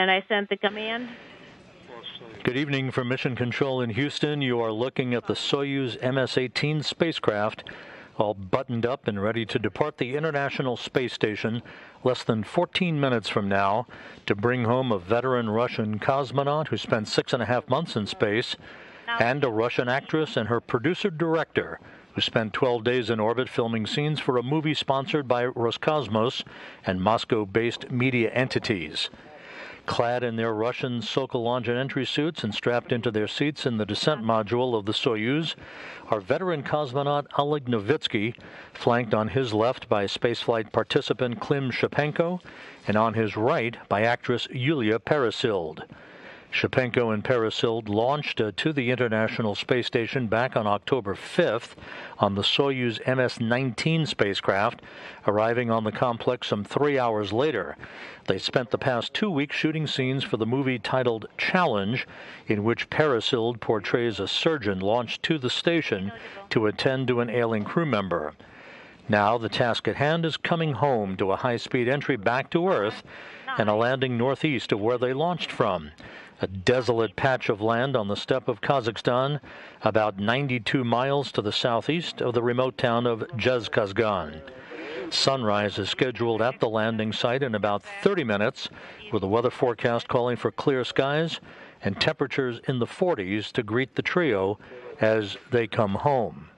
and I sent the command. Good evening from Mission Control in Houston. You are looking at the Soyuz MS-18 spacecraft, all buttoned up and ready to depart the International Space Station less than 14 minutes from now to bring home a veteran Russian cosmonaut who spent 6.5 months in space, and a Russian actress and her producer-director who spent 12 days in orbit filming scenes for a movie sponsored by Roscosmos and Moscow-based media entities. Clad in their Russian Sokol launch and entry suits and strapped into their seats in the descent module of the Soyuz are veteran cosmonaut Oleg Novitskiy, flanked on his left by spaceflight participant Klim Shipenko, and on his right by actress Yulia Peresild. Shipenko and Peresild launched to the International Space Station back on October 5th on the Soyuz MS-19 spacecraft, arriving on the complex some 3 hours later. They spent the past 2 weeks shooting scenes for the movie titled Challenge, in which Peresild portrays a surgeon launched to the station to attend to an ailing crew member. Now the task at hand is coming home to a high-speed entry back to Earth and a landing northeast of where they launched from, a desolate patch of land on the steppe of Kazakhstan, about 92 miles to the southeast of the remote town of Zhezkazgan. Sunrise is scheduled at the landing site in about 30 minutes, with the weather forecast calling for clear skies and temperatures in the 40s to greet the trio as they come home.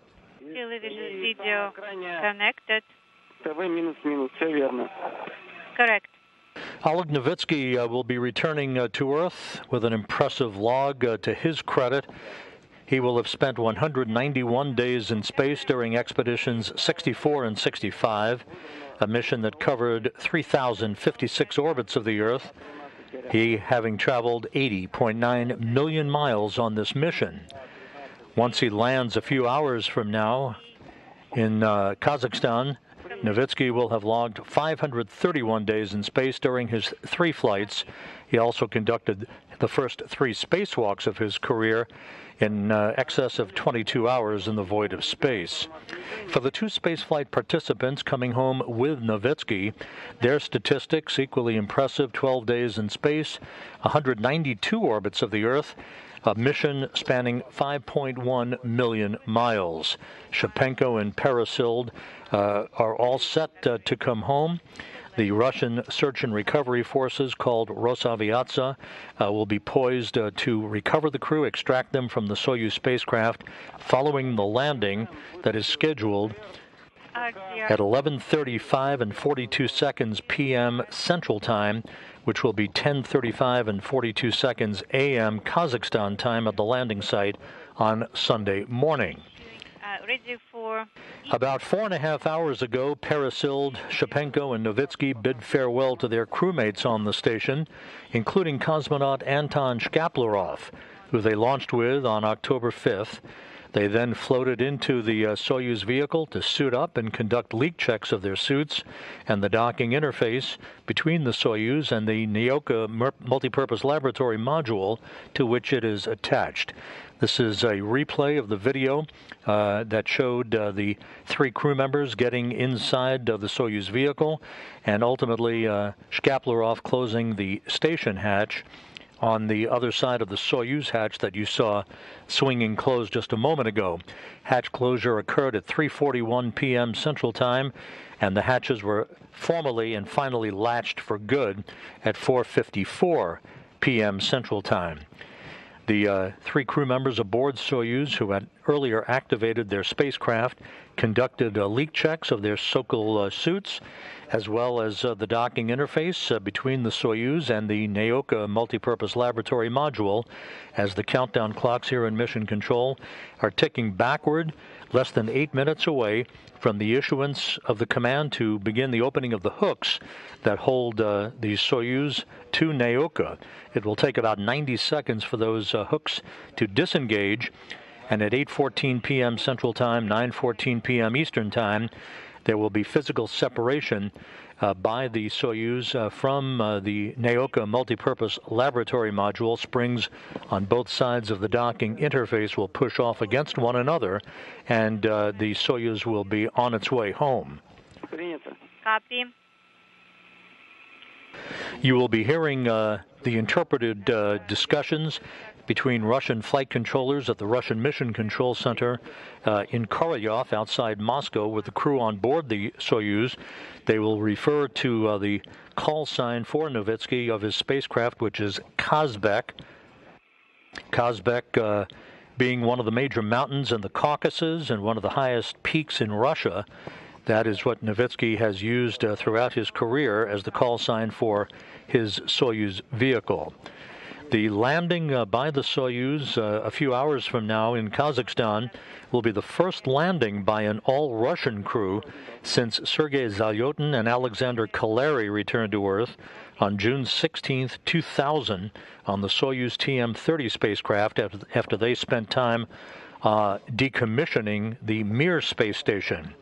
Television video connected. Correct. Oleg Novitskiy will be returning to Earth with an impressive log. To his credit, he will have spent 191 days in space during expeditions 64 and 65, a mission that covered 3,056 orbits of the Earth, he having traveled 80.9 million miles on this mission. Once he lands a few hours from now in Kazakhstan, Novitskiy will have logged 531 days in space during his 3 flights. He also conducted the first 3 spacewalks of his career in excess of 22 hours in the void of space. For the 2 spaceflight participants coming home with Novitskiy, their statistics equally impressive: 12 days in space, 192 orbits of the Earth, a mission spanning 5.1 million miles. Shipenko and Peresild are all set to come home. The Russian search and recovery forces, called Rosaviatsa, will be poised to recover the crew, extract them from the Soyuz spacecraft following the landing that is scheduled at 11:35 and 42 seconds p.m. Central Time, which will be 10:35 and 42 seconds a.m. Kazakhstan time at the landing site on Sunday morning. Ready for... About 4.5 hours ago, Peresild, Shipenko, and Novitskiy bid farewell to their crewmates on the station, including cosmonaut Anton Shkaplerov, who they launched with on October 5th. They then floated into the Soyuz vehicle to suit up and conduct leak checks of their suits and the docking interface between the Soyuz and the Naoka multipurpose laboratory module to which it is attached. This is a replay of the video that showed the 3 crew members getting inside the Soyuz vehicle and ultimately Shkaplerov closing the station hatch on the other side of the Soyuz hatch that you saw swinging closed just a moment ago. Hatch closure occurred at 3:41 p.m. Central Time, and the hatches were formally and finally latched for good at 4:54 p.m. Central Time. The 3 crew members aboard Soyuz, who had earlier activated their spacecraft, conducted leak checks of their Sokol suits, as well as the docking interface between the Soyuz and the Naoka multipurpose laboratory module, as the countdown clocks here in Mission Control are ticking backward, less than 8 minutes away from the issuance of the command to begin the opening of the hooks that hold the Soyuz to Naoka. It will take about 90 seconds for those hooks to disengage, and at 8:14 p.m. Central Time, 9:14 p.m. Eastern Time, there will be physical separation by the Soyuz from the Naoka multipurpose laboratory module. Springs on both sides of the docking interface will push off against one another, and the Soyuz will be on its way home. Copy. You will be hearing the interpreted discussions between Russian flight controllers at the Russian Mission Control Center in Korolyov outside Moscow with the crew on board the Soyuz. They will refer to the call sign for Novitskiy of his spacecraft, which is Kazbek. Kazbek being one of the major mountains in the Caucasus and one of the highest peaks in Russia. That is what Novitskiy has used throughout his career as the call sign for his Soyuz vehicle. The landing by the Soyuz a few hours from now in Kazakhstan will be the first landing by an all-Russian crew since Sergei Zalyotin and Alexander Kaleri returned to Earth on June 16, 2000 on the Soyuz TM-30 spacecraft after they spent time decommissioning the Mir space station.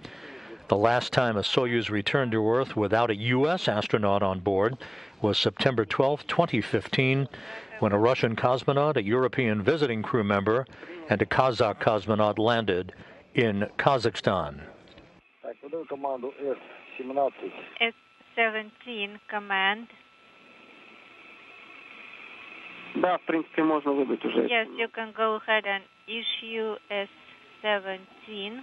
The last time a Soyuz returned to Earth without a U.S. astronaut on board was September 12, 2015, when a Russian cosmonaut, a European visiting crew member, and a Kazakh cosmonaut landed in Kazakhstan. S-17 command. Yes, you can go ahead and issue S-17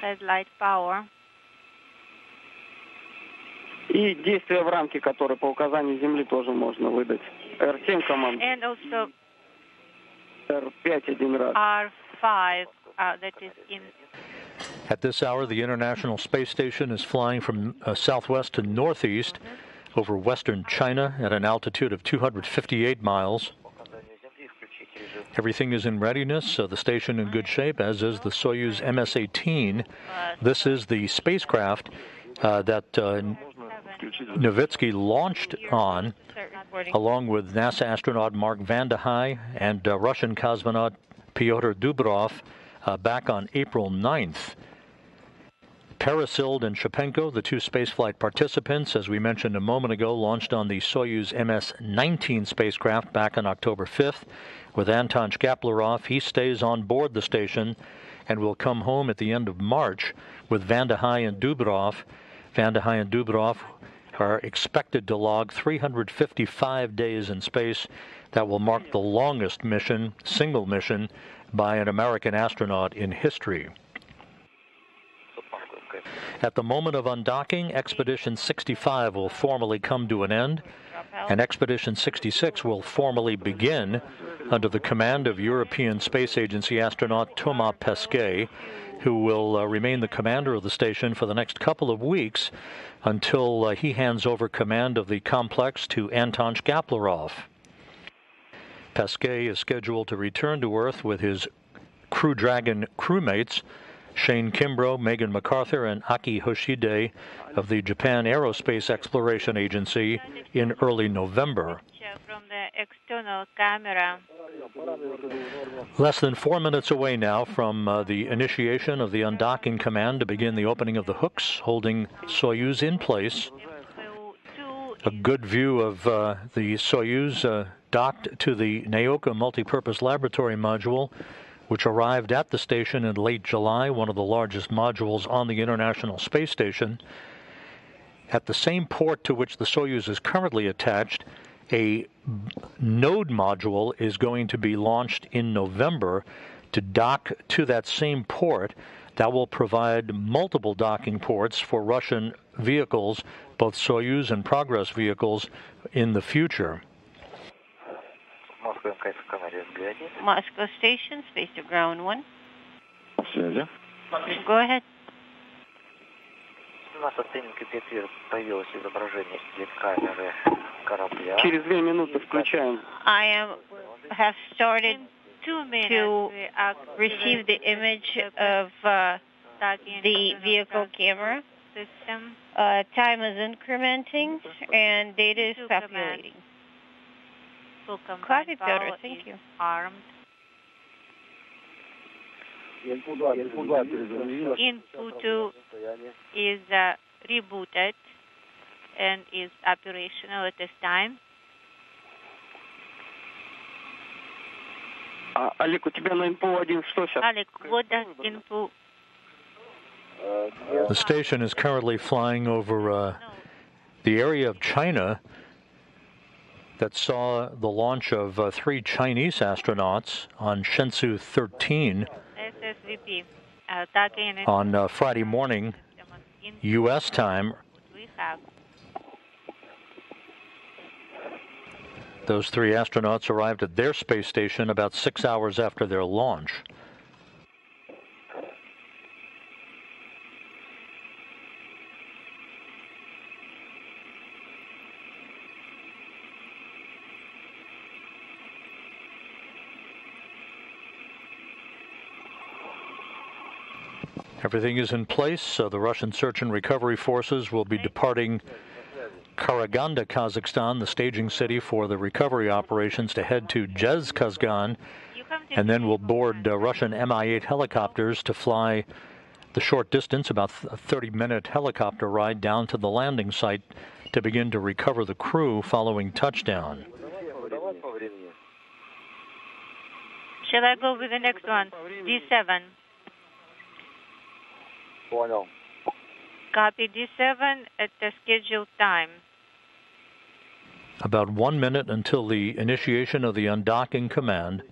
headlight power. И действия в рамке, которые по указанию Земли тоже можно выдать. R7 команда. And also R5 один раз. R5, that is in. At this hour, the International Space Station is flying from southwest to northeast over western China at an altitude of 258 miles. Everything is in readiness, the station in good shape, as is the Soyuz MS-18. This is the spacecraft that Novitskiy launched on, along with NASA astronaut Mark Vande Hei and Russian cosmonaut Pyotr Dubrov back on April 9th. Peresild and Shipenko, the two spaceflight participants, as we mentioned a moment ago, launched on the Soyuz MS-19 spacecraft back on October 5th. With Anton Shkaplerov, he stays on board the station and will come home at the end of March with Vande Hei and Dubrov. Vande Hei and Dubrov are expected to log 355 days in space. That will mark the longest mission, single mission, by an American astronaut in history. At the moment of undocking, Expedition 65 will formally come to an end, and Expedition 66 will formally begin under the command of European Space Agency astronaut Thomas Pesquet, who will remain the commander of the station for the next couple of weeks until he hands over command of the complex to Anton Shkaplerov. Pesquet is scheduled to return to Earth with his Crew Dragon crewmates, Shane Kimbrough, Megan MacArthur, and Aki Hoshide of the Japan Aerospace Exploration Agency in early November. From the external camera. Less than 4 minutes away now from the initiation of the undocking command to begin the opening of the hooks, holding Soyuz in place. A good view of the Soyuz docked to the Naoka multipurpose laboratory module, which arrived at the station in late July, one of the largest modules on the International Space Station. At the same port to which the Soyuz is currently attached, a node module is going to be launched in November to dock to that same port. That will provide multiple docking ports for Russian vehicles, both Soyuz and Progress vehicles, in the future. Moscow Station, space to ground 1. Go ahead. Через 2 минуты включаем. I have started 2 minutes to receive the image of the vehicle camera. System. Time is incrementing and data is populating. Copy, Piotr. Thank you. Armed. Input 2 is rebooted and is operational at this time. Олег, у тебя на инфо 1 что сейчас? Alec, what does info? The station is currently flying over the area of China that saw the launch of 3 Chinese astronauts on Shenzhou 13 SSVP. Docking and on Friday morning, U.S. time. we have. Those 3 astronauts arrived at their space station about 6 hours after their launch. Everything is in place, so the Russian search and recovery forces will be departing Karaganda, Kazakhstan, the staging city for the recovery operations, to head to Zhezkazgan, and then will board Russian Mi-8 helicopters to fly the short distance, about a 30-minute helicopter ride down to the landing site to begin to recover the crew following touchdown. Shall I go with the next one? D7. Понял. Copy D7 at the scheduled time. About 1 minute until the initiation of the undocking command.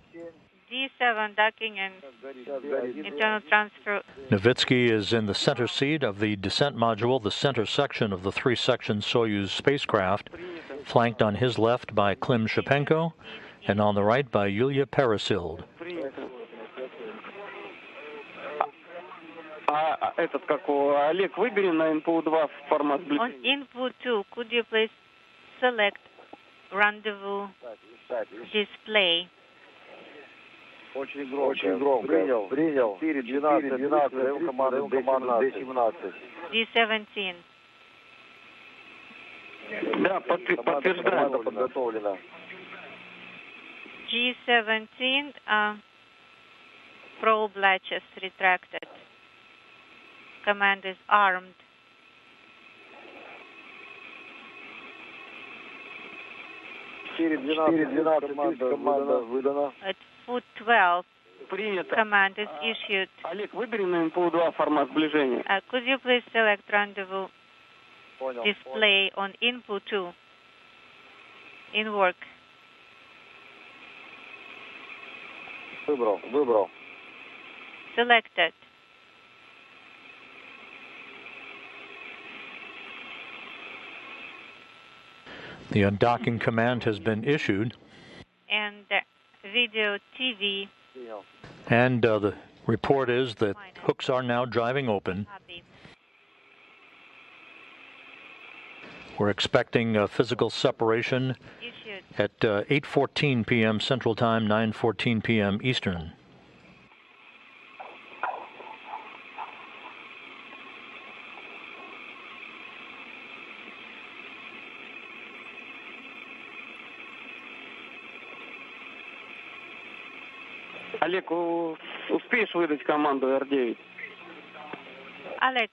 D7 docking and internal transfer. Novitskiy is in the center seat of the descent module, the center section of the 3-section Soyuz spacecraft, flanked on his left by Klim Shipenko and on the right by Yulia Peresild. Олег, выбери на input 2 формат сближения. On input 2, could you please select rendezvous display? Очень громко. Принял. 4-12, команда D17. D17. Да, подтверждаю. Подготовлена. G17, probe latches retracted. Command is armed. 4-12, команда выдана. At foot 12, Принято. command is issued. Олег, выбери на input 2 формат сближения. Could you please select rendezvous Понял. display on input 2 in work? Выбрал. Selected. The undocking command has been issued, And video TV. and the report is that hooks are now driving open. Copy. We're expecting physical separation Issued. at 8:14 p.m. Central Time, 9:14 p.m. Eastern. Олег, успеешь выдать команду R9? Alec,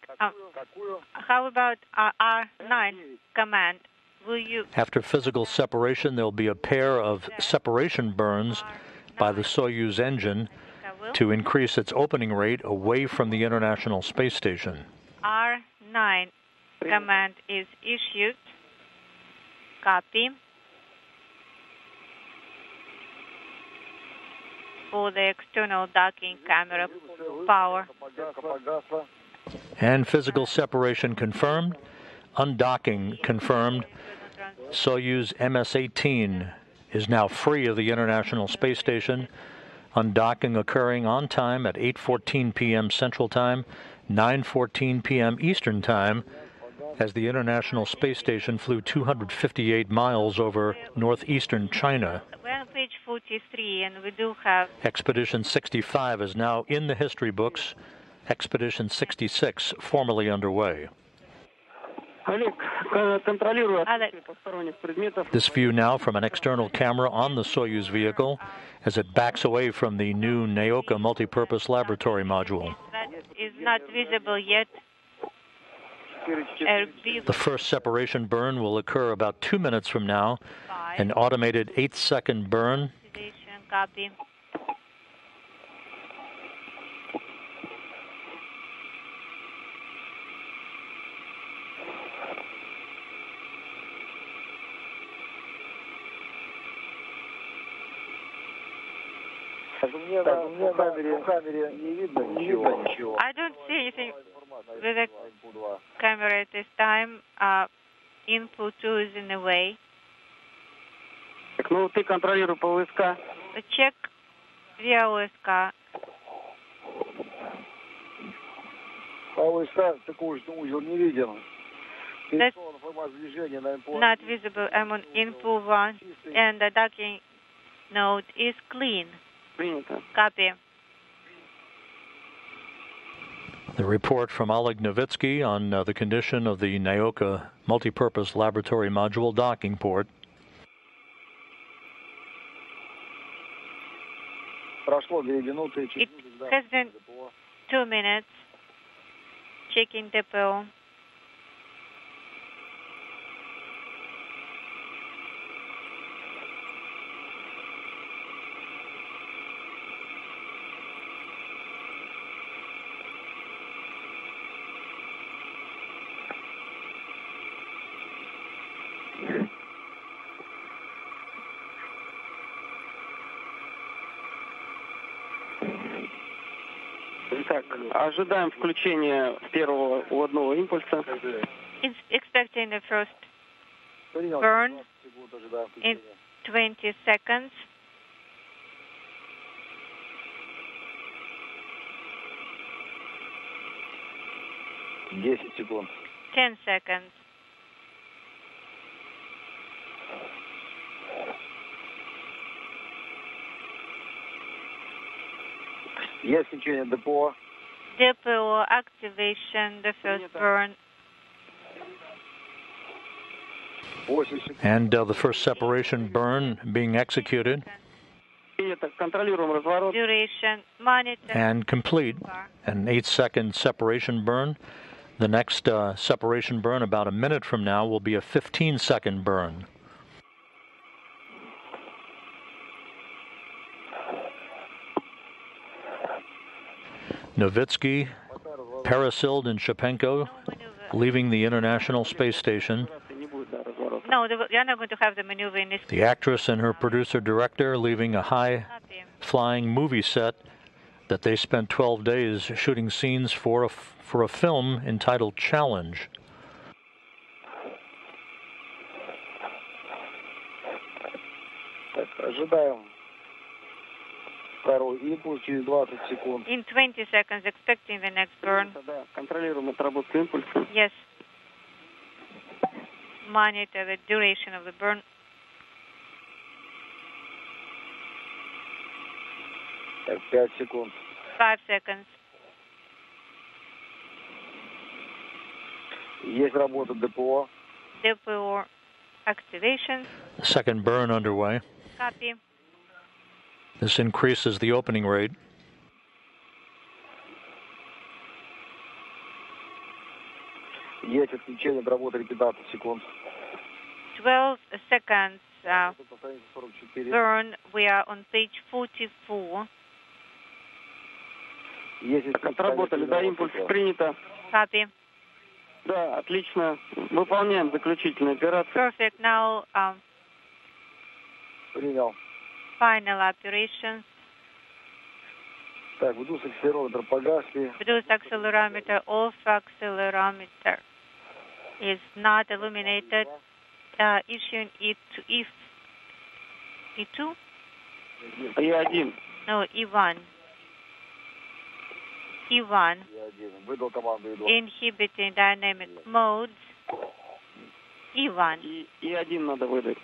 how about R9 command? Will you After physical separation, there'll be a pair of separation burns by the Soyuz engine to increase its opening rate away from the International Space Station. R9 command is issued. Copy. For the external docking camera power. And physical separation confirmed, undocking confirmed. Soyuz MS-18 is now free of the International Space Station. Undocking occurring on time at 8:14 p.m. Central Time, 9:14 p.m. Eastern Time, as the International Space Station flew 258 miles over northeastern China. We're on page 43, and we do have Expedition 65 is now in the history books. Expedition 66 formally underway. Олег, контролирую Олег. отсутствие посторонних предметов. This view now from an external camera on the Soyuz vehicle as it backs away from the new Naoka multipurpose laboratory module. that is not visible yet. The first separation burn will occur about 2 minutes from now, an automated 8-second burn. Copy. Так, мне на камере не видно ничего. I don't see anything with the camera at this time. Input 2 is in the way. Так, ну ты контролируй ПВСК. Check via OSK. ПВСК такой же узел не виден. That's Информация движения на МПО. not visible. I'm on info 1 and the docking node is clean. Принято. Copy. The report from Oleg Novitskiy on the condition of the Naoka multipurpose laboratory module docking port. Прошло 2 минуты. It has been 2 minutes. Checking depot. Так, ожидаем включения первого уводного импульса. Expecting the first burn in 20 seconds. Десять секунд. 10 seconds. Есть включение депо. Depot activation, the first burn. 8 секунд. And the first separation burn being executed Принято. Контролируем разворот. Duration, monitor. and complete. An 8-second separation burn. The next separation burn, about a minute from now, will be a 15-second burn. Novitskiy, Peresild, and Shipenko leaving the International Space Station. No, you're not going to have the maneuver in this. The actress and her producer-director leaving a high-flying movie set that they spent 12 days shooting scenes for a film entitled Challenge. Так, ожидаем. Второй импульс через 20 секунд. In 20 seconds, expecting the next burn. Да, контролируем отработку импульса. Yes. Monitor the duration of the burn. Так, 5 секунд. 5 seconds. Есть работа депо. Depot activation. Second burn underway. Copy. This increases the opening rate. Есть отключение, отработали 15 секунд. 12 seconds Это страница 44. burn. We are on page 44. Есть Так, отработали, да, импульс принято. Copy. Да, отлично. Выполняем заключительную операцию. Perfect. Now, Принял. final operations. Так, введу с акселерометра погасли. Reduce accelerometer. Off accelerometer is not illuminated. Issuing E2. E2? И1. No, E1. E1. Я один. Выдал команду E2. Inhibiting dynamic modes. E1. И1 надо выдать.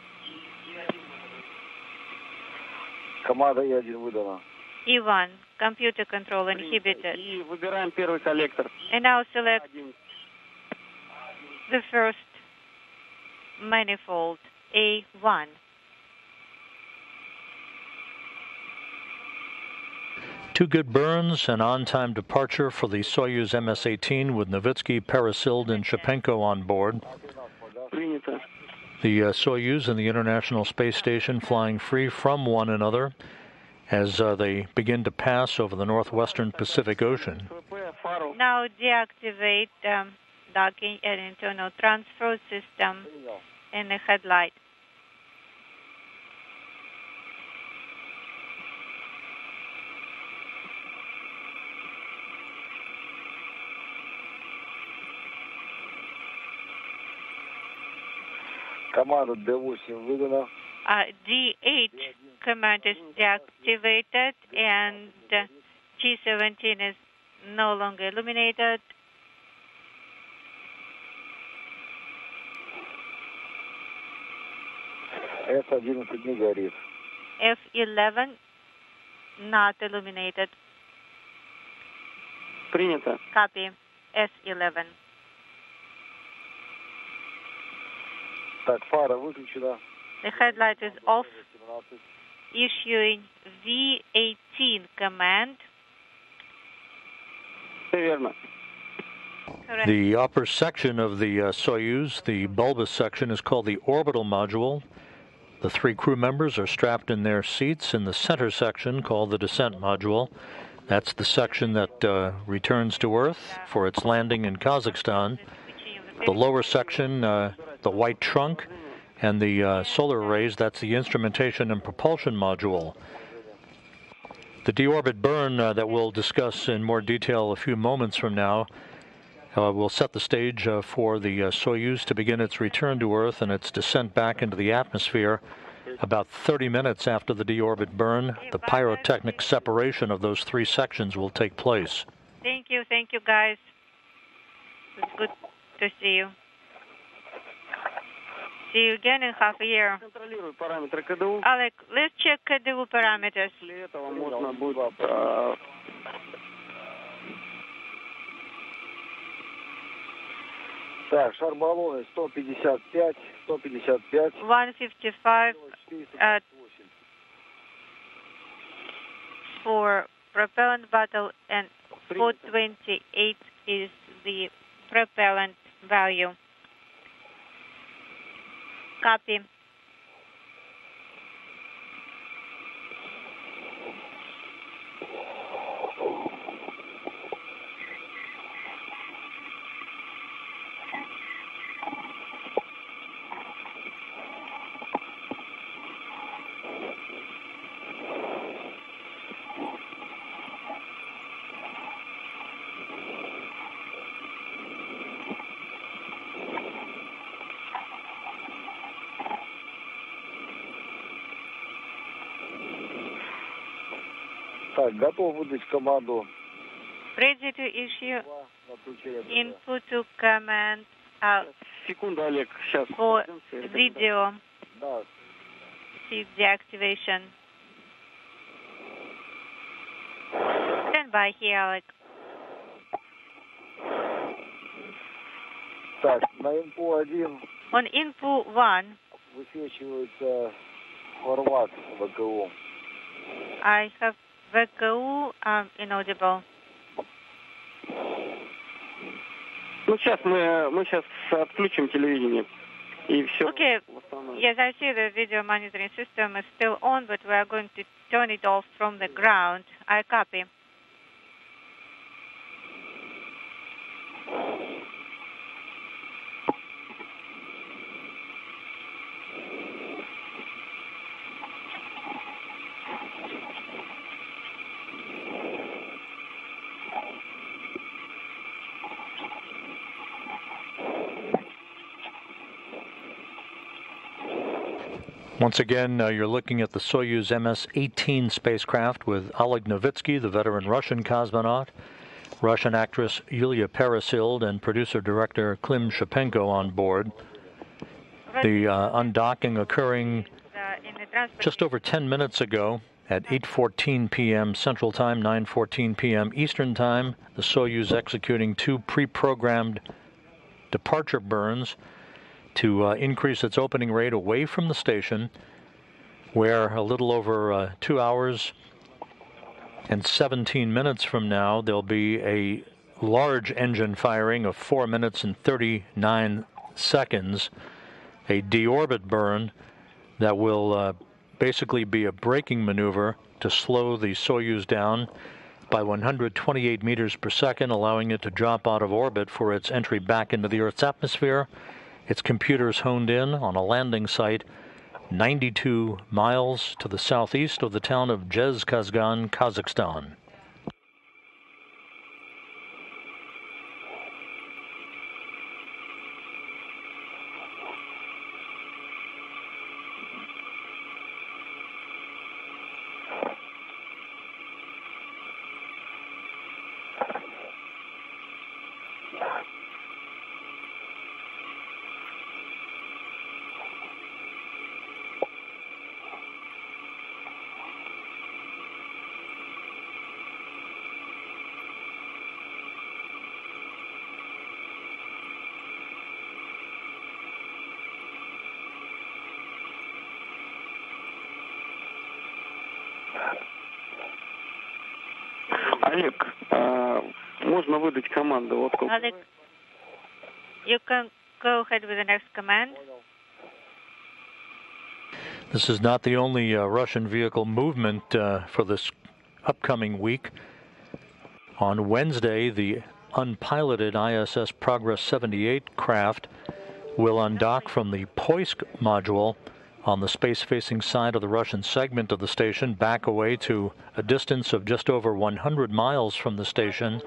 Команда E1 выдана. E1. Computer control inhibited. И выбираем первый коллектор. And now select the first manifold, A1. Two good burns and on-time departure for the Soyuz MS-18 with Novitskiy, Peresild, and Shipenko on board. Принято. The Soyuz and the International Space Station flying free from one another as they begin to pass over the northwestern Pacific Ocean. Фару. Now deactivate docking and internal transfer system and the headlight. Команда D8 выдана. D8 command is deactivated and G17 is no longer illuminated. F11 не горит. F11 not illuminated. Принято. Copy. S11. Так, фара выключена. The headlight is off. Issuing V18 command. Все верно. Correct. The upper section of the Soyuz, the bulbous section, is called the orbital module. The 3 crew members are strapped in their seats in the center section, called the descent module. That's the section that returns to Earth for its landing in Kazakhstan. The lower section, the white trunk, and the solar arrays, that's the instrumentation and propulsion module. The deorbit burn that we'll discuss in more detail a few moments from now will set the stage for the Soyuz to begin its return to Earth and its descent back into the atmosphere. About 30 minutes after the deorbit burn, the pyrotechnic separation of those 3 sections will take place. Thank you, guys. It's good to see you. See you again in half a year. Контролирую параметры КДУ. Oleg, let's check KDU parameters. После этого можно будет... Так, шар баллоны 155, 155. 155 for propellant bottle and 428 is the propellant value. Copy. Так, готов выдать команду. Ready to issue input to command Секунду, Олег, сейчас. for video Да. feed deactivation. Stand by here, Oleg. Так, на инфу 1 On info 1, высвечивается формат ВКУ. I have VKU inaudible. Ну, сейчас мы сейчас отключим телевидение. И все. Okay. Yes, I see the video monitoring system is still on, but we are going to turn it off from the ground. I copy. Once again, you're looking at the Soyuz MS-18 spacecraft with Oleg Novitskiy, the veteran Russian cosmonaut, Russian actress Yulia Peresild, and producer-director Klim Shipenko on board. The undocking occurring just over 10 minutes ago at 8:14 p.m. Central Time, 9:14 p.m. Eastern Time. The Soyuz executing 2 pre-programmed departure burns to increase its opening rate away from the station, where a little over 2 hours and 17 minutes from now, there'll be a large engine firing of 4 minutes and 39 seconds, a deorbit burn that will basically be a braking maneuver to slow the Soyuz down by 128 meters per second, allowing it to drop out of orbit for its entry back into the Earth's atmosphere. Its computers honed in on a landing site 92 miles to the southeast of the town of Zhezkazgan, Kazakhstan. Олег, можно выдать команду. Вот сколько. Oleg, you can go ahead with the next command. This is not the only Russian vehicle movement for this upcoming week. On Wednesday, the unpiloted ISS Progress 78 craft will undock from the Poisk module on the space-facing side of the Russian segment of the station, back away to a distance of just over 100 miles from the station,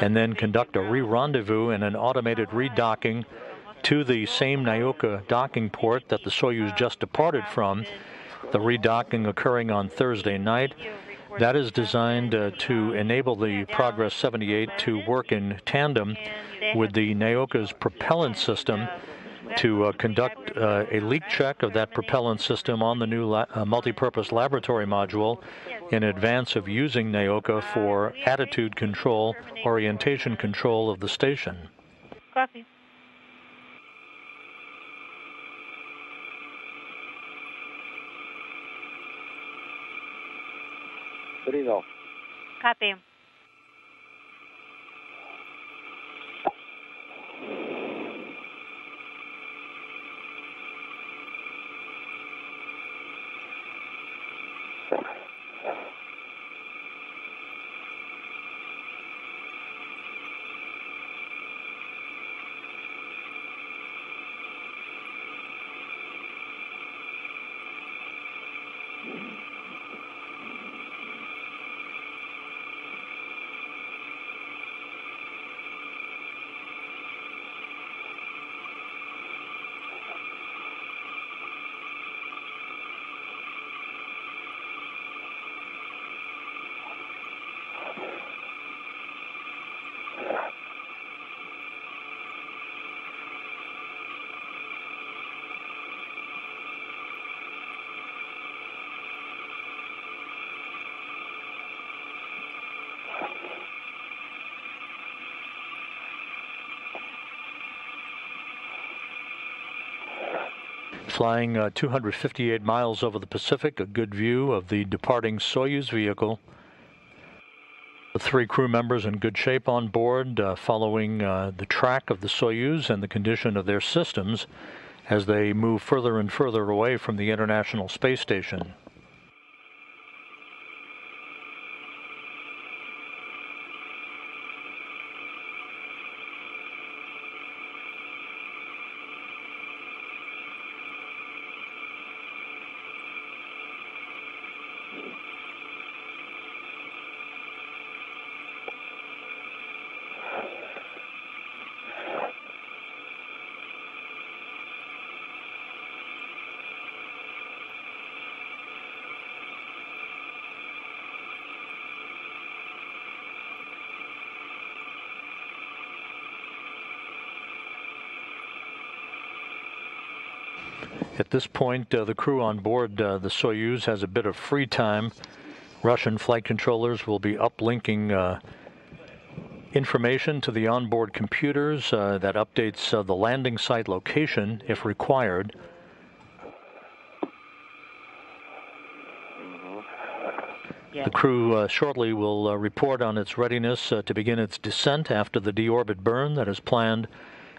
and then conduct a re-rendezvous and an automated redocking to the same Naoka docking port that the Soyuz just departed from, the redocking occurring on Thursday night. That is designed to enable the Progress 78 to work in tandem with the Naoka's propellant system to conduct a leak check of that propellant system on the new multipurpose laboratory module in advance of using Naoka for attitude control, orientation control of the station. Copy. Принял. Copy. Flying 258 miles over the Pacific, a good view of the departing Soyuz vehicle. The 3 crew members in good shape on board, following the track of the Soyuz and the condition of their systems as they move further and further away from the International Space Station. At this point, the crew on board the Soyuz has a bit of free time. Russian flight controllers will be uplinking information to the onboard computers that updates the landing site location if required. The crew shortly will report on its readiness to begin its descent after the deorbit burn that is planned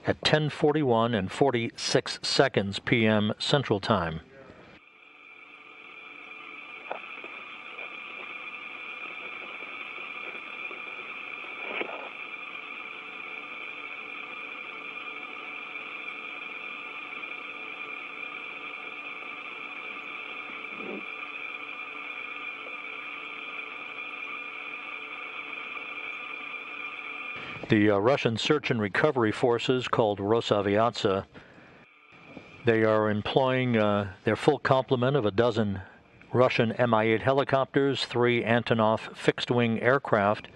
at 10:41 and 46 seconds p.m. Central Time. The Russian search and recovery forces, called Rosaviatsia, they are employing their full complement of a dozen Russian Mi-8 helicopters, 3 Antonov fixed-wing aircraft,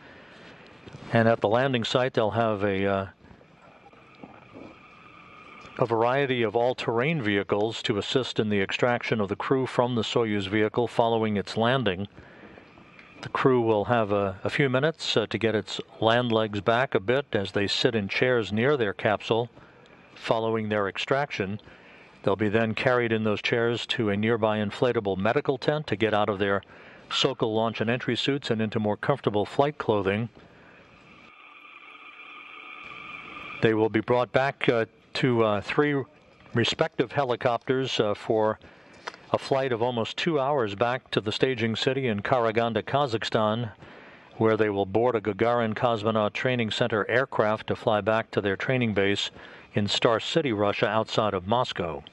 and at the landing site they'll have a variety of all-terrain vehicles to assist in the extraction of the crew from the Soyuz vehicle following its landing. The crew will have a few minutes to get its land legs back a bit as they sit in chairs near their capsule following their extraction. They'll be then carried in those chairs to a nearby inflatable medical tent to get out of their Sokol launch and entry suits and into more comfortable flight clothing. They will be brought back to 3 respective helicopters for a flight of almost 2 hours back to the staging city in Karaganda, Kazakhstan, where they will board a Gagarin Cosmonaut Training Center aircraft to fly back to their training base in Star City, Russia, outside of Moscow.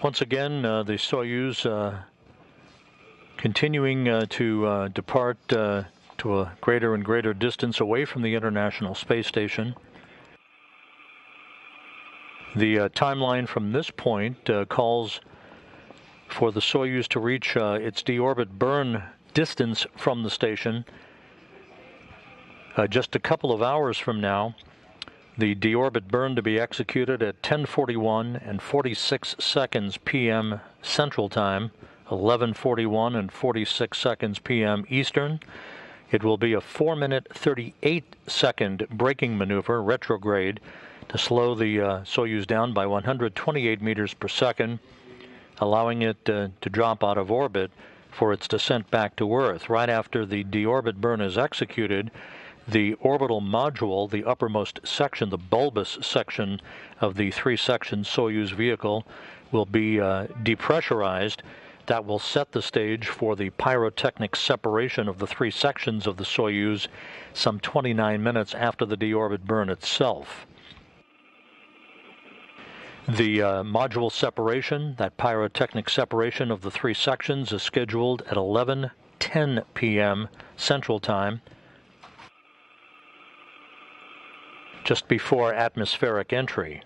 Once again, the Soyuz continuing to depart to a greater and greater distance away from the International Space Station. The timeline from this point calls for the Soyuz to reach its deorbit burn distance from the station just a couple of hours from now. The deorbit burn to be executed at 10:41 and 46 seconds p.m. Central Time, 11:41 and 46 seconds p.m. Eastern. It will be a 4-minute 38-second braking maneuver, retrograde, to slow the Soyuz down by 128 meters per second, allowing it to drop out of orbit for its descent back to Earth. Right after the deorbit burn is executed, the orbital module, the uppermost section, the bulbous section of the 3-section Soyuz vehicle, will be depressurized. That will set the stage for the pyrotechnic separation of the 3 sections of the Soyuz some 29 minutes after the deorbit burn itself. The module separation, that pyrotechnic separation of the 3 sections, is scheduled at 11:10 p.m. Central Time. just before atmospheric entry.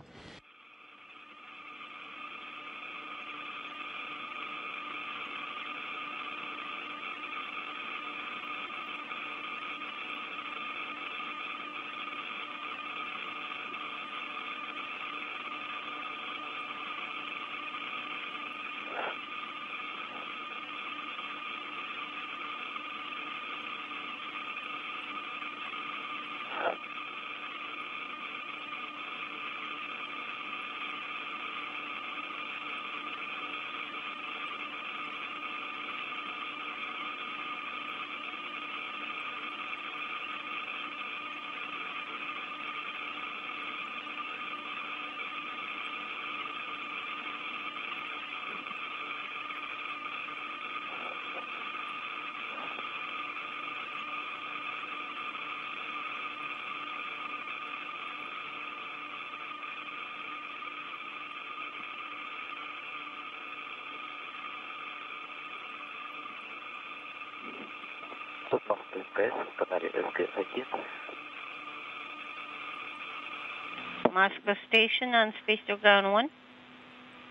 Moscow Station on Space to Ground 1.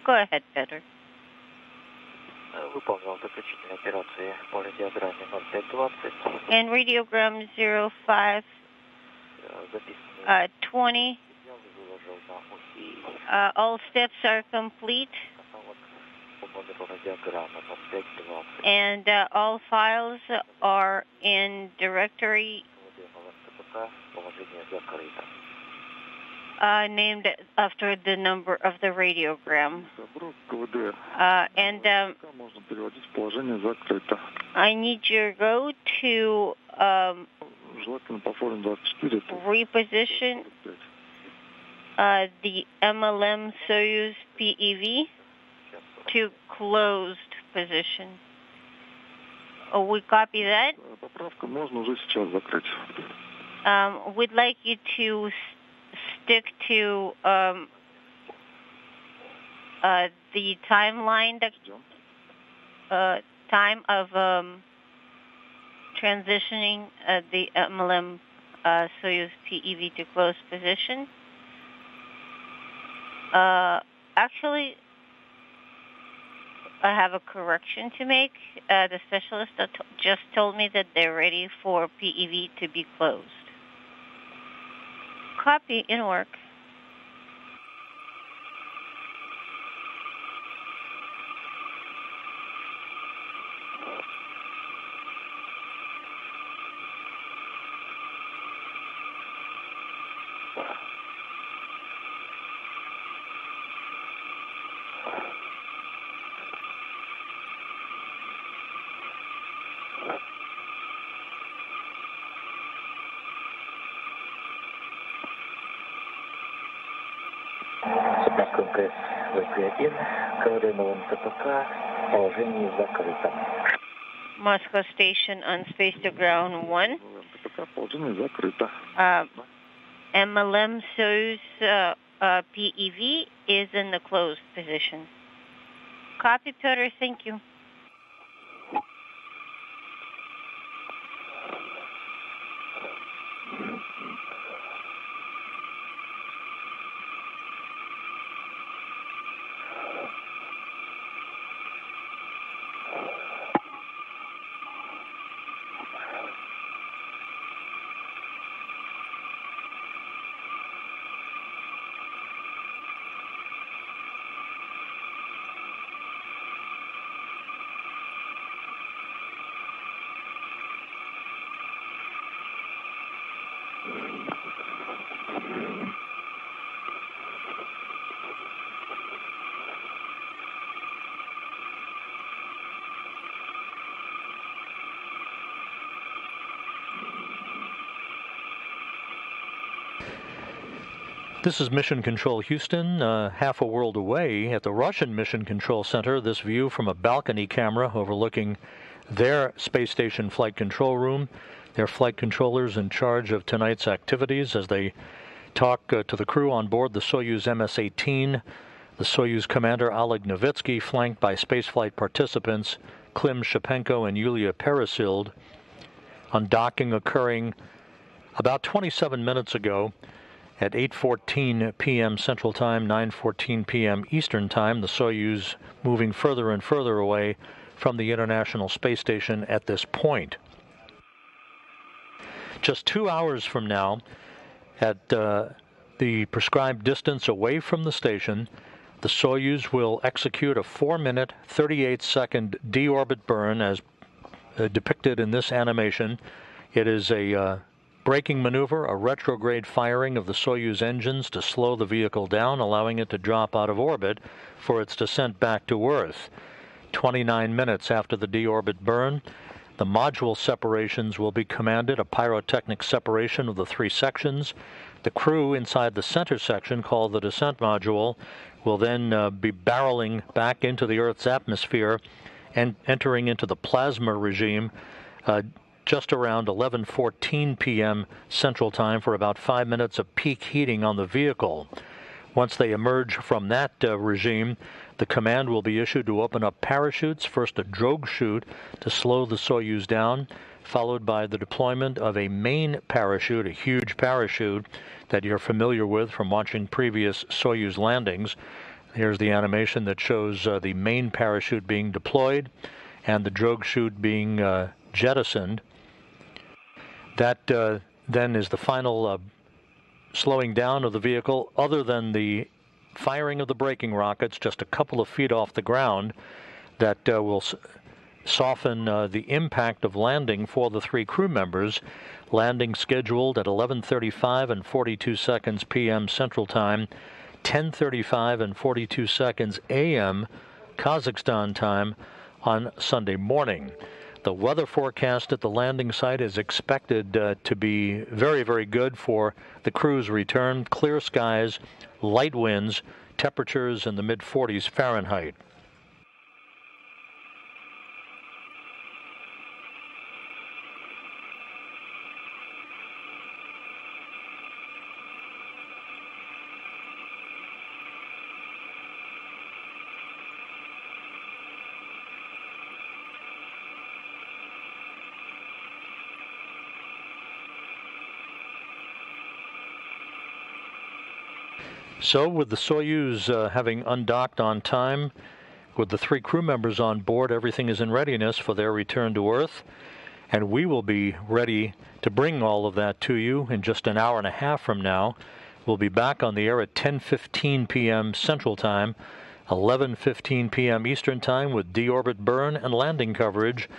Go ahead, Peter. Выполнил заключительные операции по радиограмме 0520. And radiogram 05 20. All steps are complete. And all files are in directory named after the number of the radiogram. I need you to go to reposition the MLM Soyuz PEV to closed position. Oh, we copy that. We'd like you to stick to the timeline, the time of transitioning the MLM Soyuz PEV to closed position. Actually, I have a correction to make. The specialist just told me that they're ready for PEV to be closed. Copy in work. Moscow Station on Space to Ground 1. MLM Soyuz PEV is in the closed position. Copy, Peter. Thank you. This is Mission Control Houston, half a world away at the Russian Mission Control Center. This view from a balcony camera overlooking their space station flight control room. Their flight controllers in charge of tonight's activities as they talk to the crew on board the Soyuz MS-18. The Soyuz commander Oleg Novitskiy, flanked by spaceflight participants Klim Shipenko and Yulia Peresild. Undocking occurring about 27 minutes ago. At 8:14 p.m. Central Time, 9:14 p.m. Eastern Time, the Soyuz moving further and further away from the International Space Station at this point. Just 2 hours from now, at the prescribed distance away from the station, the Soyuz will execute a 4-minute, 38-second deorbit burn as depicted in this animation. It is a braking maneuver, a retrograde firing of the Soyuz engines to slow the vehicle down, allowing it to drop out of orbit for its descent back to Earth. 29 minutes after the deorbit burn, the module separations will be commanded, a pyrotechnic separation of the 3 sections. The crew inside the center section, called the descent module, will then be barreling back into the Earth's atmosphere and entering into the plasma regime just around 11:14 p.m. Central Time for about 5 minutes of peak heating on the vehicle. Once they emerge from that regime, the command will be issued to open up parachutes, first a drogue chute to slow the Soyuz down, followed by the deployment of a main parachute, a huge parachute that you're familiar with from watching previous Soyuz landings. Here's the animation that shows the main parachute being deployed and the drogue chute being jettisoned. That then is the final slowing down of the vehicle, other than the firing of the braking rockets just a couple of feet off the ground that will soften the impact of landing for the 3 crew members. Landing scheduled at 11:35 and 42 seconds p.m. Central Time, 10:35 and 42 seconds a.m. Kazakhstan time on Sunday morning. The weather forecast at the landing site is expected to be very, very good for the crew's return. Clear skies, light winds, temperatures in the mid-40s Fahrenheit. So with the Soyuz having undocked on time, with the 3 crew members on board, everything is in readiness for their return to Earth. And we will be ready to bring all of that to you in just an hour and a half from now. We'll be back on the air at 10:15 p.m. Central Time, 11:15 p.m. Eastern Time with deorbit burn and landing coverage,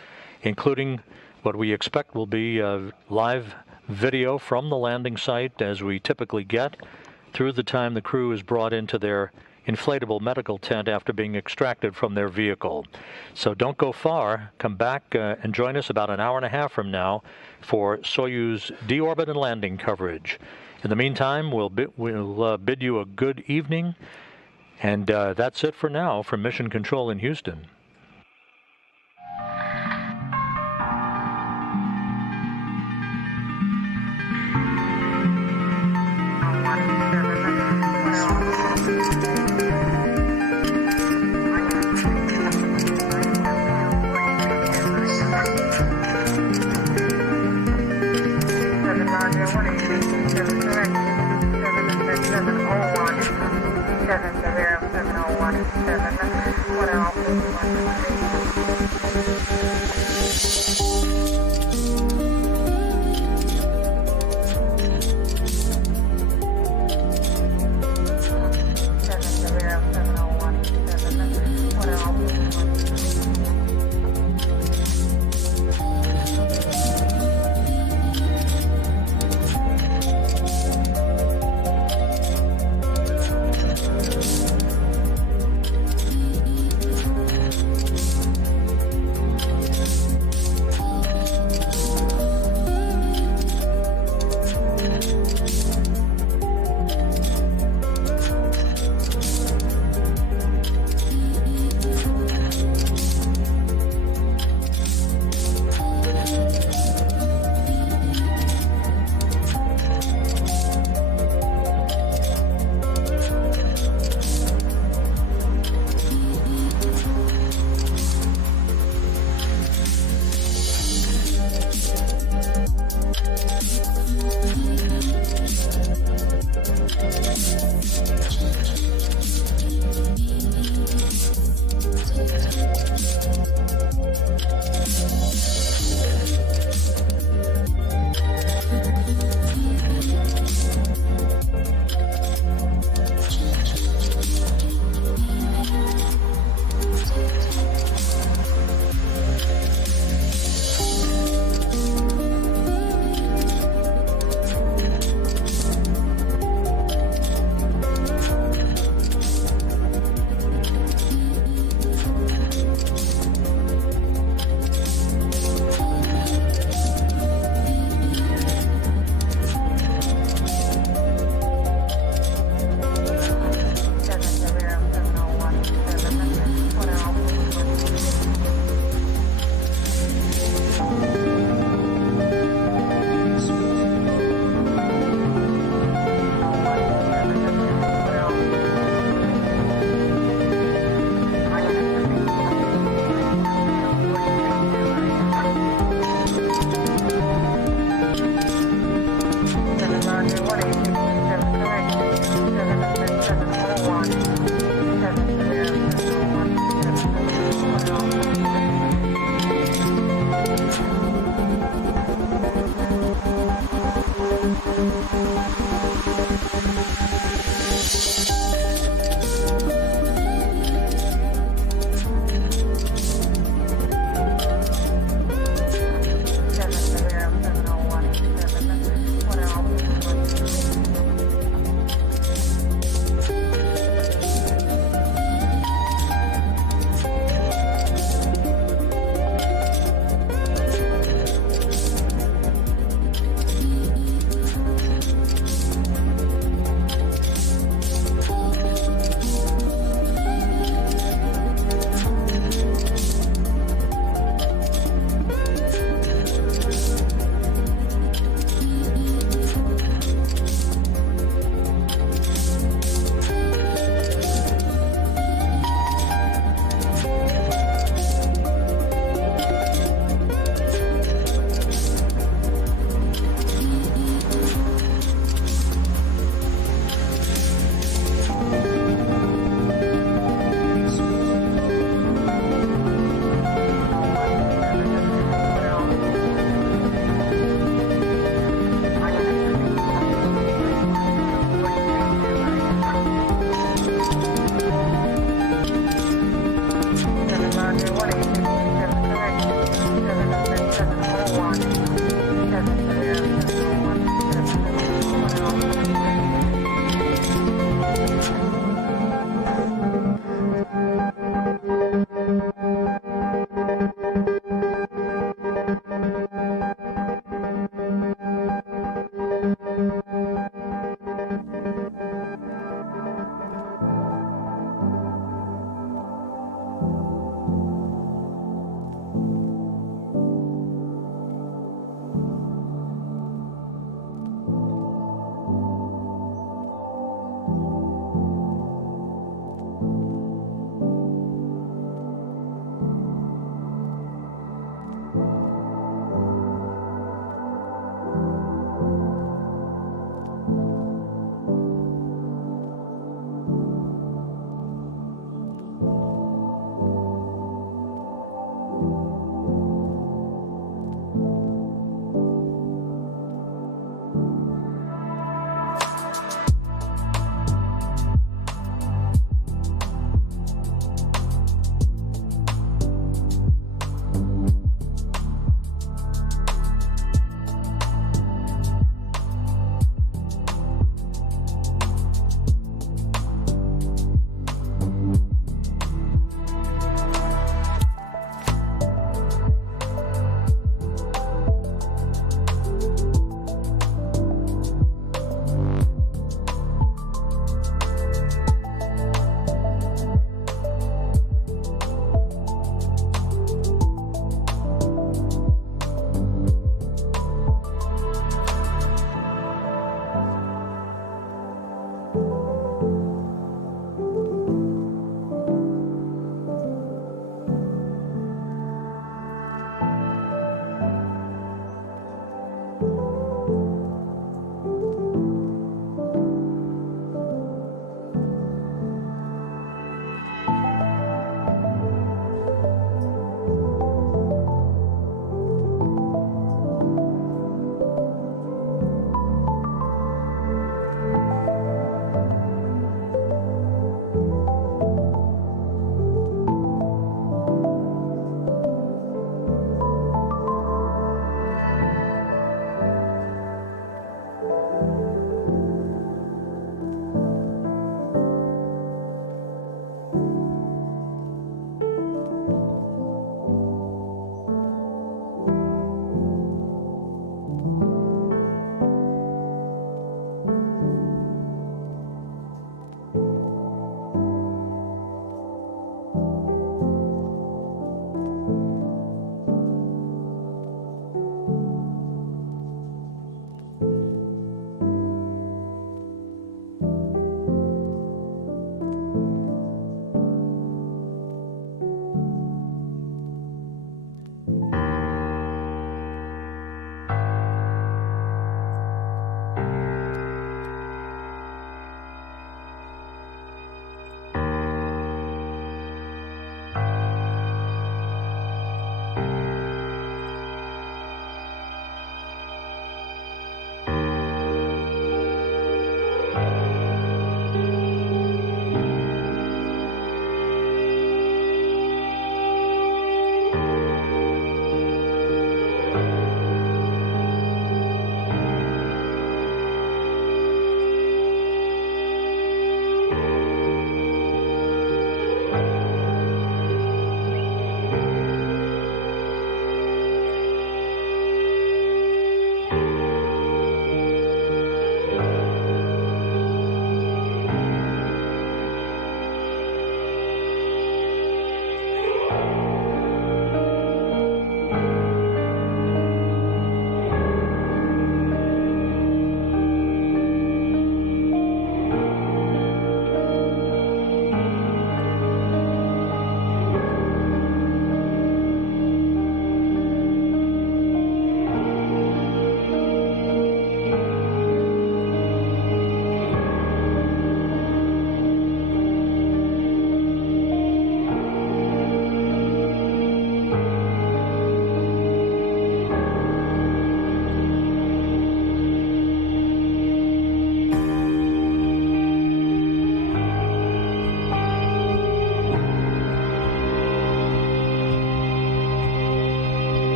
including what we expect will be live video from the landing site, as we typically get, through the time the crew is brought into their inflatable medical tent after being extracted from their vehicle. So don't go far. Come back and join us about an hour and a half from now for Soyuz deorbit and landing coverage. In the meantime, we'll bid you a good evening, and that's it for now from Mission Control in Houston.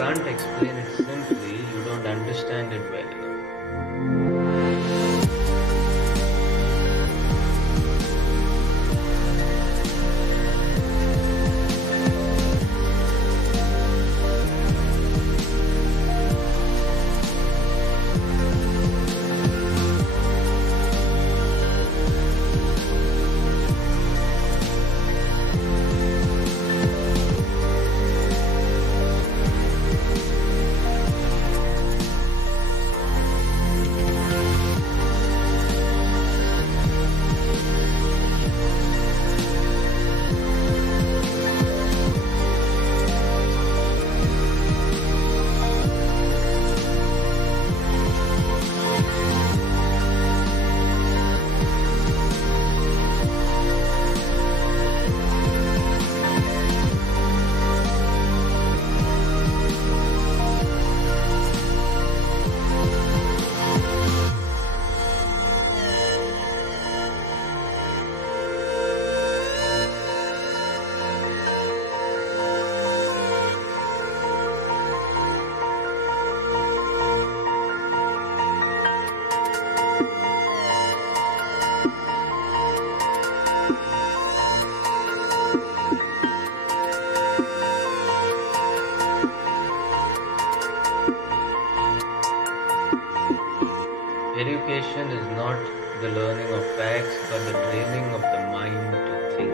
can't explain it simply, you don't understand it well enough. Education is not the learning of facts, but the training of the mind to think.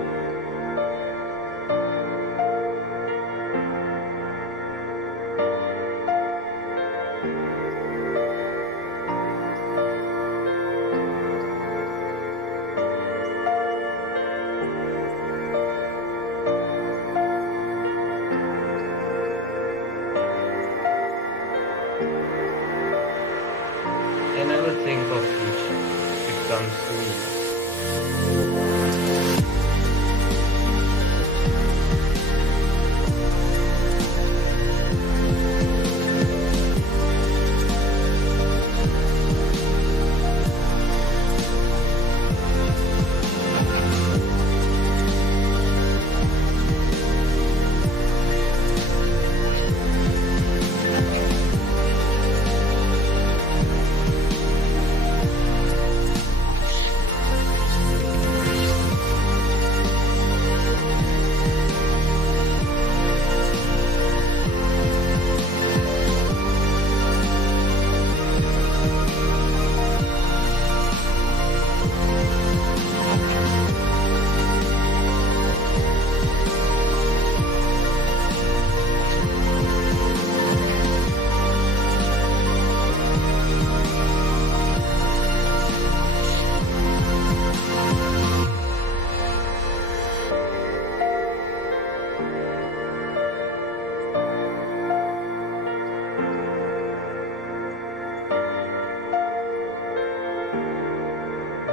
They never think of future. It comes soon.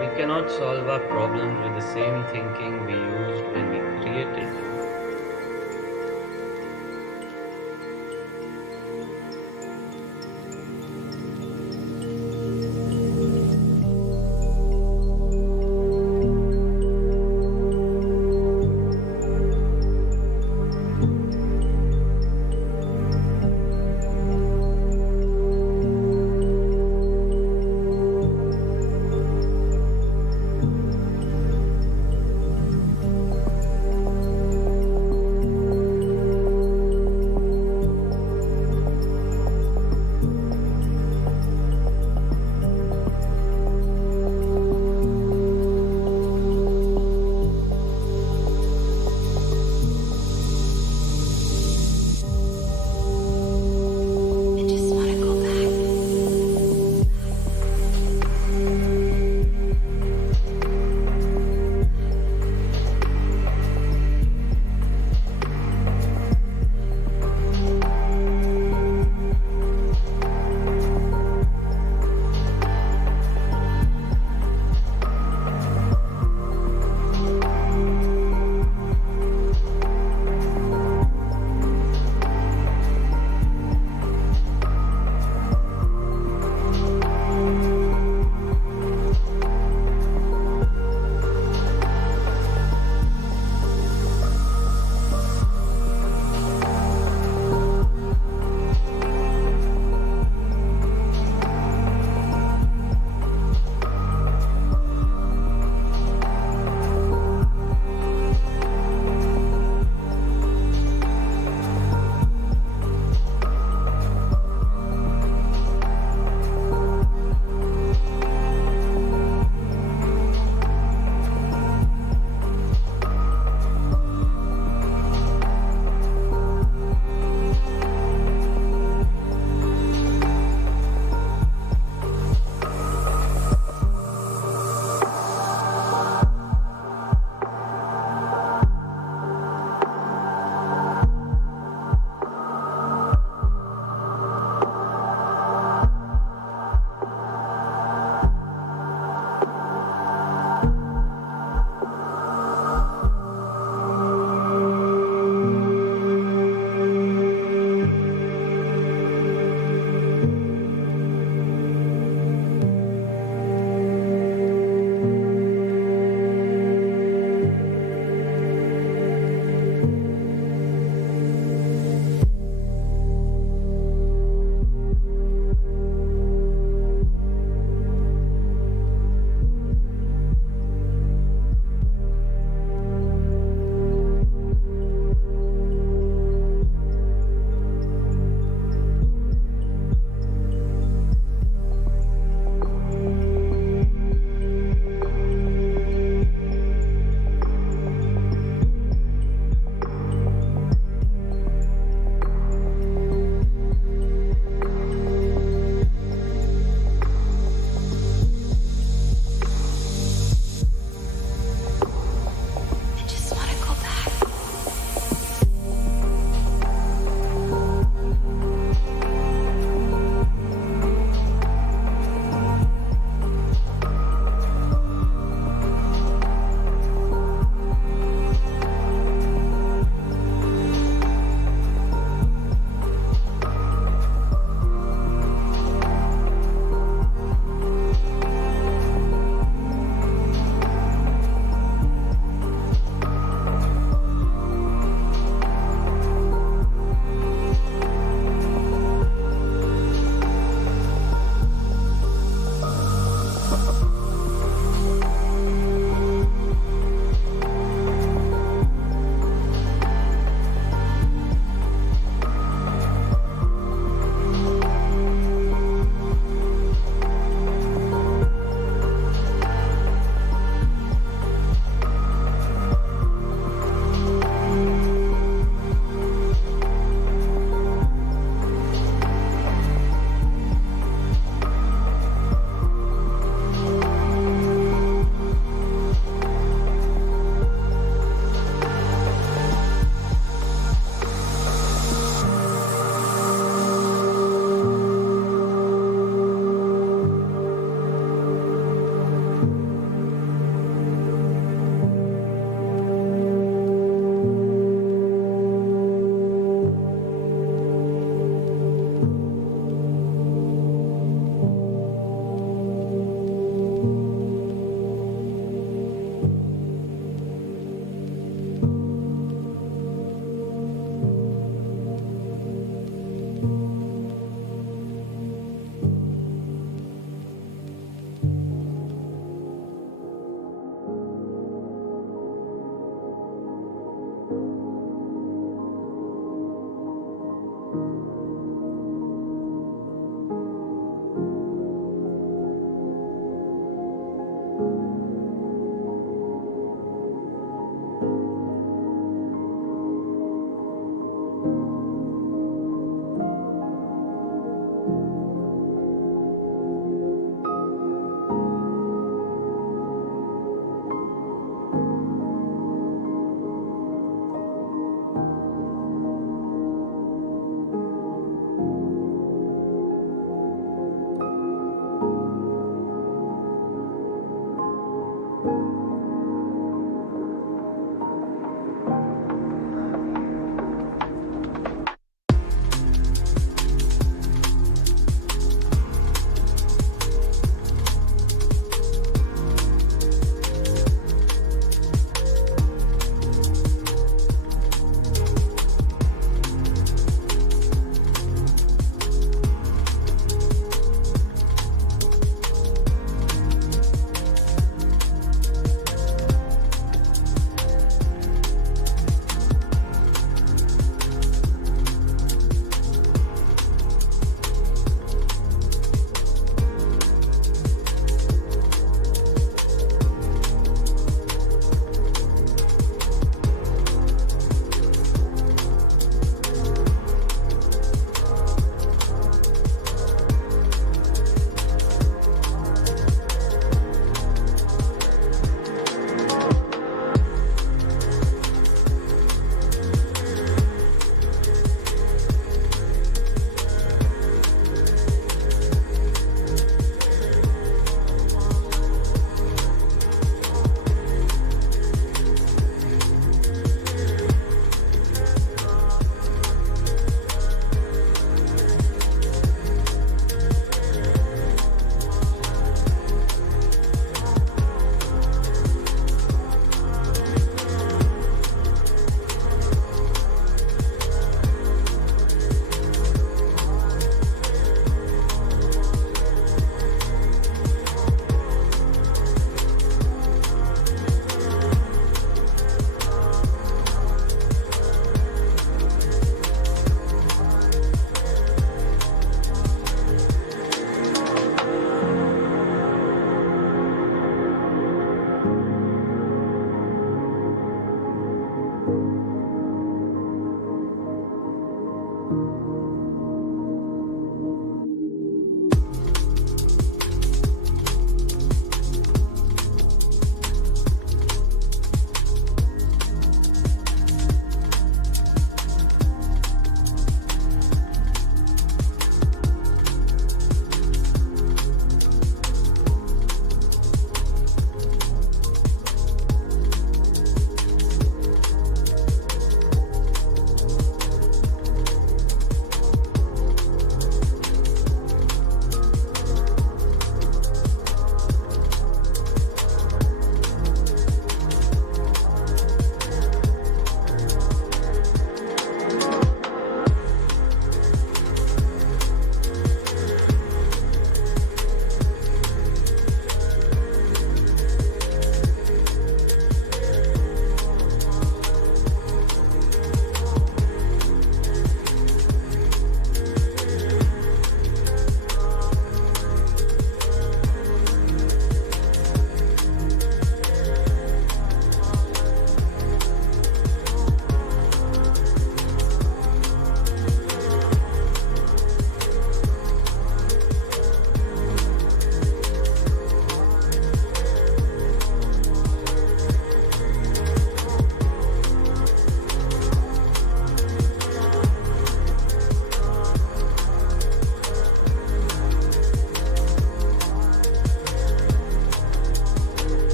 We cannot solve our problems with the same thinking we used when we created them.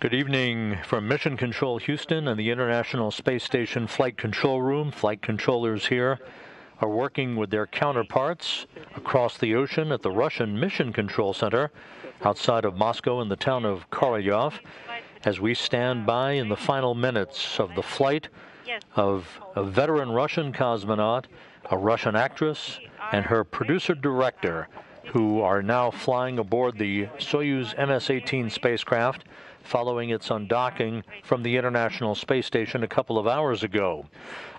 Good evening from Mission Control Houston and the International Space Station Flight Control Room. Flight controllers here are working with their counterparts across the ocean at the Russian Mission Control Center outside of Moscow in the town of Korolyov as we stand by in the final minutes of the flight of a veteran Russian cosmonaut, a Russian actress, and her producer-director, who are now flying aboard the Soyuz MS-18 spacecraft following its undocking from the International Space Station a couple of hours ago.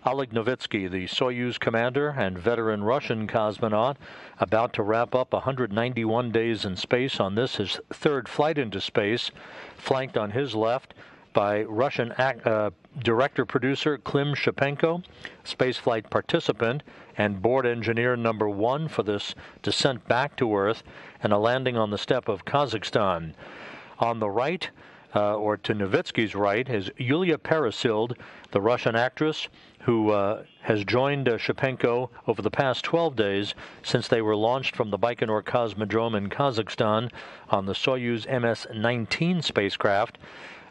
Oleg Novitskiy, the Soyuz commander and veteran Russian cosmonaut, about to wrap up 191 days in space on this, his third flight into space, flanked on his left by Russian director-producer Klim Shipenko, spaceflight participant and board engineer number 1 for this descent back to Earth and a landing on the steppe of Kazakhstan. On the right, or to Novitskiy's right, is Yulia Peresild, the Russian actress who has joined Shipenko over the past 12 days since they were launched from the Baikonur Cosmodrome in Kazakhstan on the Soyuz MS-19 spacecraft,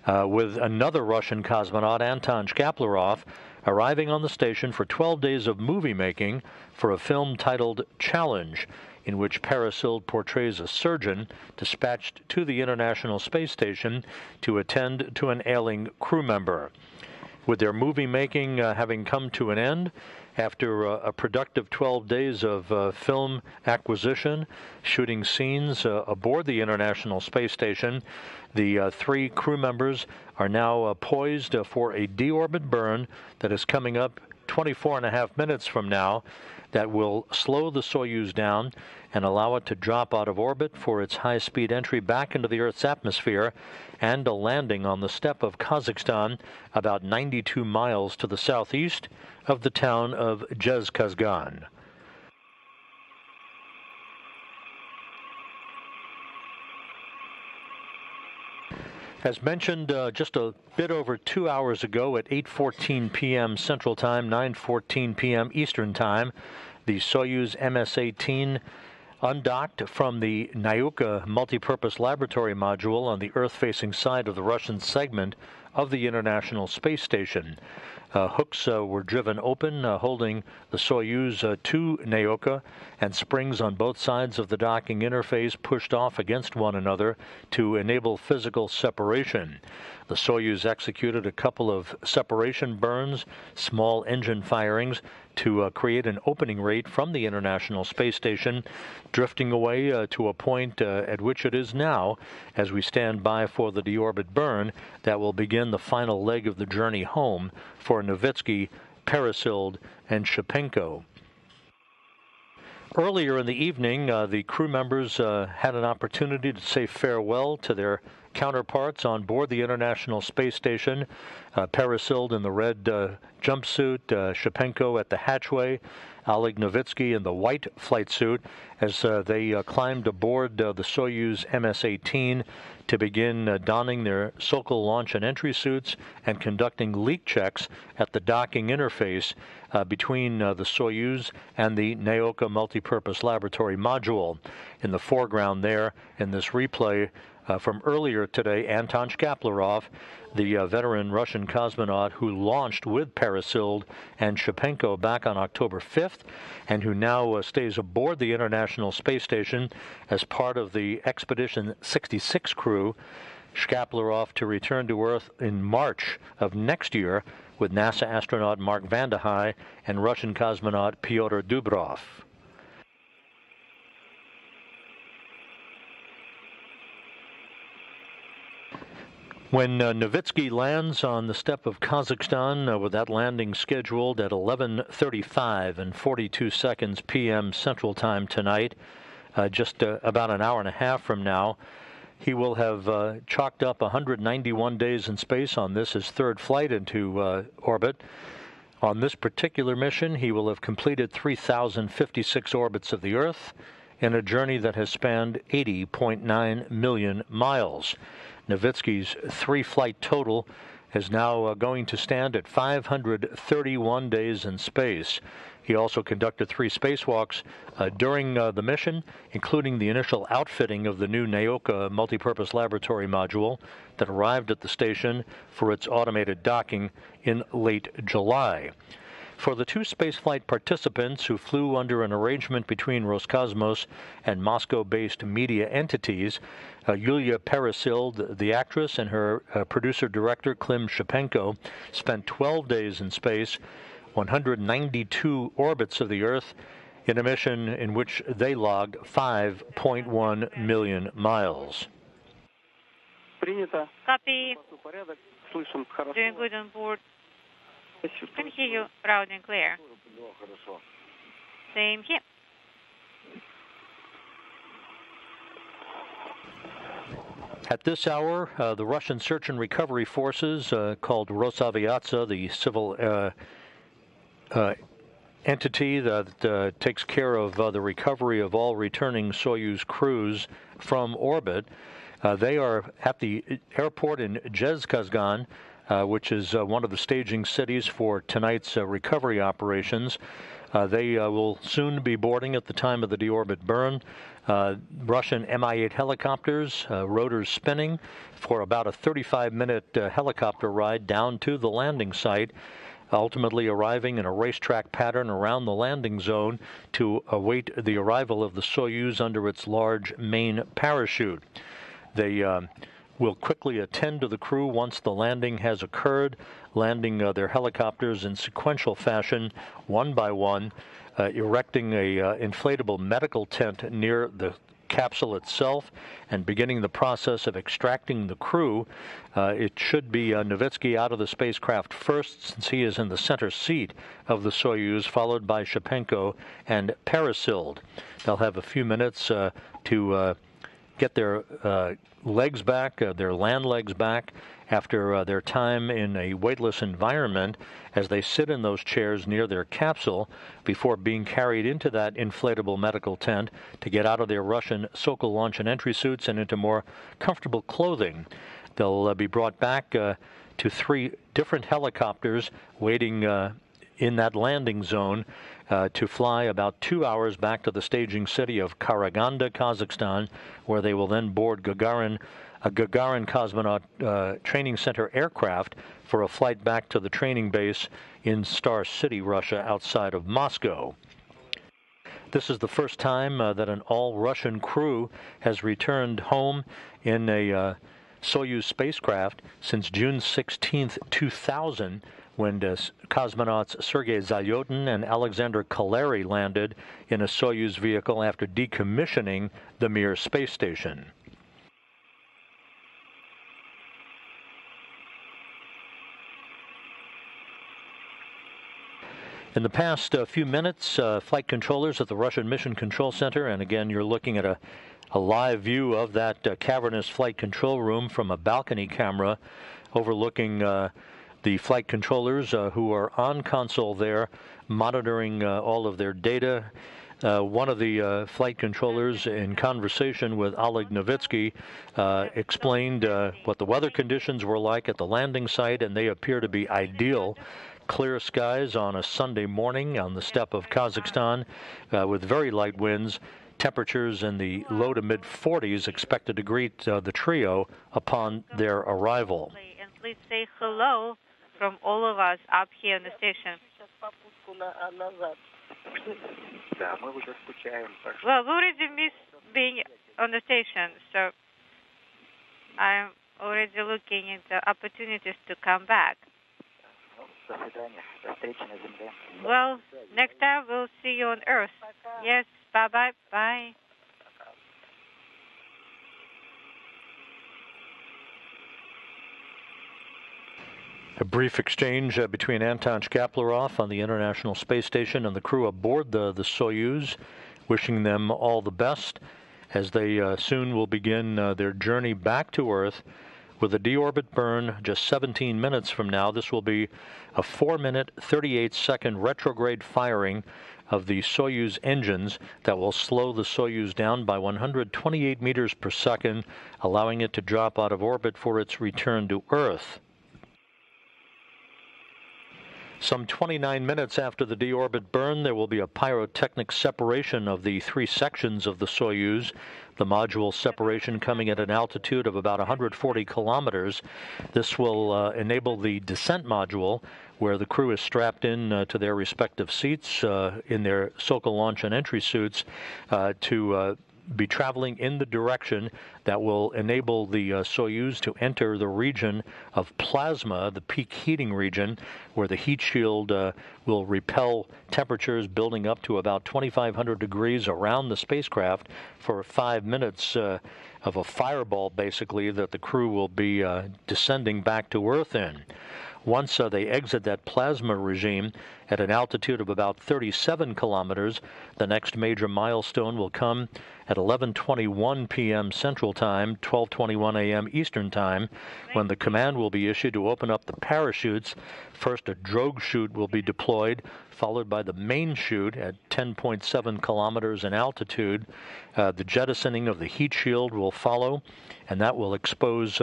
with another Russian cosmonaut, Anton Shkaplerov, arriving on the station for 12 days of movie making for a film titled Challenge, in which Peresild portrays a surgeon dispatched to the International Space Station to attend to an ailing crew member. With their movie making having come to an end, after a productive 12 days of film acquisition, shooting scenes aboard the International Space Station, the 3 crew members are now poised for a deorbit burn that is coming up 24.5 minutes from now that will slow the Soyuz down and allow it to drop out of orbit for its high-speed entry back into the Earth's atmosphere and a landing on the steppe of Kazakhstan about 92 miles to the southeast of the town of Zhezkazgan. As mentioned just a bit over 2 hours ago at 8:14 p.m. Central Time, 9:14 p.m. Eastern Time, the Soyuz MS-18 undocked from the Nauka multipurpose laboratory module on the Earth-facing side of the Russian segment of the International Space Station. Hooks were driven open, holding the Soyuz to Nauka, and springs on both sides of the docking interface pushed off against one another to enable physical separation. The Soyuz executed a couple of separation burns, small engine firings, to create an opening rate from the International Space Station, drifting away to a point at which it is now, as we stand by for the deorbit burn that will begin the final leg of the journey home for Novitskiy, Peresild, and Shipenko. Earlier in the evening, the crew members had an opportunity to say farewell to their counterparts on board the International Space Station. Peresild in the red jumpsuit, Shipenko at the hatchway, Oleg Novitskiy in the white flight suit as they climbed aboard the Soyuz MS-18 to begin donning their Sokol launch and entry suits and conducting leak checks at the docking interface between the Soyuz and the Nauka multipurpose laboratory module. In the foreground there, in this replay from earlier today, Anton Shkaplerov, the veteran Russian cosmonaut who launched with Peresild and Shipenko back on October 5th, and who now stays aboard the International Space Station as part of the Expedition 66 crew. Shkaplerov to return to Earth in March of next year with NASA astronaut Mark Vande Hei and Russian cosmonaut Pyotr Dubrov. When Novitskiy lands on the steppe of Kazakhstan, with that landing scheduled at 11:35 and 42 seconds p.m. Central Time tonight, just about an hour and a half from now, he will have chalked up 191 days in space on this, his third flight into orbit. On this particular mission, he will have completed 3,056 orbits of the Earth in a journey that has spanned 80.9 million miles. Novitskiy's 3-flight total is now going to stand at 531 days in space. He also conducted 3 spacewalks during the mission, including the initial outfitting of the new Naoka multipurpose laboratory module that arrived at the station for its automated docking in late July. For the 2 spaceflight participants who flew under an arrangement between Roscosmos and Moscow-based media entities, Yulia Peresild, the actress, and her producer-director Klim Shipenko spent 12 days in space, 192 orbits of the Earth, in a mission in which they logged 5.1 million miles. Copy. Doing good on board. Can hear you loud and clear. Same here. At this hour, the Russian search and recovery forces, called Rosaviatsia, the civil entity that takes care of the recovery of all returning Soyuz crews from orbit, they are at the airport in Zhezkazgan, which is one of the staging cities for tonight's recovery operations. They will soon be boarding at the time of the deorbit burn. Russian Mi-8 helicopters, rotors spinning, for about a 35-minute helicopter ride down to the landing site, ultimately arriving in a racetrack pattern around the landing zone to await the arrival of the Soyuz under its large main parachute. They will quickly attend to the crew once the landing has occurred, landing their helicopters in sequential fashion, one by one, erecting a inflatable medical tent near the capsule itself, and beginning the process of extracting the crew. It should be Novitskiy out of the spacecraft first, since he is in the center seat of the Soyuz, followed by Shipenko and Peresild. They'll have a few minutes to get their legs back, their land legs back, after their time in a weightless environment, as they sit in those chairs near their capsule before being carried into that inflatable medical tent to get out of their Russian Sokol launch and entry suits and into more comfortable clothing. They'll be brought back to 3 different helicopters waiting in that landing zone to fly about 2 hours back to the staging city of Karaganda, Kazakhstan, where they will then board a Gagarin cosmonaut training center aircraft for a flight back to the training base in Star City, Russia, outside of Moscow. This is the first time that an all-Russian crew has returned home in a Soyuz spacecraft since June 16, 2000, when cosmonauts Sergei Zayotyn and Alexander Kaleri landed in a Soyuz vehicle after decommissioning the Mir space station. In the past few minutes, flight controllers at the Russian Mission Control Center, and again, you're looking at a live view of that cavernous flight control room from a balcony camera overlooking the flight controllers who are on console there, monitoring all of their data. One of the flight controllers, in conversation with Oleg Novitskiy, explained what the weather conditions were like at the landing site, and they appear to be ideal. Clear skies on a Sunday morning on the steppe of Kazakhstan, with very light winds. Temperatures in the low to mid-40s expected to greet the trio upon their arrival. And please say hello from all of us up here in the station. Well, we already missed being on the station, so I'm already looking into opportunities to come back. Well, next time we'll see you on Earth. Yes, bye-bye. Bye. A brief exchange between Anton Shkaplerov on the International Space Station and the crew aboard the Soyuz, wishing them all the best as they soon will begin their journey back to Earth with a deorbit burn just 17 minutes from now. This will be a 4-minute, 38-second retrograde firing of the Soyuz engines that will slow the Soyuz down by 128 meters per second, allowing it to drop out of orbit for its return to Earth. Some 29 minutes after the deorbit burn, there will be a pyrotechnic separation of the three sections of the Soyuz. The module separation coming at an altitude of about 140 kilometers. This will enable the descent module, where the crew is strapped in to their respective seats in their Sokol launch and entry suits, to be traveling in the direction that will enable the Soyuz to enter the region of plasma, the peak heating region, where the heat shield will repel temperatures building up to about 2,500 degrees around the spacecraft for 5 minutes of a fireball, basically, that the crew will be descending back to Earth in. Once they exit that plasma regime at an altitude of about 37 kilometers, the next major milestone will come at 11:21 p.m. Central Time, 12:21 a.m. Eastern Time, when the command will be issued to open up the parachutes. First, a drogue chute will be deployed, followed by the main chute at 10.7 kilometers in altitude. The jettisoning of the heat shield will follow, and that will expose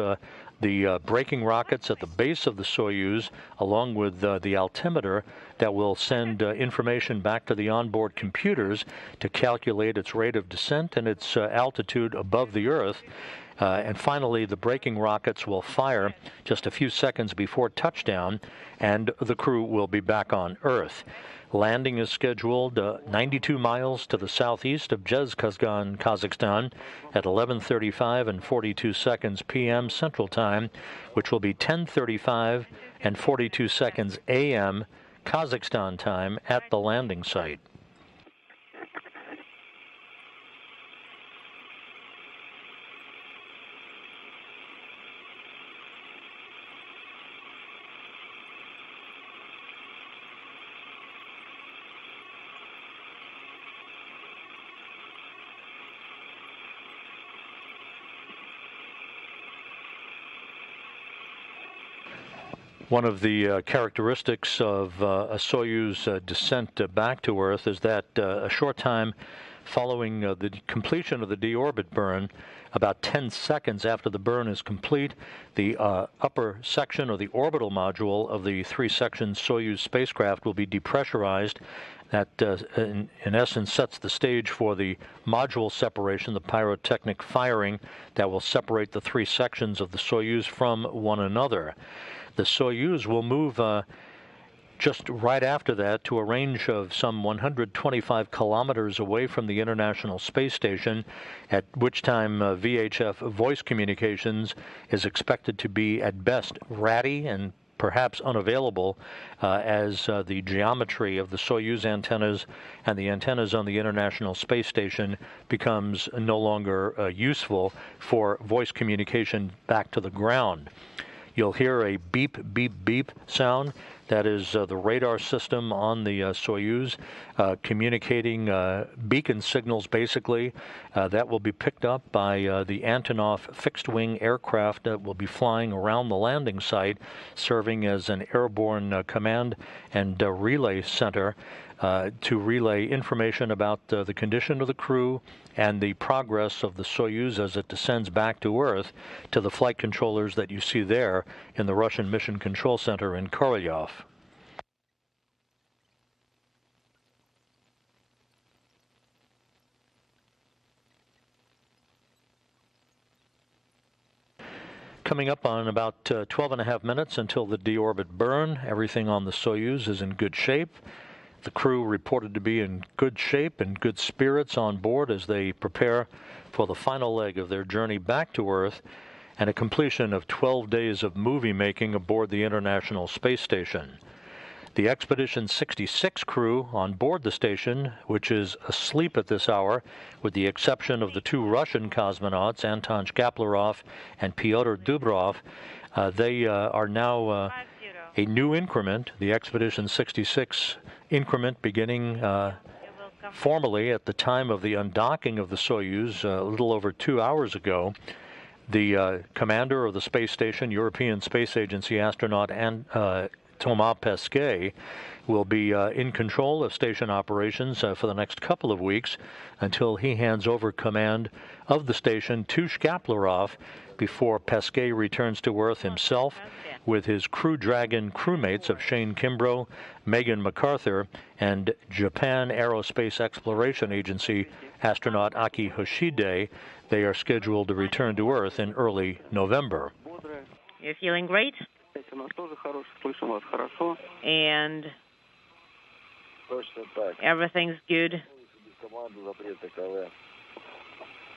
the braking rockets at the base of the Soyuz, along with the altimeter that will send information back to the onboard computers to calculate its rate of descent and its altitude above the Earth. And finally, the braking rockets will fire just a few seconds before touchdown, and the crew will be back on Earth. Landing is scheduled 92 miles to the southeast of Zhezkazgan, Kazakhstan, at 11:35 and 42 seconds p.m. Central Time, which will be 10:35 and 42 seconds a.m. Kazakhstan time at the landing site. One of the characteristics of a Soyuz descent back to Earth is that a short time following the completion of the deorbit burn, about 10 seconds after the burn is complete, the upper section or the orbital module of the three-section Soyuz spacecraft will be depressurized. That, in essence, sets the stage for the module separation, the pyrotechnic firing that will separate the three sections of the Soyuz from one another. The Soyuz will move just right after that to a range of some 125 kilometers away from the International Space Station, at which time VHF voice communications is expected to be at best ratty and perhaps unavailable, as the geometry of the Soyuz antennas and the antennas on the International Space Station becomes no longer useful for voice communication back to the ground. You'll hear a beep, beep, beep sound. That is the radar system on the Soyuz communicating beacon signals, basically. That will be picked up by the Antonov fixed-wing aircraft that will be flying around the landing site, serving as an airborne command and relay center to relay information about the condition of the crew and the progress of the Soyuz as it descends back to Earth to the flight controllers that you see there in the Russian Mission Control Center in Korolyov. Coming up on about 12 and a half minutes until the deorbit burn, everything on the Soyuz is in good shape. The crew reported to be in good shape and good spirits on board as they prepare for the final leg of their journey back to Earth and a completion of 12 days of movie making aboard the International Space Station. The Expedition 66 crew on board the station, which is asleep at this hour, with the exception of the two Russian cosmonauts, Anton Shkaplerov and Pyotr Dubrov, they are now a new increment, the Expedition 66 increment, beginning formally at the time of the undocking of the Soyuz a little over 2 hours ago. The commander of the space station, European Space Agency astronaut Thomas Pesquet, will be in control of station operations for the next couple of weeks until he hands over command of the station to Shkaplerov before Pesquet returns to Earth himself with his Crew Dragon crewmates of Shane Kimbrough, Megan MacArthur, and Japan Aerospace Exploration Agency astronaut Aki Hoshide. They are scheduled to return to Earth in early November. You're feeling great? And everything's good?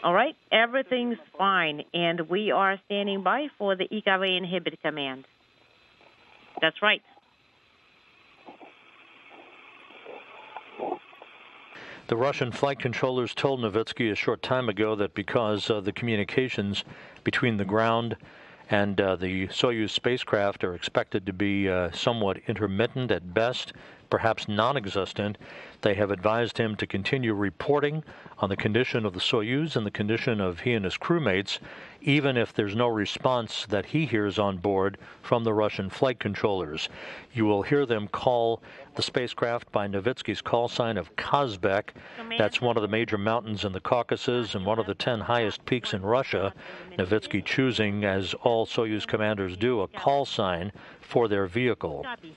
All right, everything's fine, and we are standing by for the EKV inhibit command. That's right. The Russian flight controllers told Novitskiy a short time ago that because the communications between the ground and the Soyuz spacecraft are expected to be somewhat intermittent at best, perhaps non-existent, they have advised him to continue reporting on the condition of the Soyuz and the condition of he and his crewmates, even if there's no response that he hears on board from the Russian flight controllers. You will hear them call the spacecraft by Novitskiy's call sign of Kazbek. That's one of the major mountains in the Caucasus and one of the 10 highest peaks in Russia. Novitskiy choosing, as all Soyuz commanders do, a call sign for their vehicle. Copy.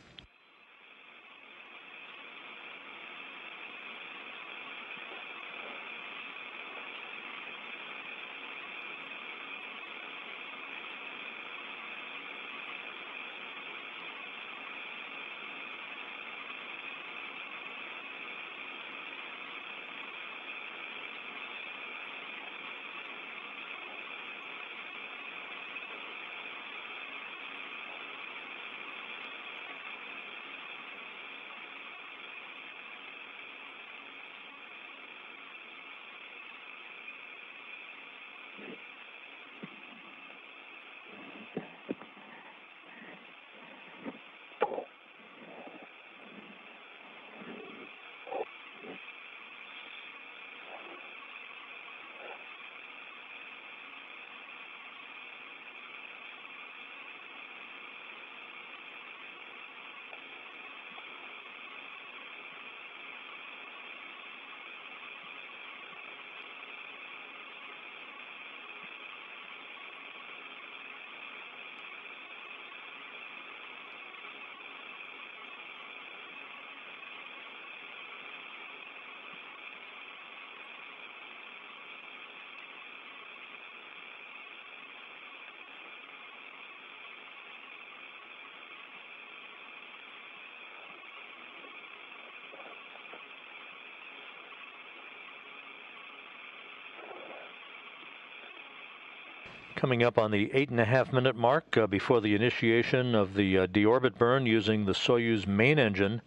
Coming up on the 8.5-minute mark before the initiation of the deorbit burn using the Soyuz main engine.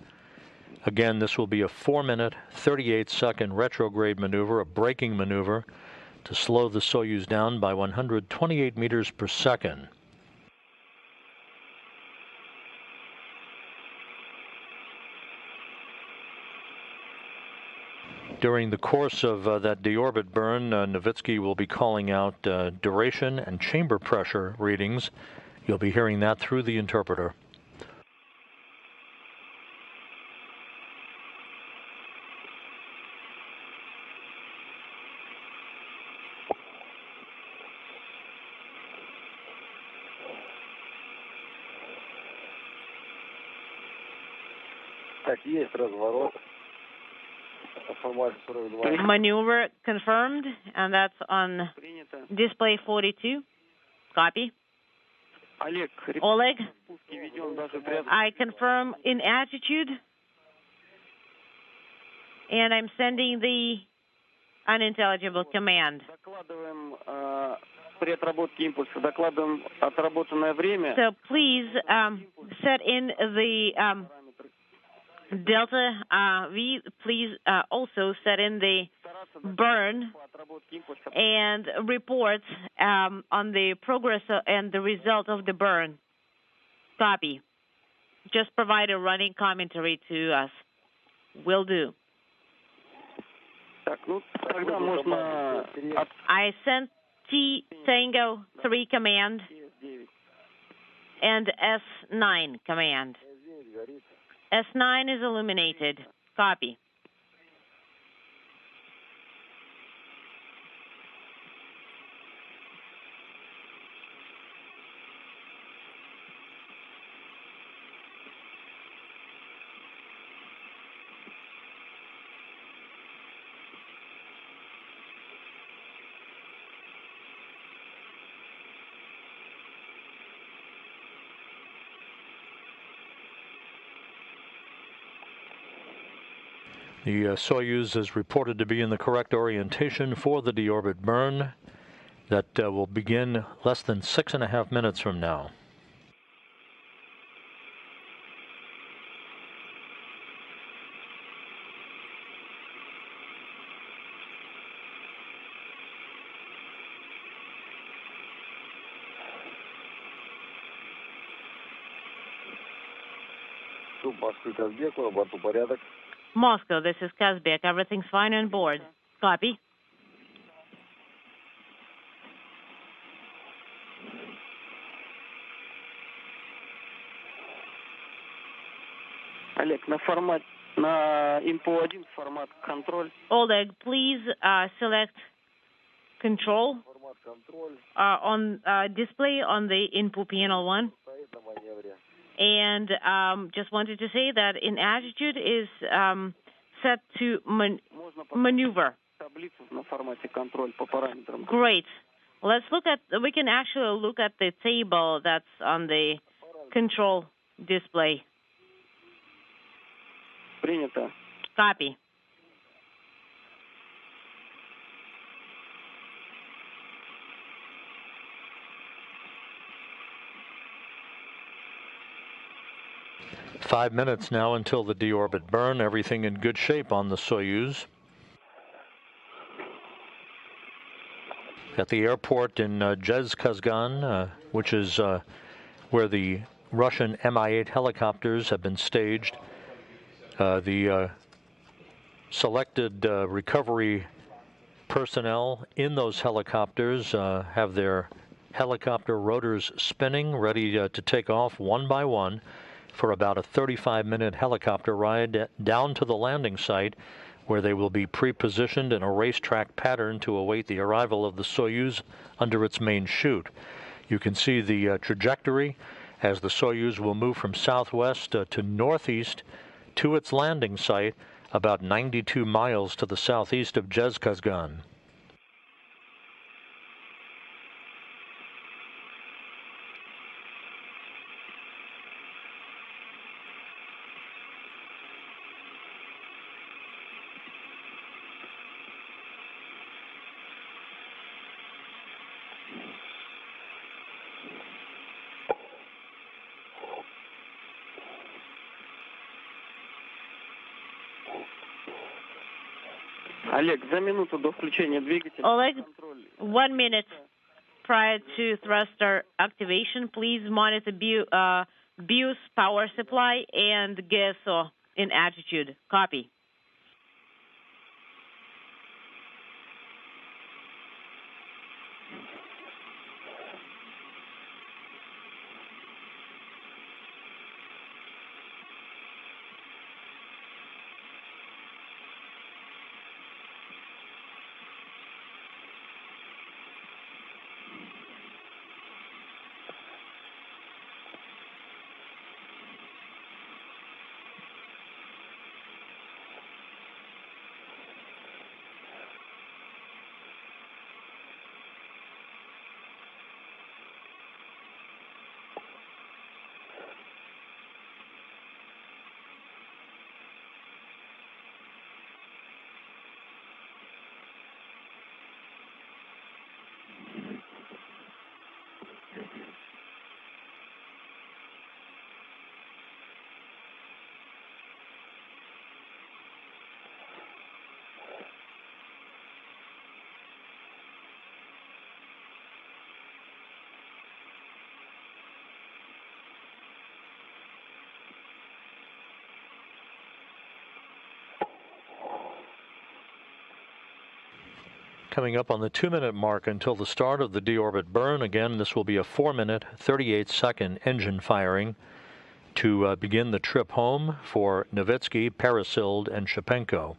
Again, this will be a 4-minute, 38-second retrograde maneuver, a braking maneuver, to slow the Soyuz down by 128 meters per second. During the course of that deorbit burn, Novitskiy will be calling out duration and chamber pressure readings. You'll be hearing that through the interpreter. Так, есть разворот. Maneuver confirmed, and that's on display 42. Copy. Oleg, I confirm in attitude, and I'm sending the unintelligible command. So please set in the Delta V, please also set in the burn and report on the progress and the result of the burn. Copy. Just provide a running commentary to us. Will do. I sent T Tango 3 command and S9 command. S9 is illuminated. Copy. The Soyuz is reported to be in the correct orientation for the deorbit burn that will begin less than 6.5 minutes from now. Moscow, this is Kazbek. Everything's fine on board. Copy. Олег, на INPO-1 формат контроль. Oleg, please select control on display on the input panel 1. And just wanted to say that in attitude is set to maneuver. Great. We can actually look at the table that's on the control display. Принято. Copy. Five minutes now until the deorbit burn. Everything in good shape on the Soyuz. At the airport in Zhezkazgan, which is where the Russian Mi-8 helicopters have been staged. The selected recovery personnel in those helicopters have their helicopter rotors spinning, ready to take off one by one for about a 35-minute helicopter ride down to the landing site, where they will be pre-positioned in a racetrack pattern to await the arrival of the Soyuz under its main chute. You can see the trajectory as the Soyuz will move from southwest to northeast to its landing site, about 92 miles to the southeast of Zhezkazgan. Олег, за минуту до включения двигателя. Oleg, 1 minute prior to thruster activation, please monitor BIOS power supply and GSO in attitude. Copy. Coming up on the 2-minute mark until the start of the deorbit burn. Again, this will be a 4-minute, 38-second engine firing to begin the trip home for Novitskiy, Peresild, and Shipenko.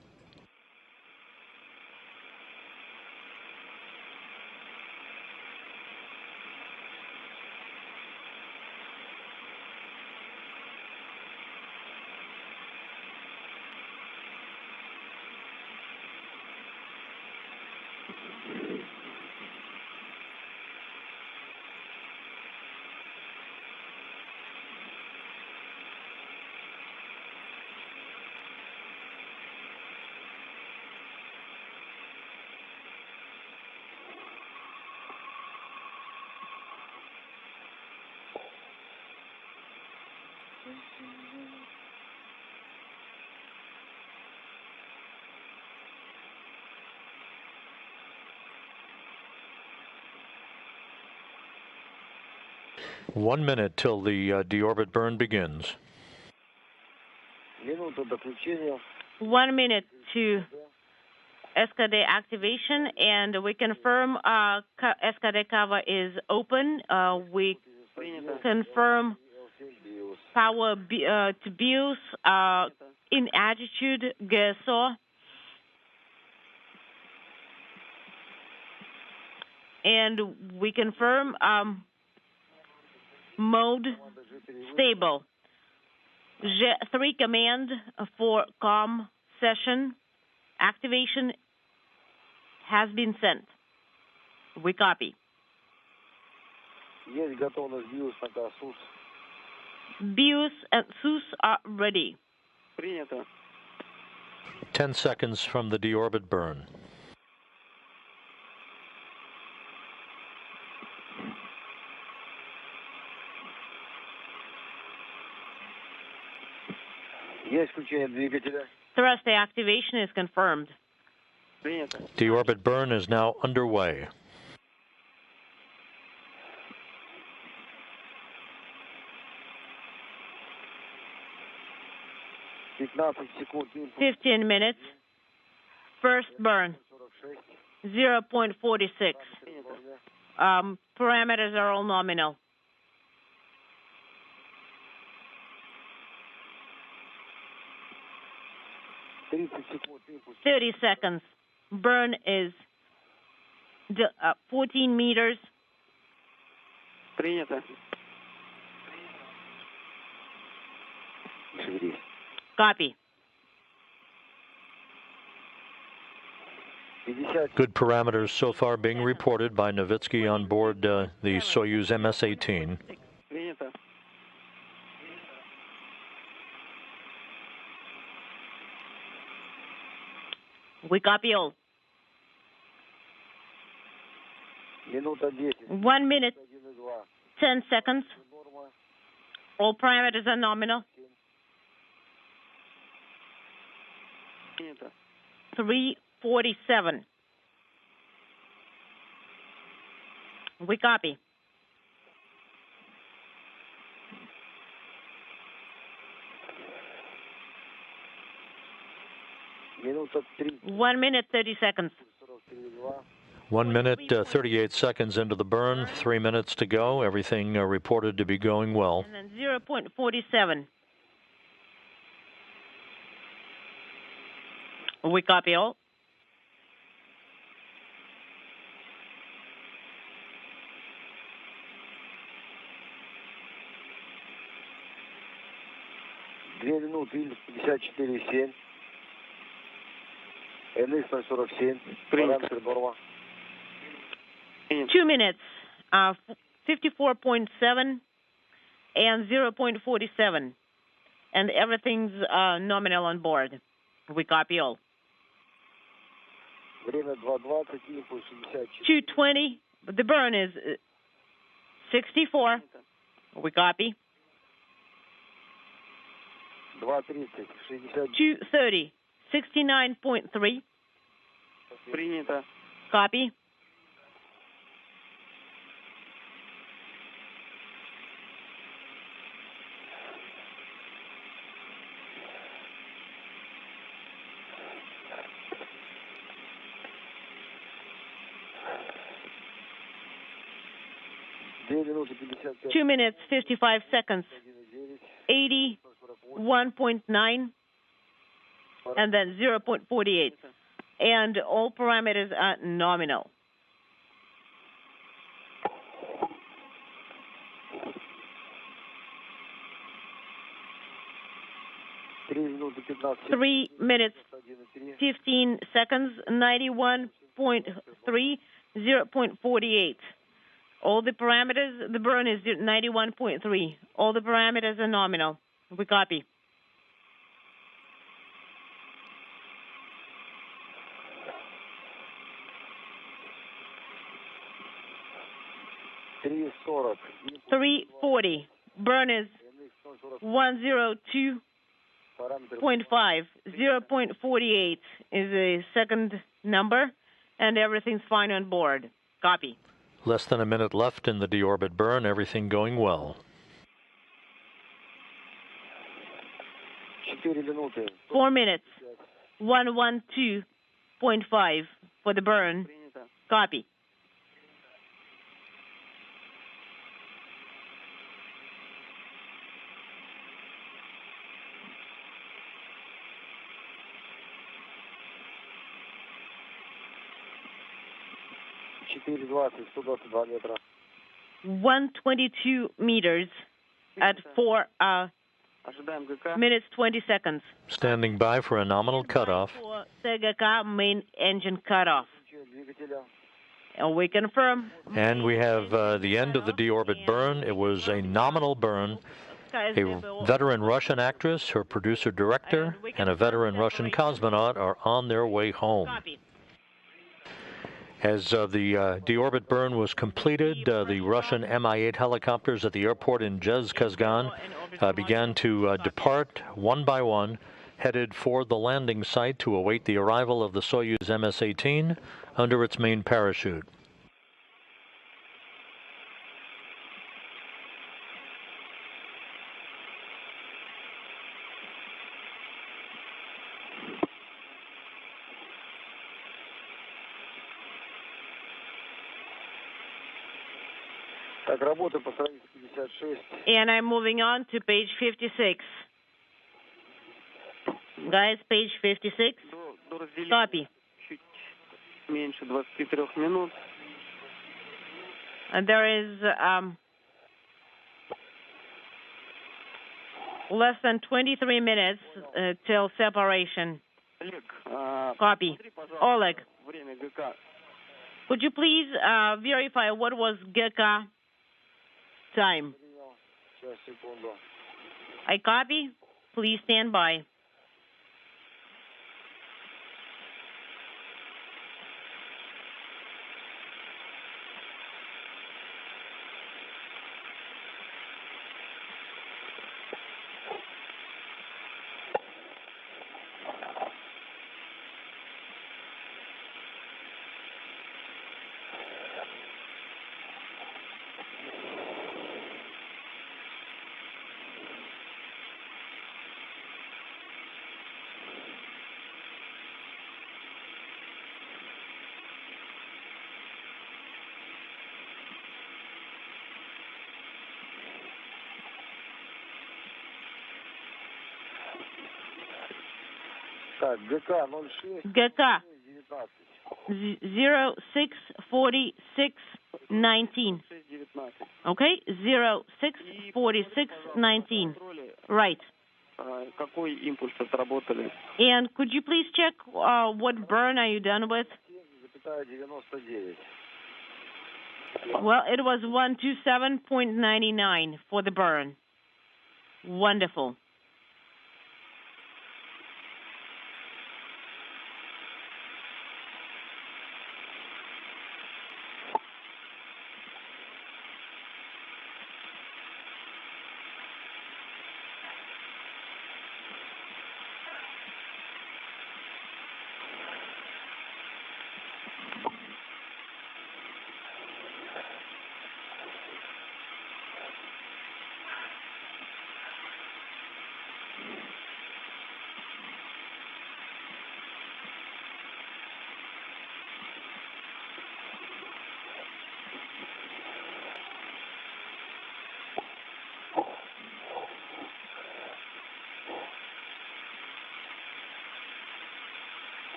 1 minute till the deorbit burn begins. 1 minute to SKD activation, and we confirm SKD cover is open. We confirm power to BIOS in attitude GSO. And we confirm mode stable. G3 command for COM session activation has been sent. We copy. BIOS and SUS are ready. 10 seconds from the deorbit burn. Thrust activation is confirmed. Deorbit burn is now underway. $15 minutes. First burn. 0.46. Parameters are all nominal. 30 seconds. Burn is 14 meters. Copy. Good parameters so far being reported by Novitskiy on board the Soyuz MS-18. We copy all. 1 minute, 10 seconds. All parameters are nominal. 3:47. We copy. One minute, 30 seconds. 1 minute, 38 seconds into the burn. 3 minutes to go. Everything reported to be going well. And then 0.47. We copy all. Параметр норма. 2 minutes, 54.7 and 0.47. And everything's nominal on board. We copy all. Время 2:20, импульс 64. 2:20. The burn is 64. We copy. 2:30, 60. 2:30. 69.3. Принято. Copy. Two minutes, 55 seconds. 81.9 and then 0.48. And all parameters are nominal. Three minutes, 15 seconds, 91.3, 0.48. All the parameters, the burn is 91.3. All the parameters are nominal. We copy. $3.40. Burn is 102.5. 0.48 is a second number, and everything's fine on board. Copy. Less than a minute left in the deorbit burn, everything going well. 4 минуты. 4 minutes. 112.5 for the burn. Copy. $4.20, 122 meters at 4 minutes 20 seconds. Standing by for a nominal cutoff. For CGK main engine cutoff. And we confirm. And we have the end of the deorbit burn. It was a nominal burn. A veteran Russian actress, her producer-director, and a veteran Russian cosmonaut are on their way home. Copy. As the deorbit burn was completed, the Russian Mi-8 helicopters at the airport in Zhezkazgan began to depart one by one, headed for the landing site to await the arrival of the Soyuz MS-18 under its main parachute. Так, работа по странице 56. And I'm moving on to page 56. Guys, page 56. Copy. Чуть меньше 23 минут. And there is less than 23 minutes till separation. Олег, Copy. смотри, пожалуйста, Oleg, время ГК. could you please verify what was GK time? Сейчас, секунду. I copy. Please stand by. Так, ГК 06. GK 19. 064619. 6:19. Okay? 064619. Right. Какой импульс отработали? And could you please check what burn are you done with? 7,99. Well, it was 127.99 for the burn. Wonderful.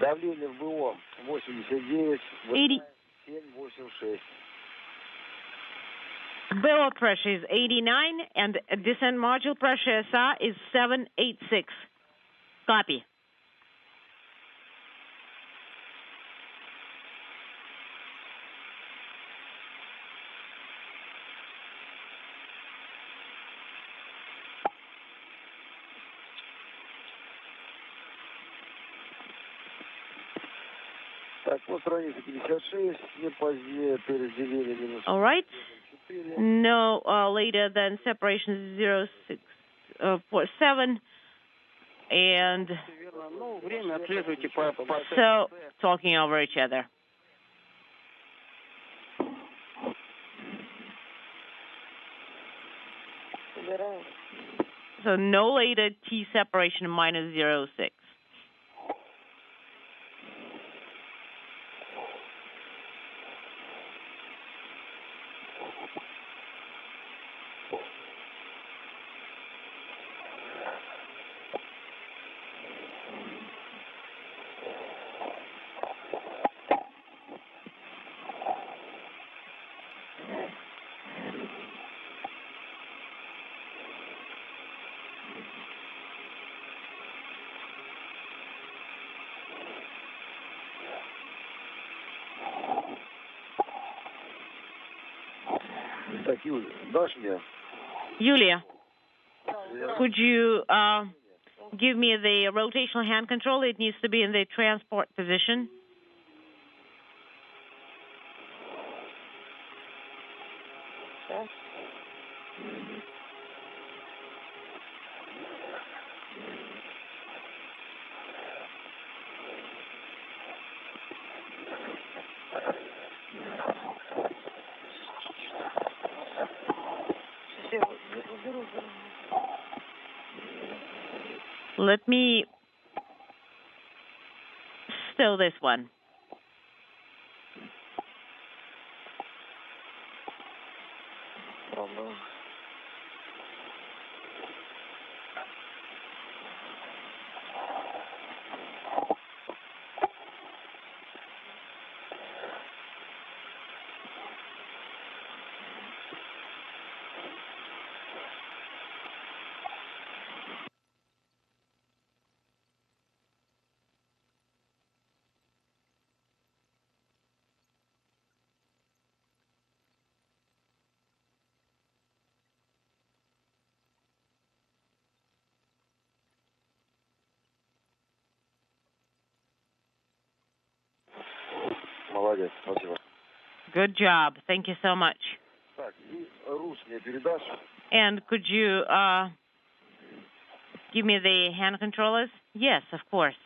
Давление в БО 89, 786. Barrel pressure is 89 and descent module pressure SR is 786. Copy. Так, по странице 56, не позднее переделили минус. All right. No later than separation 0647. And Верно. Ну, время отслеживайте по so talking over each other. So no later T separation minus 0.6. Так, Юля, дашь мне? Yulia, could you give me the rotational hand control? It needs to be in the transport position. Let me stow this one. Молодец, спасибо. Good job. Thank you so much. Так, и Рус мне передашь? And could you give me the hand controllers? Yes, of course.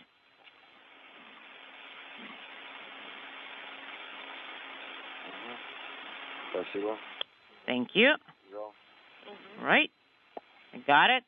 Спасибо. Thank you. Взял. Right. I got it.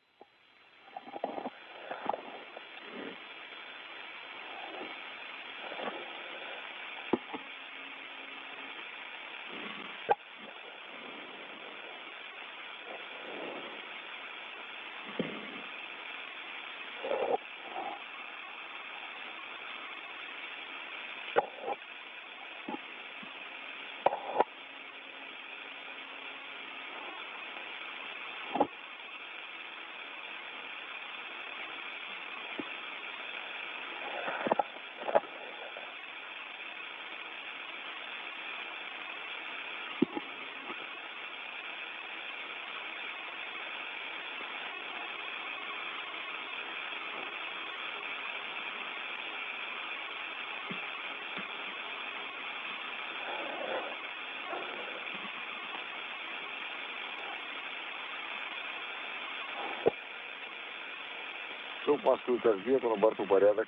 Все, Москву и Казбеку, на борту порядок.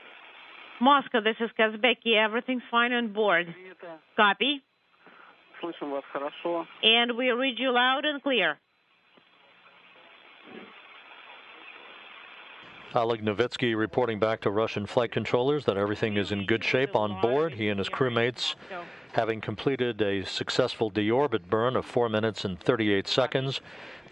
Moscow, this is Kazbeki. Everything's fine on board. Copy. Слышим вас хорошо. And we read you loud and clear. Oleg Novitskiy reporting back to Russian flight controllers that everything is in good shape on board. He and his crewmates having completed a successful deorbit burn of 4 minutes and 38 seconds.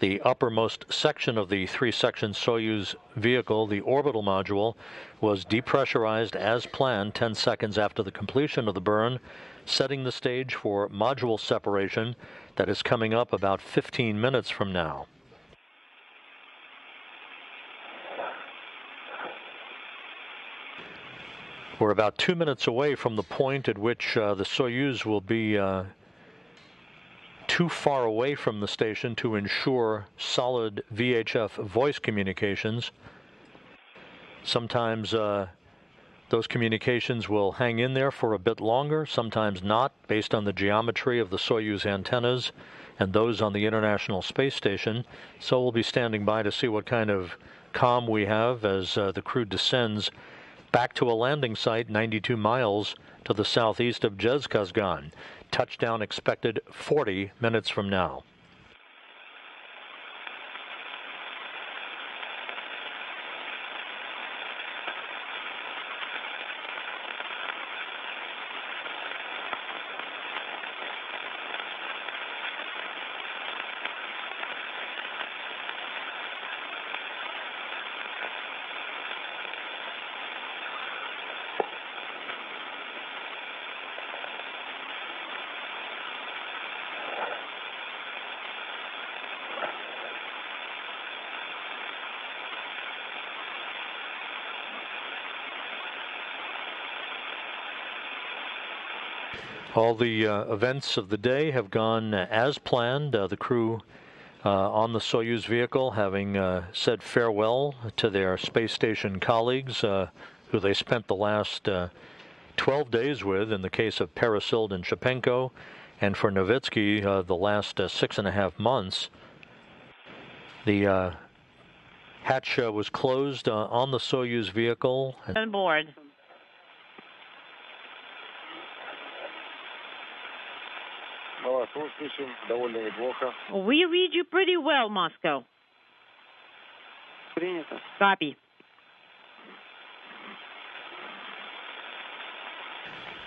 The uppermost section of the three-section Soyuz vehicle, the orbital module, was depressurized as planned 10 seconds after the completion of the burn, setting the stage for module separation that is coming up about 15 minutes from now. We're about 2 minutes away from the point at which the Soyuz will be too far away from the station to ensure solid VHF voice communications. Sometimes those communications will hang in there for a bit longer, sometimes not, based on the geometry of the Soyuz antennas and those on the International Space Station. So we'll be standing by to see what kind of comm we have as the crew descends back to a landing site 92 miles to the southeast of Zhezkazgan. Touchdown expected 40 minutes from now. All the events of the day have gone as planned. The crew on the Soyuz vehicle having said farewell to their space station colleagues who they spent the last 12 days with in the case of Peresild and Shipenko, and for Novitskiy the last 6.5 months. The hatch was closed on the Soyuz vehicle. On board. We read you pretty well, Moscow. Принято. Copy.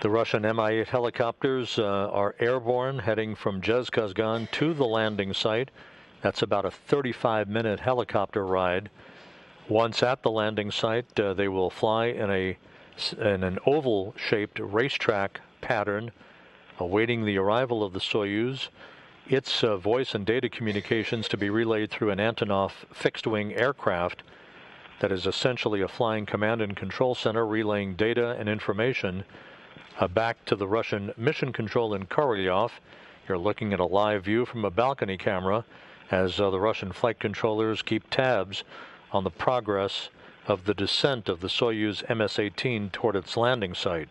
The Russian Mi-8 helicopters are airborne, heading from Zhezkazgan to the landing site. That's about a 35-minute helicopter ride. Once at the landing site, they will fly in an oval-shaped racetrack pattern, awaiting the arrival of the Soyuz. Its voice and data communications to be relayed through an Antonov fixed-wing aircraft that is essentially a flying command and control center relaying data and information back to the Russian mission control in Korolyov. You're looking at a live view from a balcony camera as the Russian flight controllers keep tabs on the progress of the descent of the Soyuz MS-18 toward its landing site.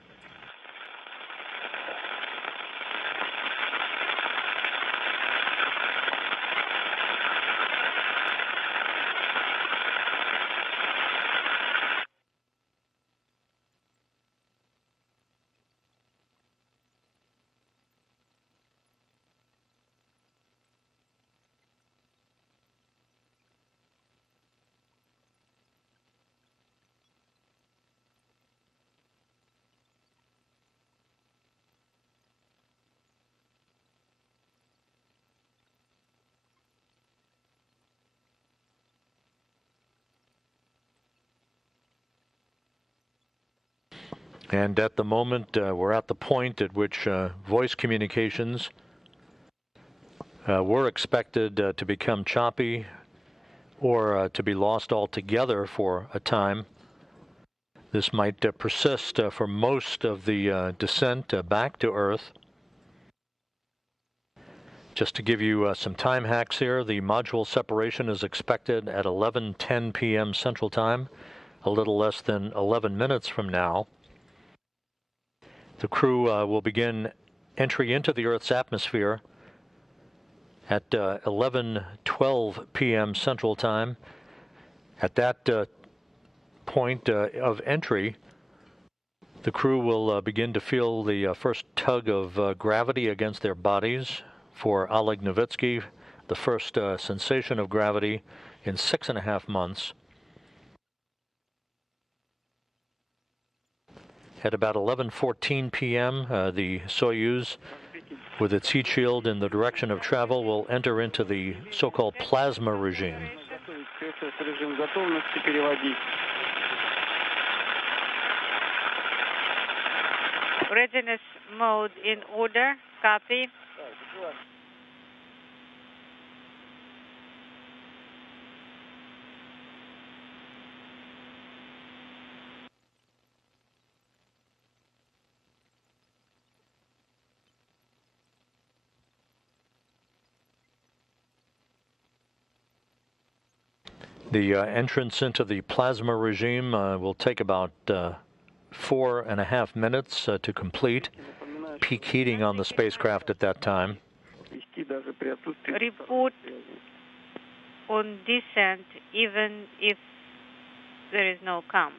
And at the moment, we're at the point at which voice communications were expected to become choppy or to be lost altogether for a time. This might persist for most of the descent back to Earth. Just to give you some time hacks here, the module separation is expected at 11:10 p.m. Central Time, a little less than 11 minutes from now. The crew will begin entry into the Earth's atmosphere at 11:12 p.m. Central Time. At that point of entry, the crew will begin to feel the first tug of gravity against their bodies. For Oleg Novitskiy, the first sensation of gravity in 6.5 months. At about 11:14 p.m., the Soyuz, with its heat shield in the direction of travel, will enter into the so-called plasma regime. Readiness mode in order. Copy. The entrance into the plasma regime will take about 4.5 minutes to complete. Peak heating on the spacecraft at that time. Report on descent even if there is no calm.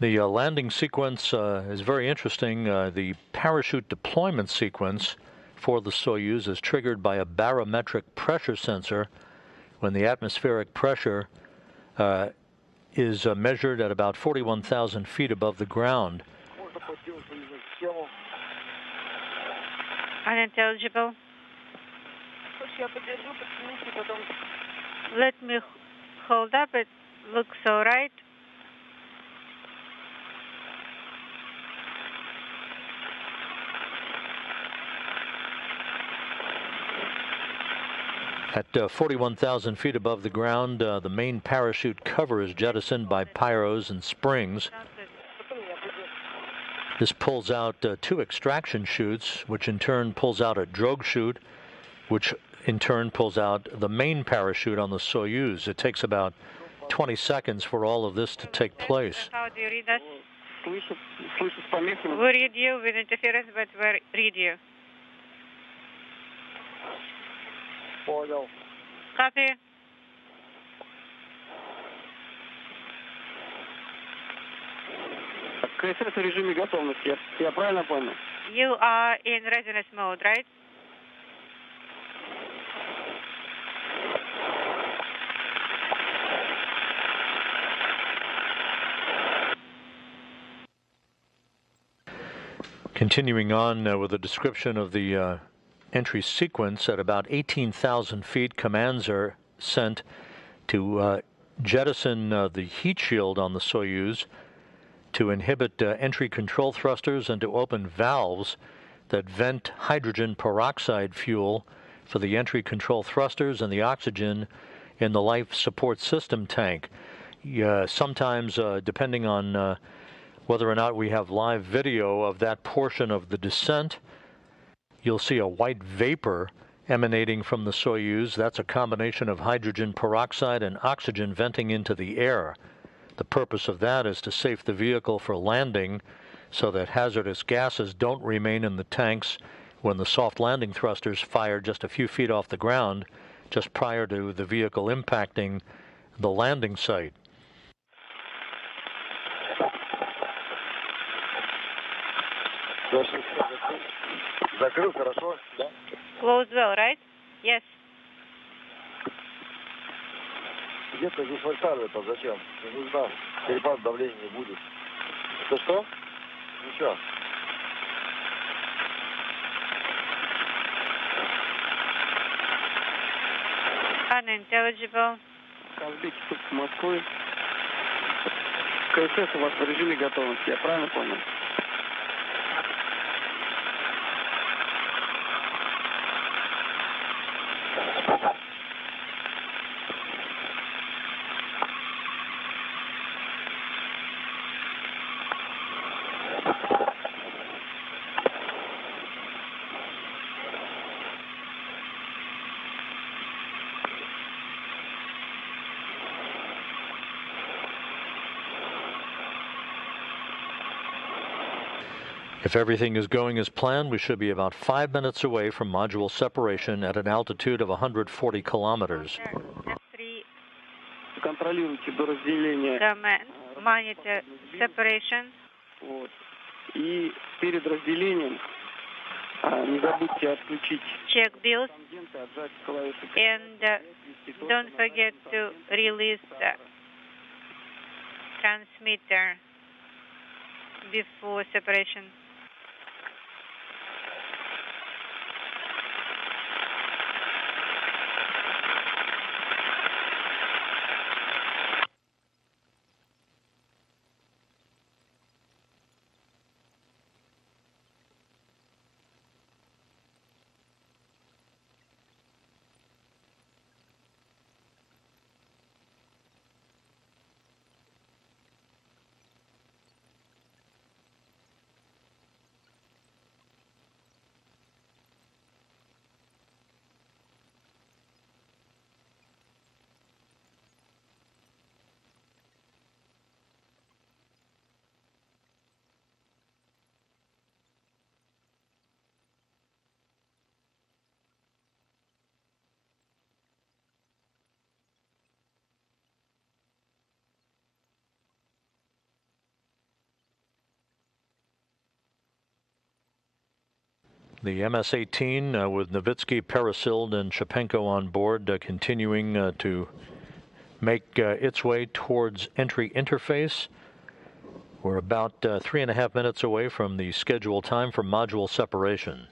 The landing sequence is very interesting. The parachute deployment sequence for the Soyuz is triggered by a barometric pressure sensor when the atmospheric pressure is measured at about 41,000 feet above the ground. Unintelligible. Let me hold up. It looks all right. At 41,000 feet above the ground, the main parachute cover is jettisoned by pyros and springs. This pulls out 2 extraction chutes, which in turn pulls out a drogue chute, which in turn pulls out the main parachute on the Soyuz. It takes about 20 seconds for all of this to take place. How do you read us? Слышу с помехами. We read you with interference, but we read you. Понял. Copy. КСС в режиме готовности. Я правильно понял? You are in readiness mode, right? Continuing on with a description of the entry sequence, at about 18,000 feet, commands are sent to jettison the heat shield on the Soyuz, to inhibit entry control thrusters, and to open valves that vent hydrogen peroxide fuel for the entry control thrusters and the oxygen in the life support system tank. Sometimes, depending on whether or not we have live video of that portion of the descent, you'll see a white vapor emanating from the Soyuz. That's a combination of hydrogen peroxide and oxygen venting into the air. The purpose of that is to safe the vehicle for landing so that hazardous gases don't remain in the tanks when the soft landing thrusters fire just a few feet off the ground, just prior to the vehicle impacting the landing site. Закрыл хорошо, да? Closed well, right? Yes. Где-то здесь вольтары-то зачем? Не нужна. Перепад давления не будет. Что? Ничего. Unintelligible. Казбек, тут Москвы. КСС у вас в режиме готовности. Я правильно понял? If everything is going as planned, we should be about 5 minutes away from module separation at an altitude of 140 kilometers. Контролируйте до разделения. Command, monitor separation. Вот. И перед разделением не забудьте отключить Check bills. тангенты, отжать клавишу. And don't forget to release the transmitter before separation. The MS-18 with Novitskiy, Peresild, and Shipenko on board, continuing to make its way towards entry interface. We're about 3.5 minutes away from the scheduled time for module separation.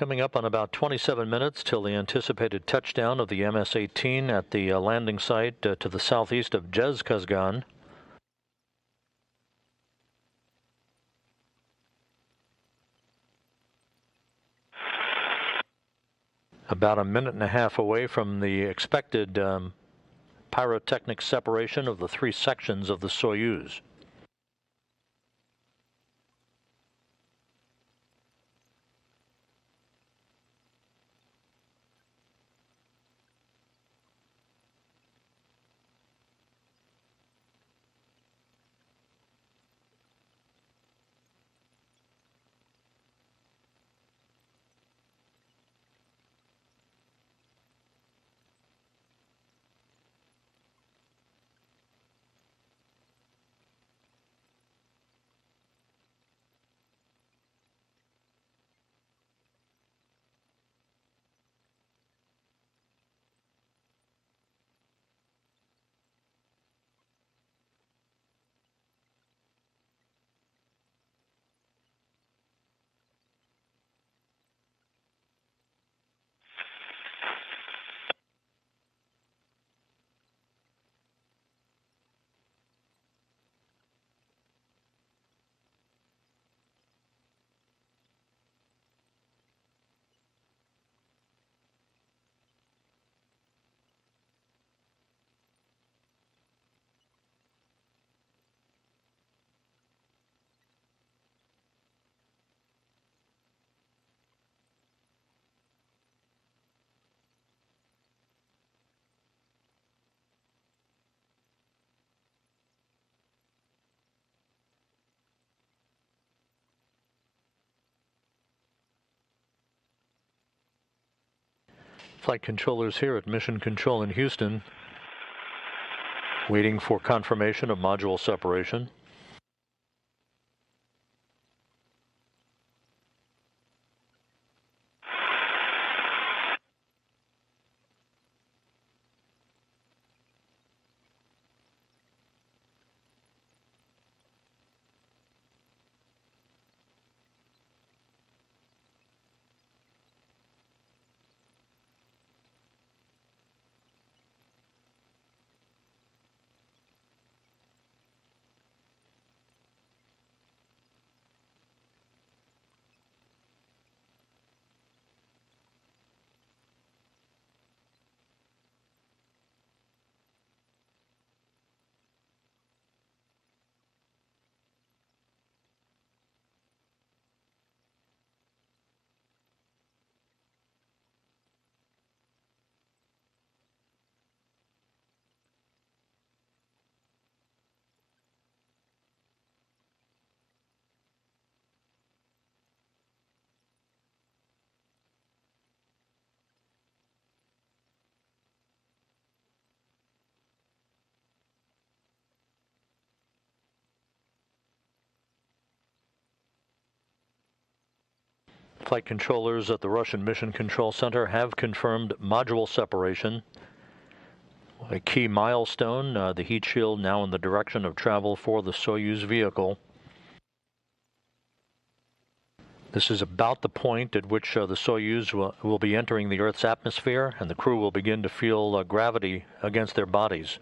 Coming up on about 27 minutes till the anticipated touchdown of the MS-18 at the landing site to the southeast of Zhezkazgan. About a minute and a half away from the expected pyrotechnic separation of the three sections of the Soyuz. Flight controllers here at Mission Control in Houston, waiting for confirmation of module separation. Flight controllers at the Russian Mission Control Center have confirmed module separation. A key milestone, the heat shield now in the direction of travel for the Soyuz vehicle. This is about the point at which the Soyuz will be entering the Earth's atmosphere, and the crew will begin to feel gravity against their bodies.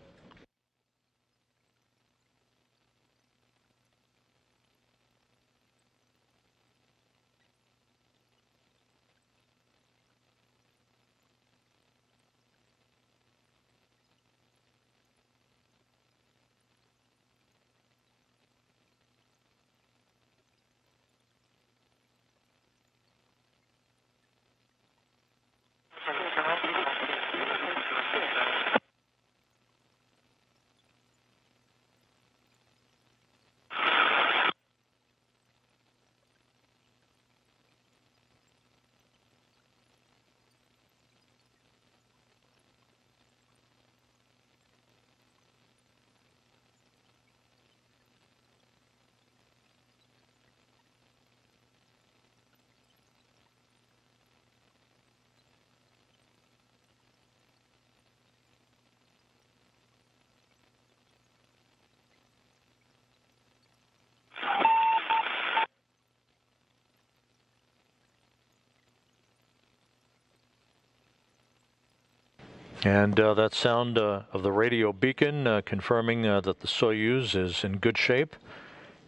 And that sound of the radio beacon confirming that the Soyuz is in good shape,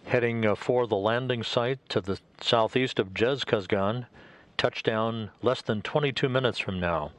heading for the landing site to the southeast of Zhezkazgan, touchdown less than 22 minutes from now.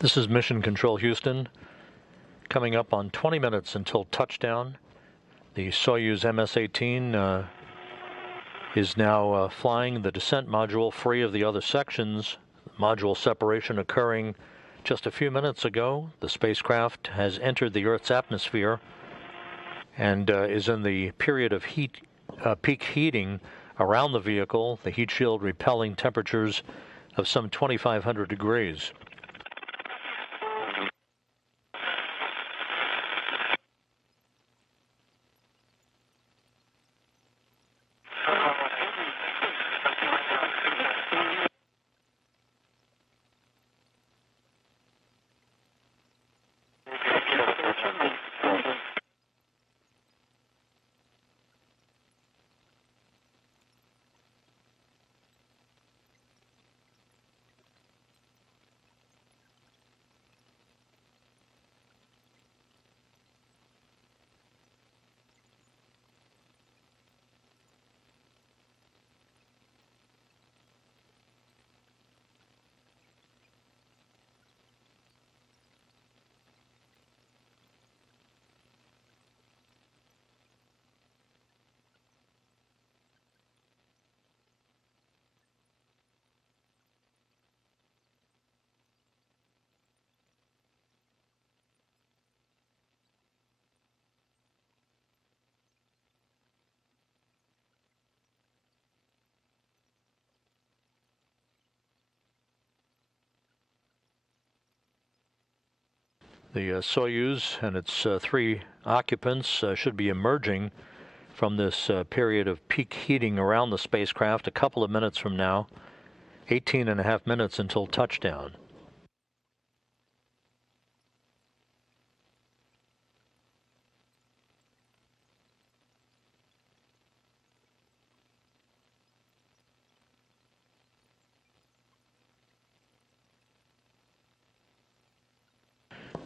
This is Mission Control Houston. Coming up on 20 minutes until touchdown. The Soyuz MS-18 is now flying the descent module free of the other sections. Module separation occurring just a few minutes ago. The spacecraft has entered the Earth's atmosphere and is in the period of peak heating around the vehicle, the heat shield repelling temperatures of some 2,500 degrees. The Soyuz and its 3 occupants should be emerging from this period of peak heating around the spacecraft a couple of minutes from now, 18.5 minutes until touchdown.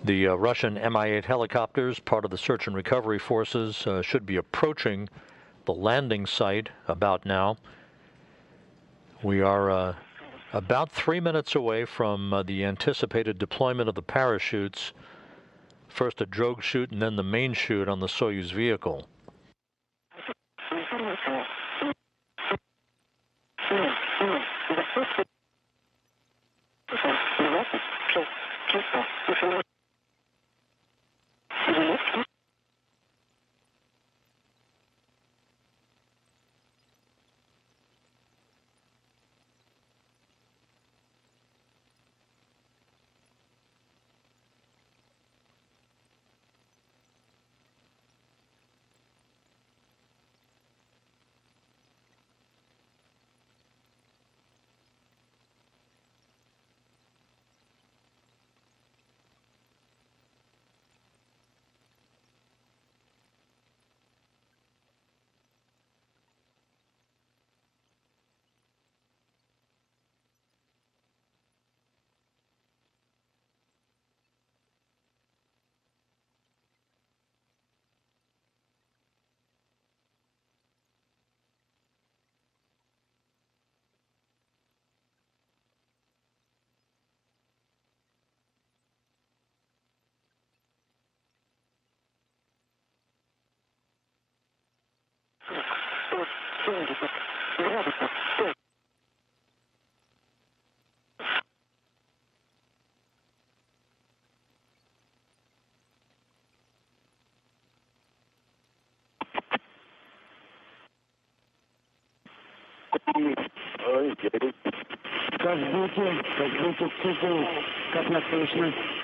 The Russian Mi-8 helicopters, part of the search and recovery forces, should be approaching the landing site about now. We are about 3 minutes away from the anticipated deployment of the parachutes. First a drogue chute and then the main chute on the Soyuz vehicle.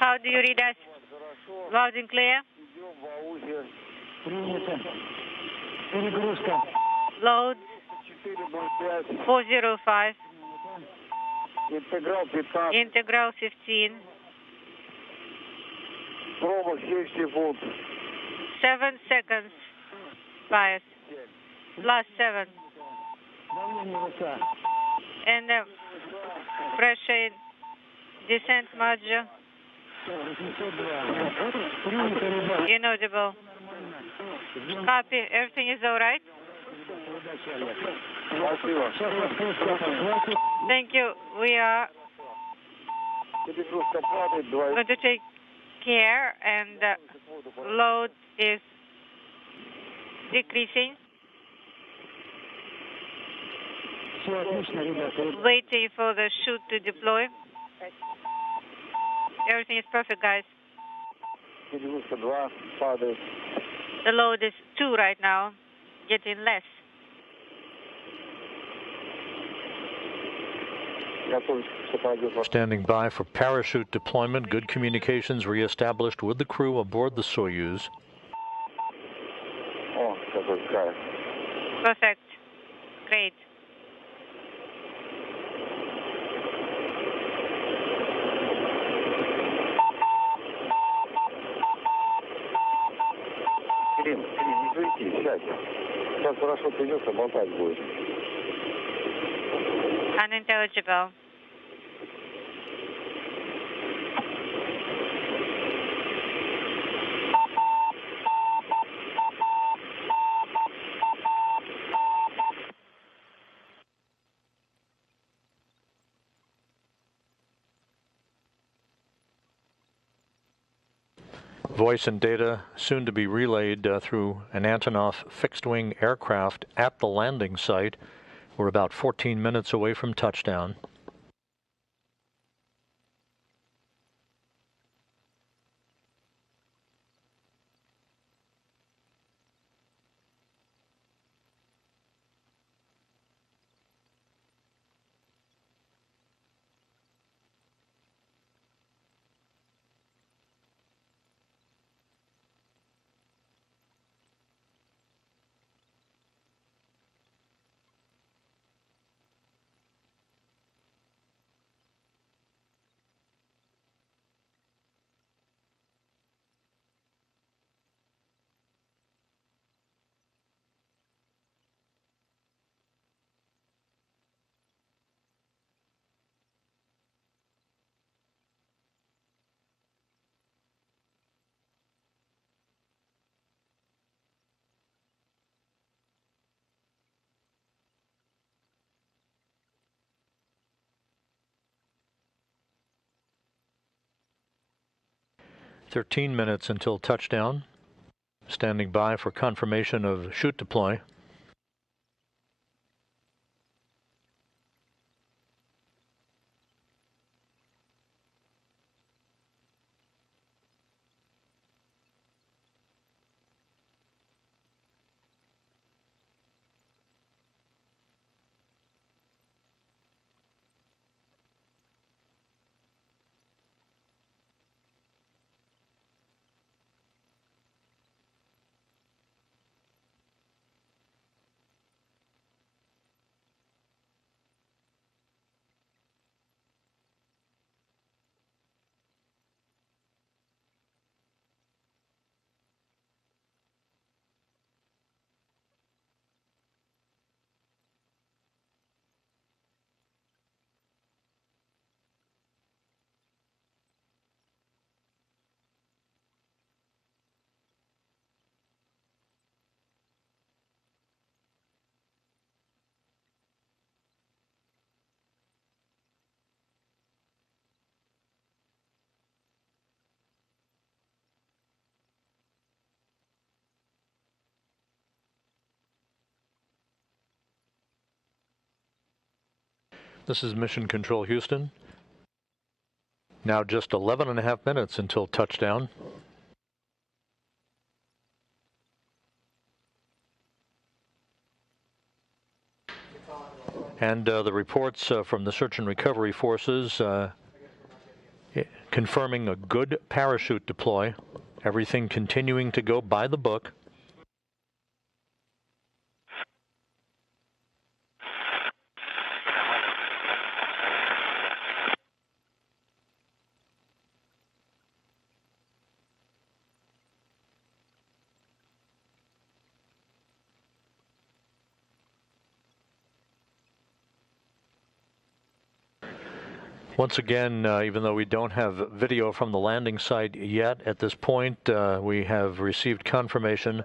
How do you read us? Loud and clear? Load 405. Integral 15. 7 seconds. Bias. Last 7. And pressure in descent module. Inaudible. Copy. Everything is all right? Thank you. We are going to take care, and load is decreasing. Waiting for the chute to deploy. Everything is perfect, guys. The load is 2 right now, getting less. Standing by for parachute deployment. Good communications reestablished with the crew aboard the Soyuz. Perfect. Great. Unintelligible. Voice and data soon to be relayed through an Antonov fixed-wing aircraft at the landing site. We're about 14 minutes away from touchdown. "13 minutes until touchdown. Standing by for confirmation of chute deploy." This is Mission Control Houston. Now just 11.5 minutes until touchdown. And the reports from the search and recovery forces confirming a good parachute deploy. Everything continuing to go by the book. Once again, even though we don't have video from the landing site yet at this point, we have received confirmation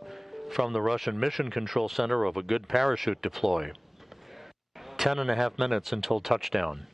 from the Russian Mission Control Center of a good parachute deploy. 10.5 minutes until touchdown.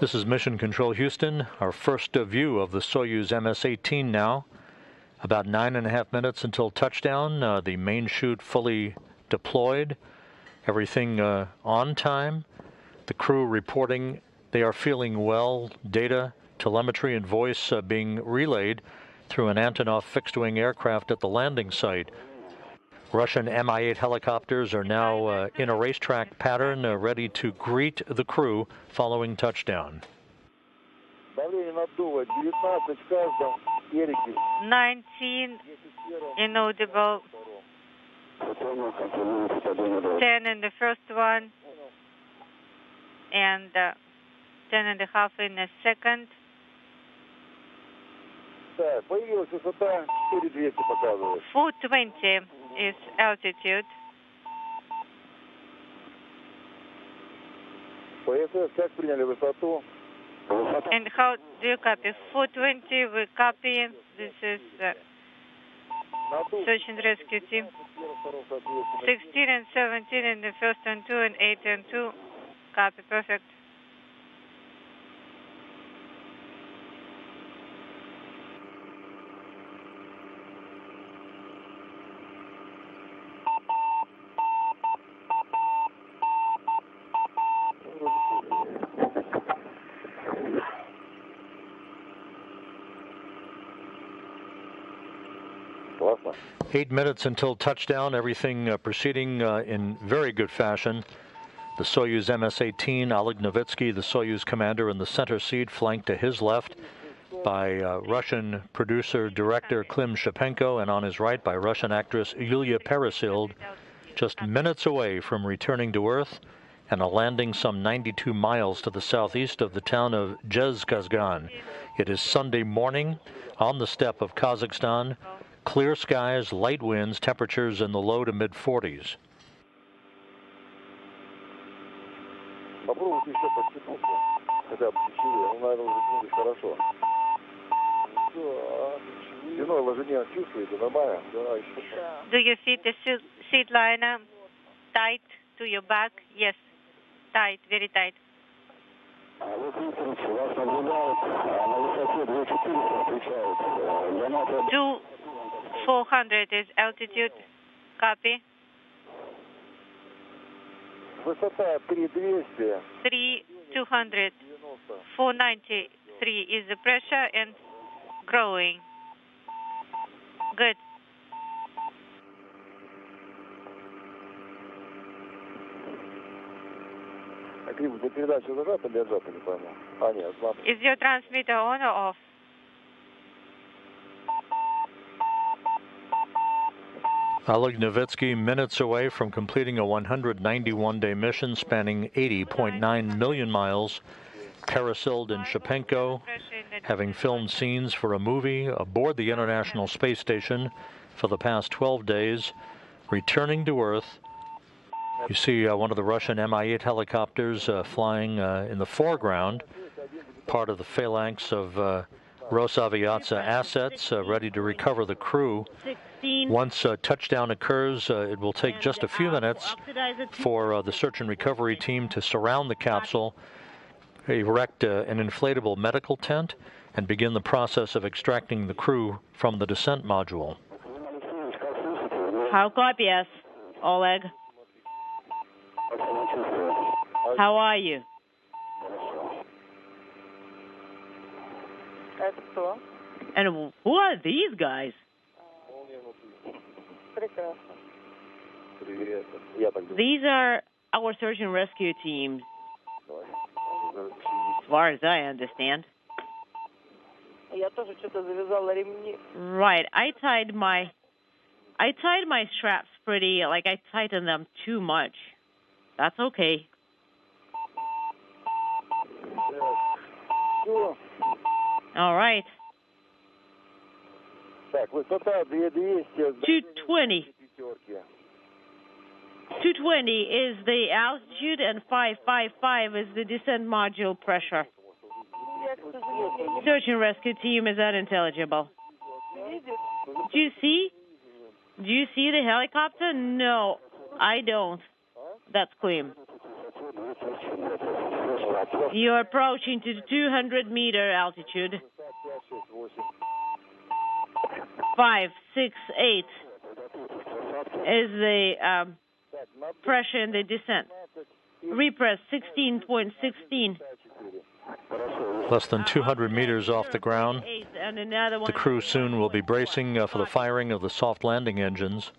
This is Mission Control Houston, our first view of the Soyuz MS-18 now. About 9.5 minutes until touchdown, the main chute fully deployed, everything on time. The crew reporting they are feeling well, data, telemetry, and voice being relayed through an Antonov fixed-wing aircraft at the landing site. Russian Mi-8 helicopters are now in a racetrack pattern, ready to greet the crew following touchdown. 19 inaudible, 10 in the first one, and 10.5 in the second. Так, появилась высота 4200 показывает. 420 is altitude. По ИСС как приняли высоту? And how do you copy? 420, we copy. This is search and rescue team. 16 and 17 in the first and 2, and 8 and 2. Copy, perfect. Классно. 8 minutes until touchdown, everything proceeding in very good fashion. The Soyuz MS-18, Oleg Novitskiy, the Soyuz commander, in the center seat, flanked to his left by Russian producer-director Klim Shipenko, and on his right by Russian actress Yulia Peresild, just minutes away from returning to Earth and a landing some 92 miles to the southeast of the town of Zhezkazgan. It is Sunday morning on the steppe of Kazakhstan. Clear skies, light winds, temperatures in the low to mid-40s. Попробуйте еще подтянуться, хотя бы ключевые, ну, наверное, уже тянулись хорошо. Да, спиной ложение чувствуете, нормально? Да, еще. Do you feel the seat liner tight to your back? Yes, tight, very tight. 2400 is altitude. Copy. Высота 3200. 3200. 493 is the pressure and growing. Good. А Клим, для передачи зажата или отжата, не пойму. А, нет, ладно. Is your transmitter on or off? Oleg Novitskiy minutes away from completing a 191-day mission spanning 80.9 million miles. Peresild and Shipenko, having filmed scenes for a movie aboard the International Space Station for the past 12 days, returning to Earth. You see one of the Russian Mi-8 helicopters flying in the foreground, part of the phalanx of Rosaviatsa assets, ready to recover the crew. Once touchdown occurs, it will take just a few minutes for the search and recovery team to surround the capsule, erect an inflatable medical tent, and begin the process of extracting the crew from the descent module. How copy us, Oleg? How are you? And who are these guys? These are our search and rescue teams, as far as I understand. Right, I tied my straps pretty, like I tightened them too much. That's okay. All right. 220. 220 is the altitude and 555 is the descent module pressure. Search and rescue team is unintelligible. Do you see the helicopter? No, I don't. That's Klim. You're approaching to 200-meter altitude. 568 is the pressure in the descent. Repress 16.16. Less than 200 meters off the ground. The crew soon will be bracing for the firing of the soft landing engines.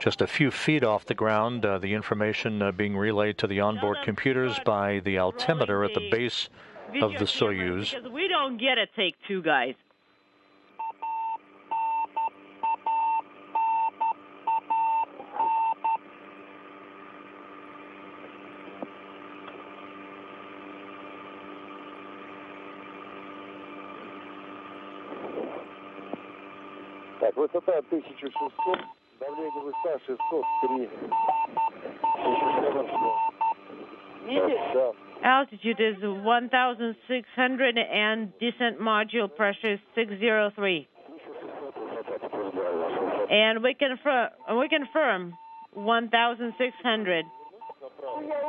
Just a few feet off the ground, the information being relayed to the onboard computers by the altimeter at the base of the Soyuz. Because we don't get a take two, guys. Так, высота 1600, давление высота 603. Altitude is 1,600 and descent module pressure is 603. And we confirm 1,600.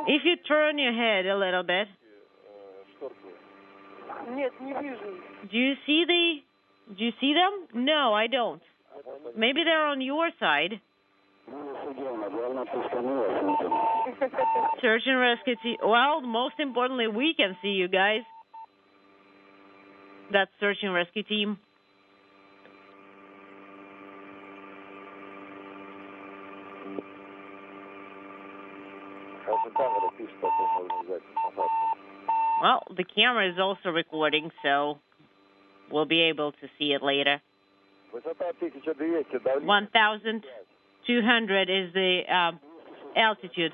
If you turn your head a little bit. Do you see them? No, I don't. Maybe they're on your side. Search and rescue team. Well, most importantly, we can see you guys. That's search and rescue team. Well, the camera is also recording, so we'll be able to see it later. 1,200 is the altitude.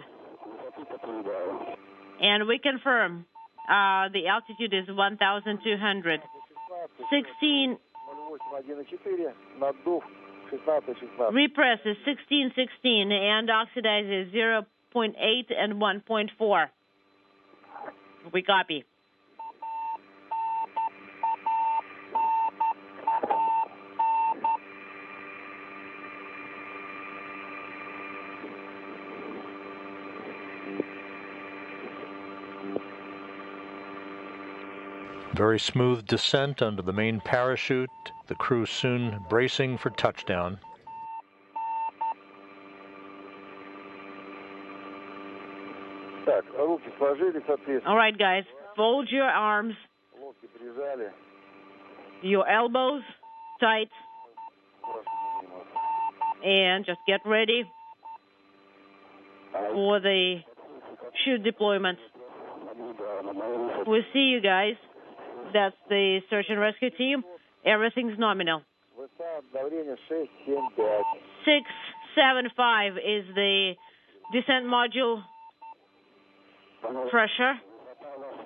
And we confirm the altitude is 1,200. 16. Repress is 1616 and oxidize is 0.8 and 1.4. We copy. Very smooth descent under the main parachute. The crew soon bracing for touchdown. All right, guys, fold your arms, your elbows tight, and just get ready for the chute deployment. We'll see you guys. That's the search and rescue team. Everything's nominal. Давление 675. 675 is the descent module pressure.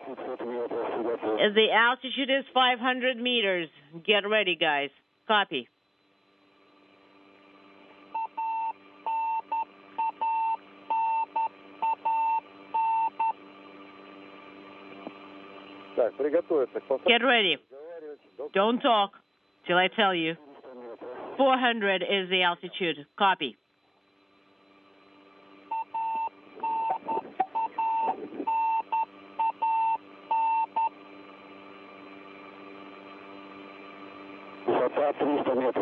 The altitude is 500 meters. Get ready, guys. Copy. Так, приготовиться к посадке. Get ready. Don't talk till I tell you. 400 is the altitude. Copy.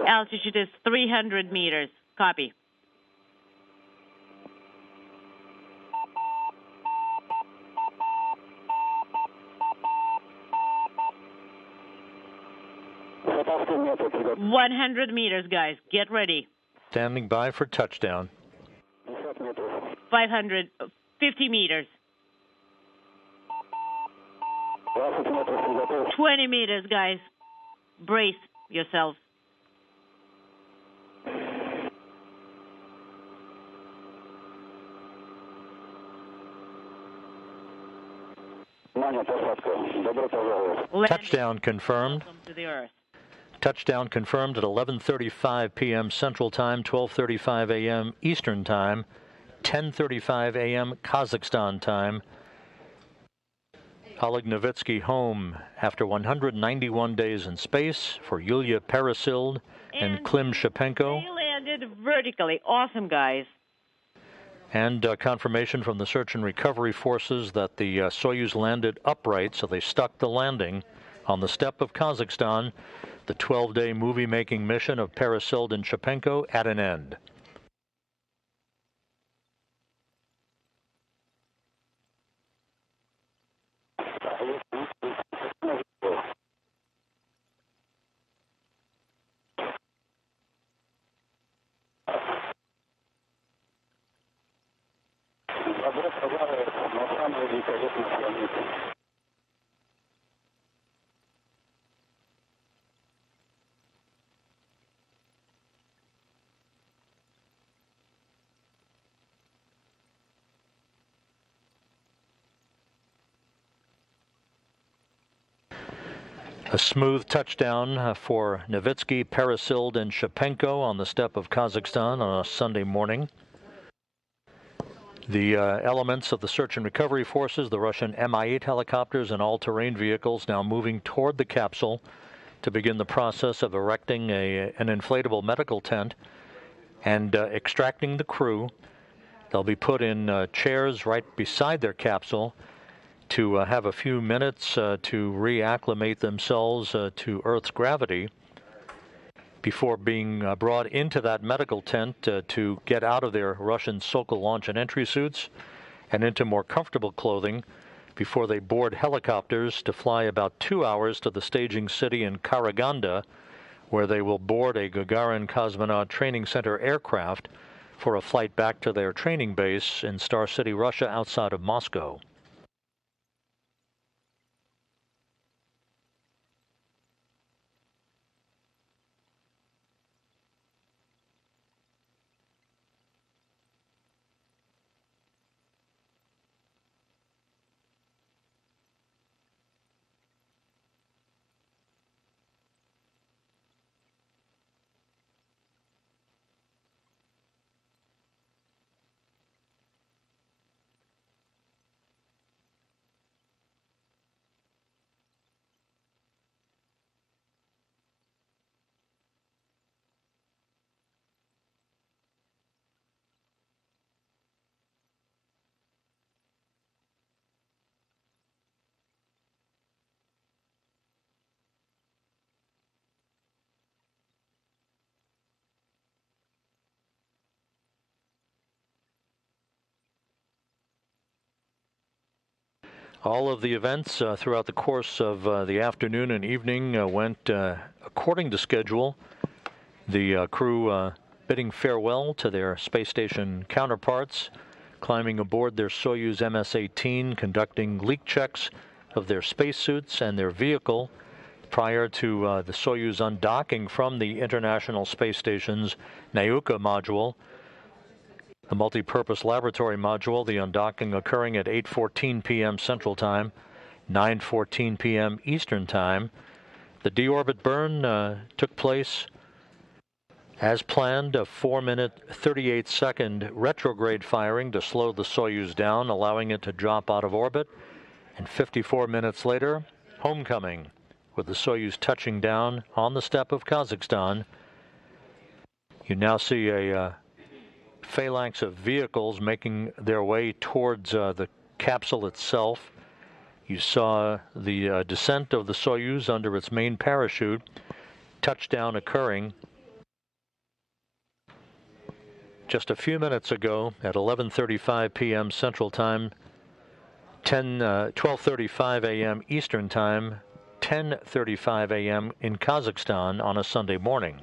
Altitude is 300 meters. Copy. Высота 100 meters, guys. Get ready. Standing by for touchdown. 550 meters. 20 метров приготовиться. 20 meters, guys. Brace yourselves. Внимание, посадка. Добро пожаловать. Landing. Touchdown confirmed. Welcome to the Earth. Touchdown confirmed at 11:35 p.m. Central Time, 12:35 a.m. Eastern Time, 10:35 a.m. Kazakhstan Time. Oleg Novitskiy home after 191 days in space for Yulia Peresild and Klim Shipenko. They landed vertically. Awesome, guys. And confirmation from the search and recovery forces that the Soyuz landed upright, so they stuck the landing on the steppe of Kazakhstan. The 12-day movie-making mission of Peresild and Shipenko at an end. Добро пожаловать на самую великолепную планету. A smooth touchdown for Novitskiy, Peresild, and Shipenko on the steppe of Kazakhstan on a Sunday morning. The elements of the search and recovery forces, the Russian Mi-8 helicopters and all-terrain vehicles now moving toward the capsule to begin the process of erecting an inflatable medical tent and extracting the crew. They'll be put in chairs right beside their capsule to have a few minutes to reacclimate themselves to Earth's gravity before being brought into that medical tent to get out of their Russian Sokol launch and entry suits and into more comfortable clothing before they board helicopters to fly about 2 hours to the staging city in Karaganda, where they will board a Gagarin Cosmonaut Training Center aircraft for a flight back to their training base in Star City, Russia, outside of Moscow. All of the events throughout the course of the afternoon and evening went according to schedule. The crew bidding farewell to their space station counterparts, climbing aboard their Soyuz MS-18, conducting leak checks of their spacesuits and their vehicle prior to the Soyuz undocking from the International Space Station's Nauka module, the multi-purpose laboratory module, the undocking occurring at 8:14 p.m. Central Time, 9:14 p.m. Eastern Time. The deorbit burn took place as planned, a 4-minute, 38-second retrograde firing to slow the Soyuz down, allowing it to drop out of orbit. And 54 minutes later, homecoming, with the Soyuz touching down on the steppe of Kazakhstan. You now see a phalanx of vehicles making their way towards the capsule itself. You saw the descent of the Soyuz under its main parachute, touchdown occurring just a few minutes ago at 11:35 p.m. Central Time, 12:35 a.m. Eastern Time, 10:35 a.m. in Kazakhstan on a Sunday morning.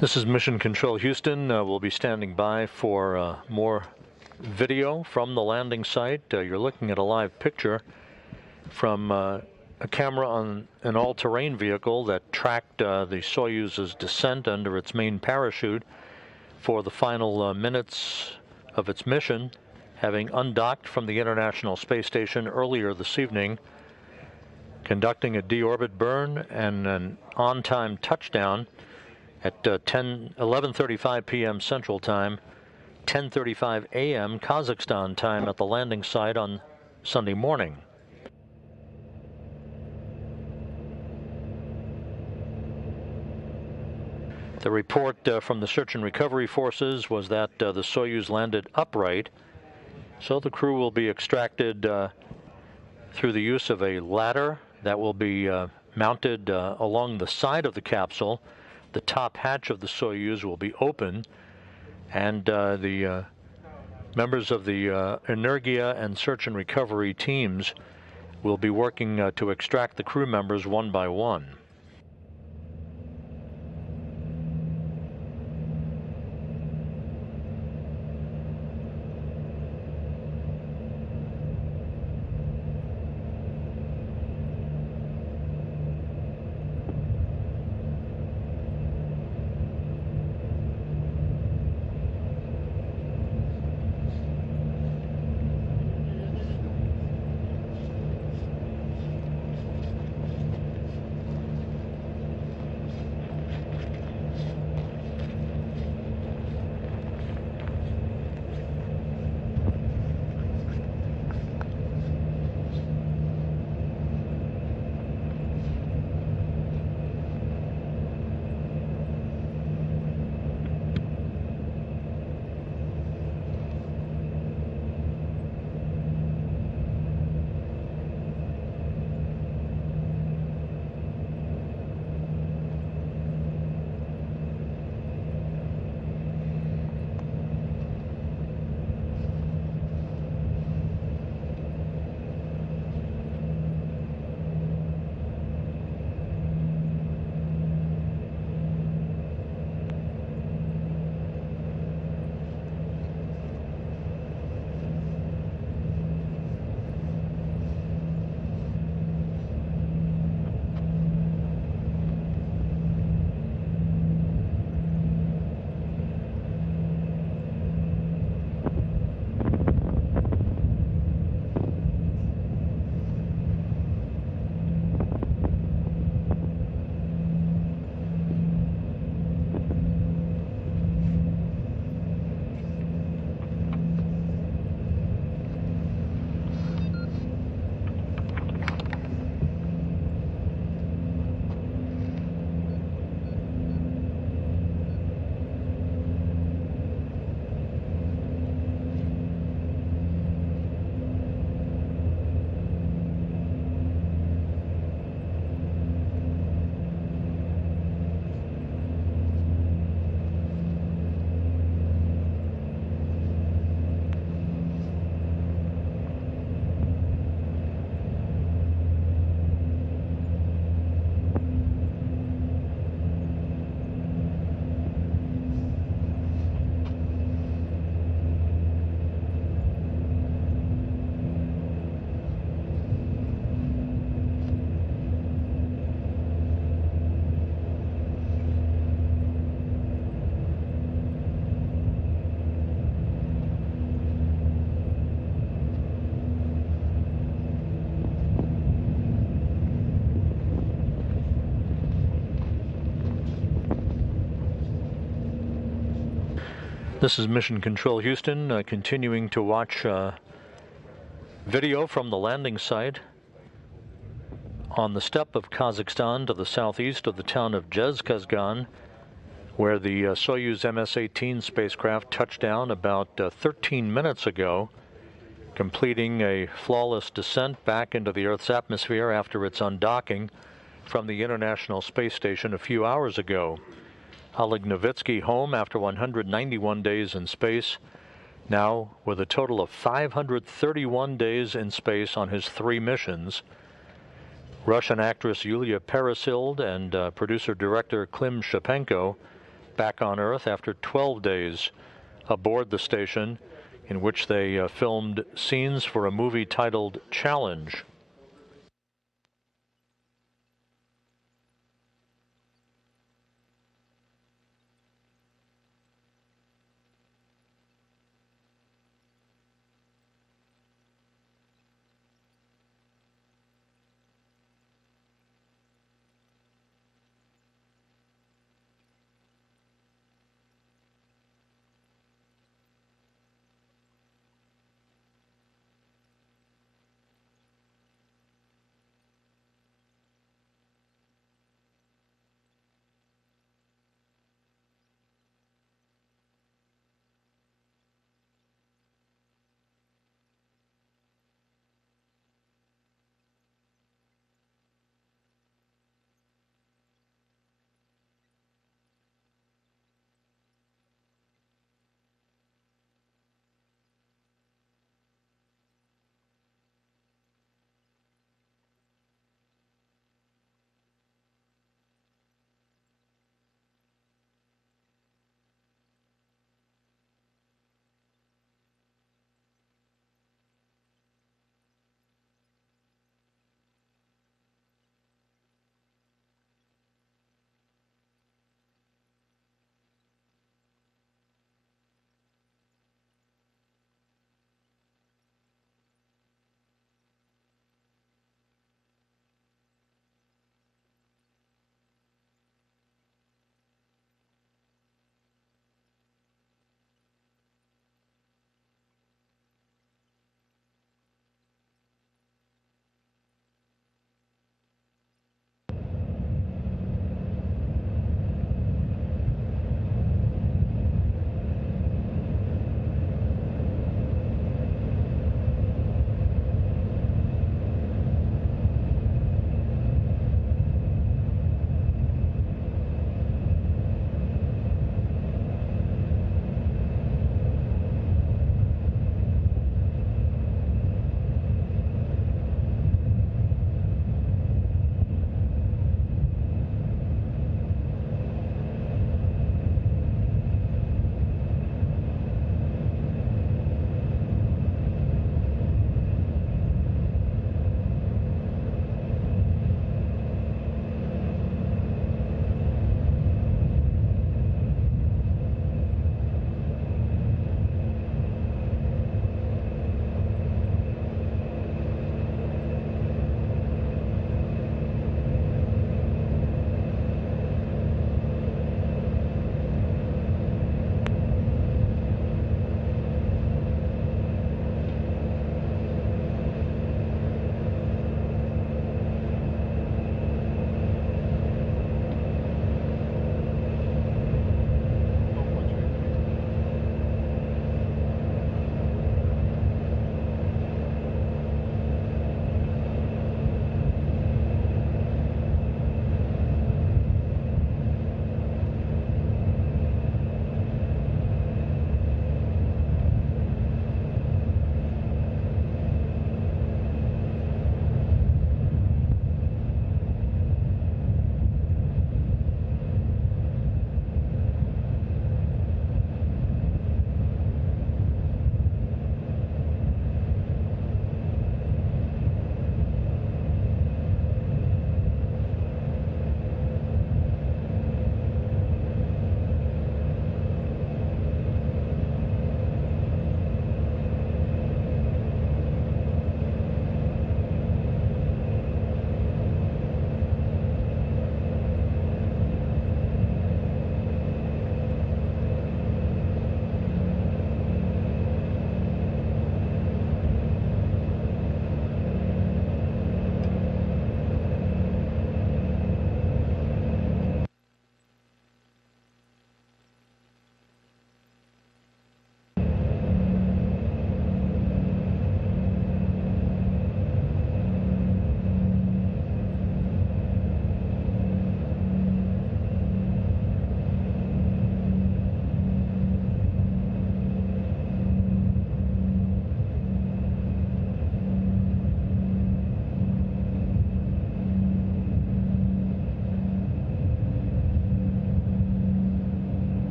This is Mission Control Houston. We'll be standing by for more video from the landing site. You're looking at a live picture from a camera on an all-terrain vehicle that tracked the Soyuz's descent under its main parachute for the final minutes of its mission, having undocked from the International Space Station earlier this evening. conducting a deorbit burn and an on-time touchdown at 11:35 p.m. Central Time, 10:35 a.m. Kazakhstan time at the landing site on Sunday morning. The report from the search and recovery forces was that the Soyuz landed upright, so the crew will be extracted through the use of a ladder that will be mounted along the side of the capsule. The top hatch of the Soyuz will be open, and the members of the Energia and search and recovery teams will be working to extract the crew members one by one. This is Mission Control Houston, continuing to watch video from the landing site on the steppe of Kazakhstan to the southeast of the town of Zhezkazgan, where the Soyuz MS-18 spacecraft touched down about 13 minutes ago, completing a flawless descent back into the Earth's atmosphere after its undocking from the International Space Station a few hours ago. Oleg Novitskiy home after 191 days in space, now with a total of 531 days in space on his 3 missions. Russian actress Yulia Peresild and producer-director Klim Shipenko back on Earth after 12 days aboard the station, in which they filmed scenes for a movie titled Challenge.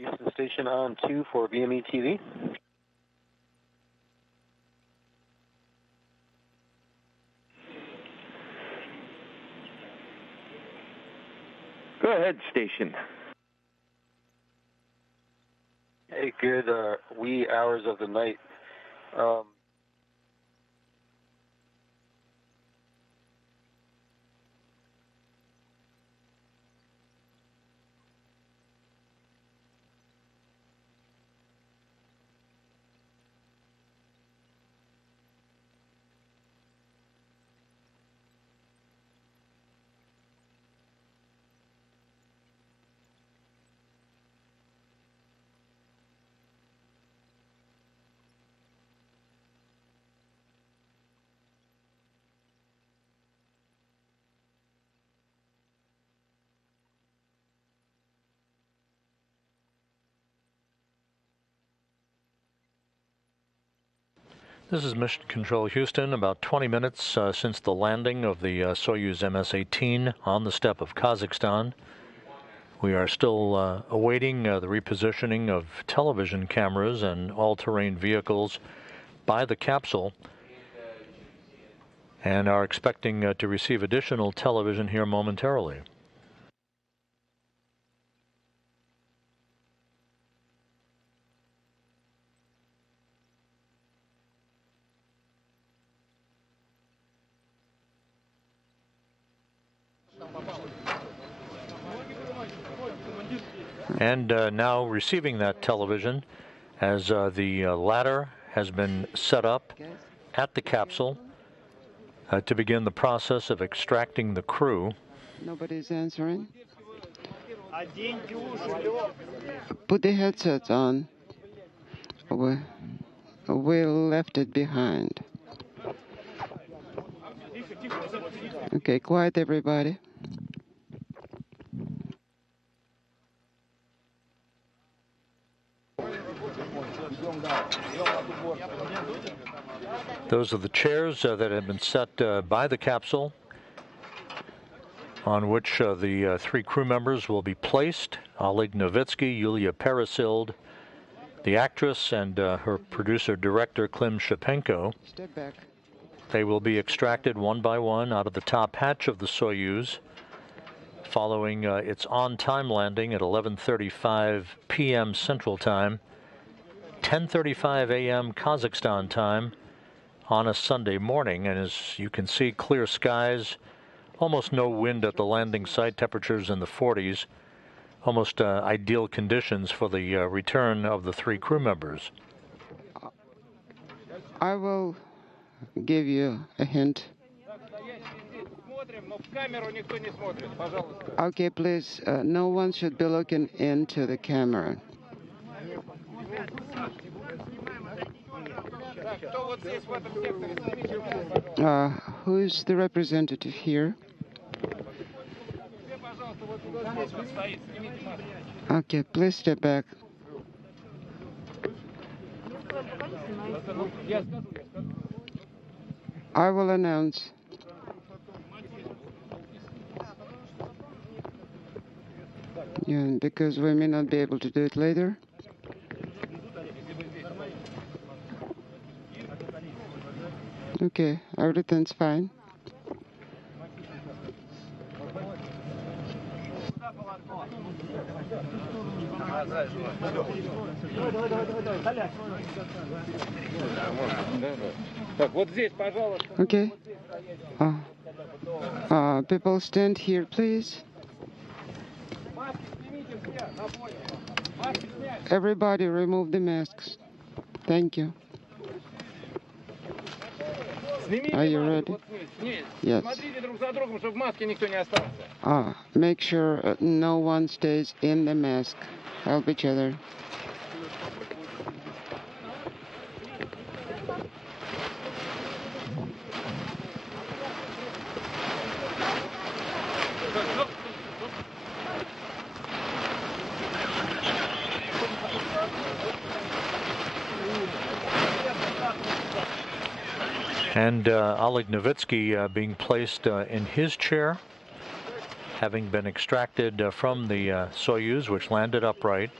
Houston Station on 2 for BME TV. Go ahead, station. Hey, good wee hours of the night. This is Mission Control Houston, about 20 minutes since the landing of the Soyuz MS-18 on the steppe of Kazakhstan. We are still awaiting the repositioning of television cameras and all-terrain vehicles by the capsule, and are expecting to receive additional television here momentarily. And now receiving that television as the ladder has been set up at the capsule to begin the process of extracting the crew. Nobody's answering. Put the headsets on. We left it behind. Okay, quiet everybody. Those are the chairs that have been set by the capsule on which the 3 crew members will be placed. Oleg Novitskiy, Yulia Peresild, the actress, and her producer-director, Klim Shipenko. Step back. They will be extracted one by one out of the top hatch of the Soyuz following its on-time landing at 11:35 p.m. Central Time, 10:35 a.m. Kazakhstan time on a Sunday morning. And as you can see, clear skies, almost no wind at the landing site, temperatures in the 40s, almost ideal conditions for the return of the 3 crew members. I will give you a hint. Okay, please, no one should be looking into the camera. Who's the representative here? Okay, please step back. I will announce. Yeah, because we may not be able to do it later. Okay, everything's fine. Okay. People stand here, please. Everybody remove the masks. Thank you. Are you ready? Yes. Make sure no one stays in the mask. Help each other. And Oleg Novitskiy being placed in his chair, having been extracted from the Soyuz, which landed upright.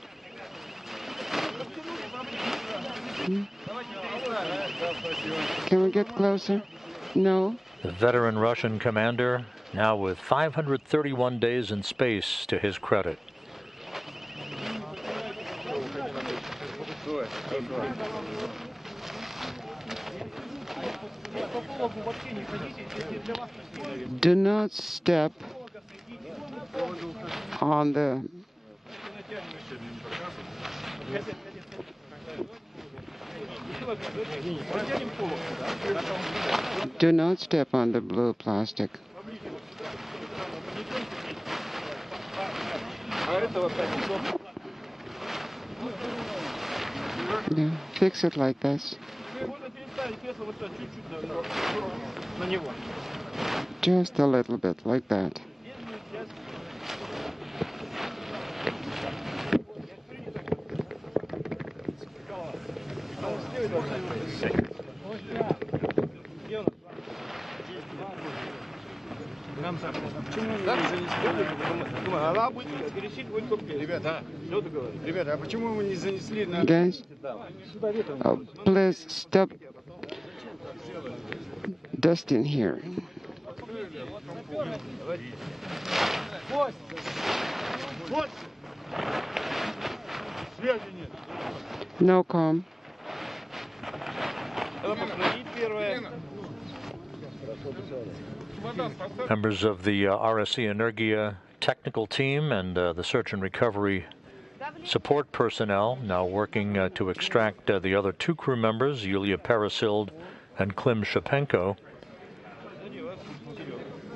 Can we get closer? No. The veteran Russian commander now with 531 days in space to his credit. Do not step on the blue plastic. Yeah, fix it like this. Just a little bit like that. Guys, please stop dusting here. No com. Members of the RSC Energia technical team and the search and recovery support personnel now working to extract the other two crew members, Yulia Peresild and Klim Shipenko.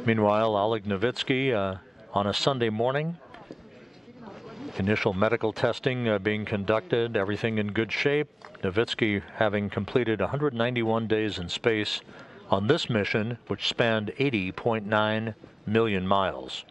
Meanwhile, Oleg Novitskiy on a Sunday morning. Initial medical testing being conducted, everything in good shape. Novitskiy having completed 191 days in space on this mission, which spanned 80.9 million miles.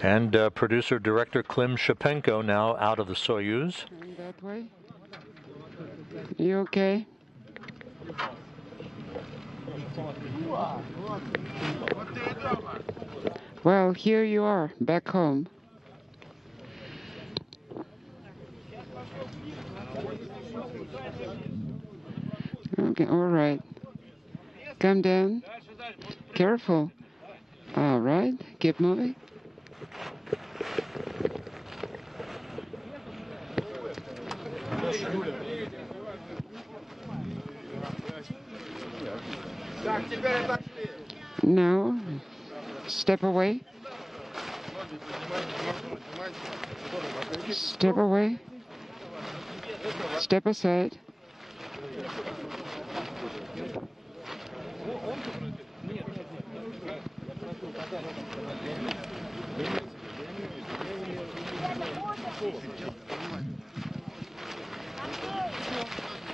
And producer-director Klim Shipenko now out of the Soyuz. That way. You okay? Well, here you are, back home. Okay, all right. Come down. Careful. All right, keep moving. Now, step away. Step away. Step aside.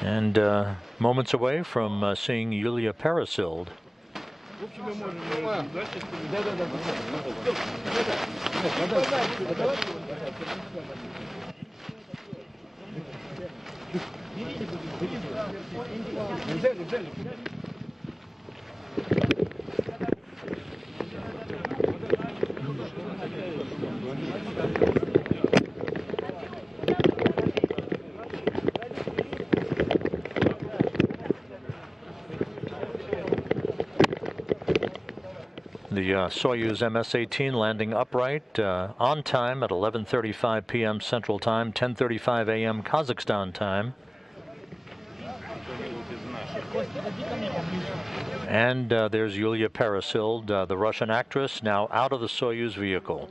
And moments away from seeing Yulia Peresild. The Soyuz MS-18 landing upright on time at 11:35 p.m. Central Time, 10:35 a.m. Kazakhstan time. And there's Yulia Peresild, the Russian actress, now out of the Soyuz vehicle.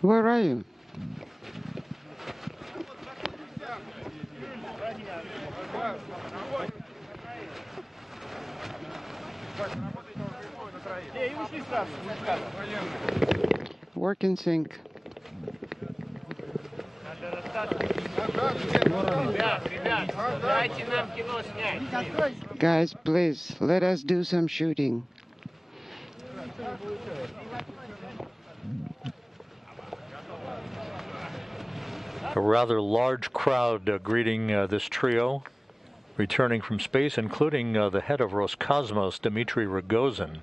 Where are you? Work in sync. Guys, please, let us do some shooting. A rather large crowd greeting this trio, returning from space, including the head of Roscosmos, Dmitry Rogozin.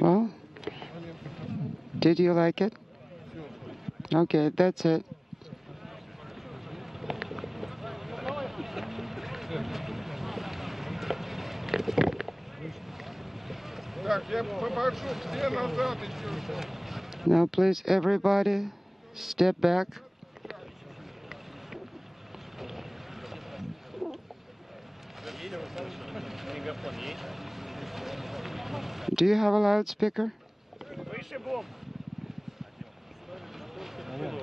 Well, did you like it? Okay, that's it. Now, please, everybody, step back. Do you have a loudspeaker?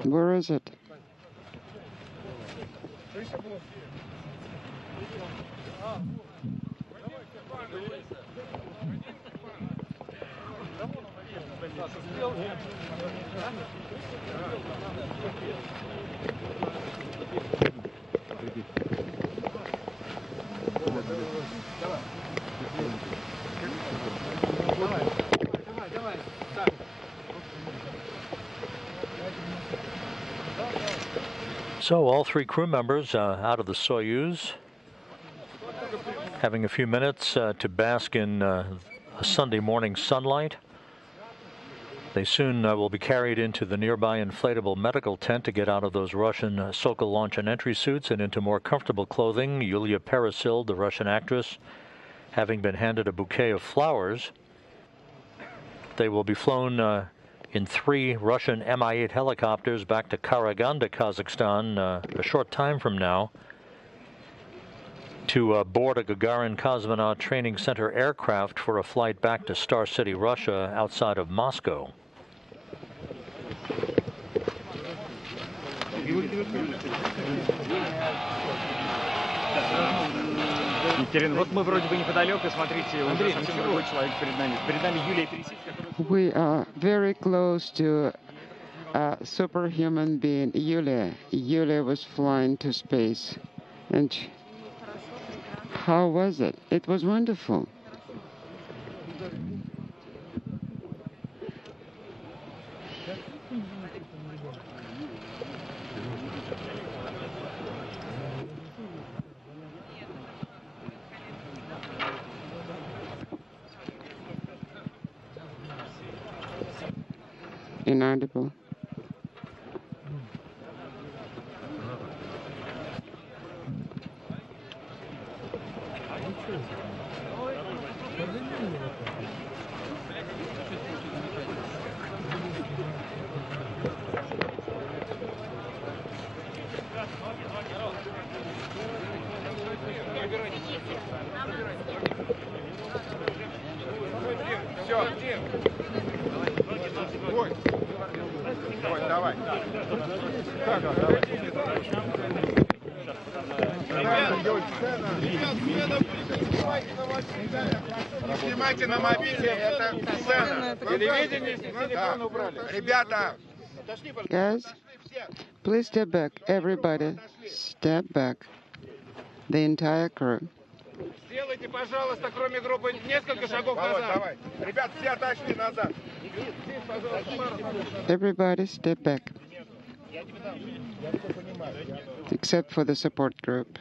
Where is it? So all three crew members out of the Soyuz, having a few minutes to bask in a Sunday morning sunlight. They soon will be carried into the nearby inflatable medical tent to get out of those Russian Sokol launch and entry suits and into more comfortable clothing. Yulia Peresild, the Russian actress, having been handed a bouquet of flowers. They will be flown in 3 Russian Mi-8 helicopters back to Karaganda, Kazakhstan, a short time from now, to board a Gagarin Cosmonaut Training Center aircraft for a flight back to Star City, Russia, outside of Moscow. Вот мы вроде бы неподалеку, смотрите, уже совсем другой человек перед нами. Перед нами Юлия Пересильд. We are very close to a superhuman being, Yulia. Yulia was flying to space. And how was it? It was wonderful. Inaudible. Снимайте на мобильник, это сцена. Телевидение с телефона убрали. Ребята! Guys, please step back. Everybody, step back. The entire crew. Сделайте, пожалуйста, кроме группы, несколько шагов назад. Давай. Ребят, все отошли назад. Everybody, step back. Except for the support group.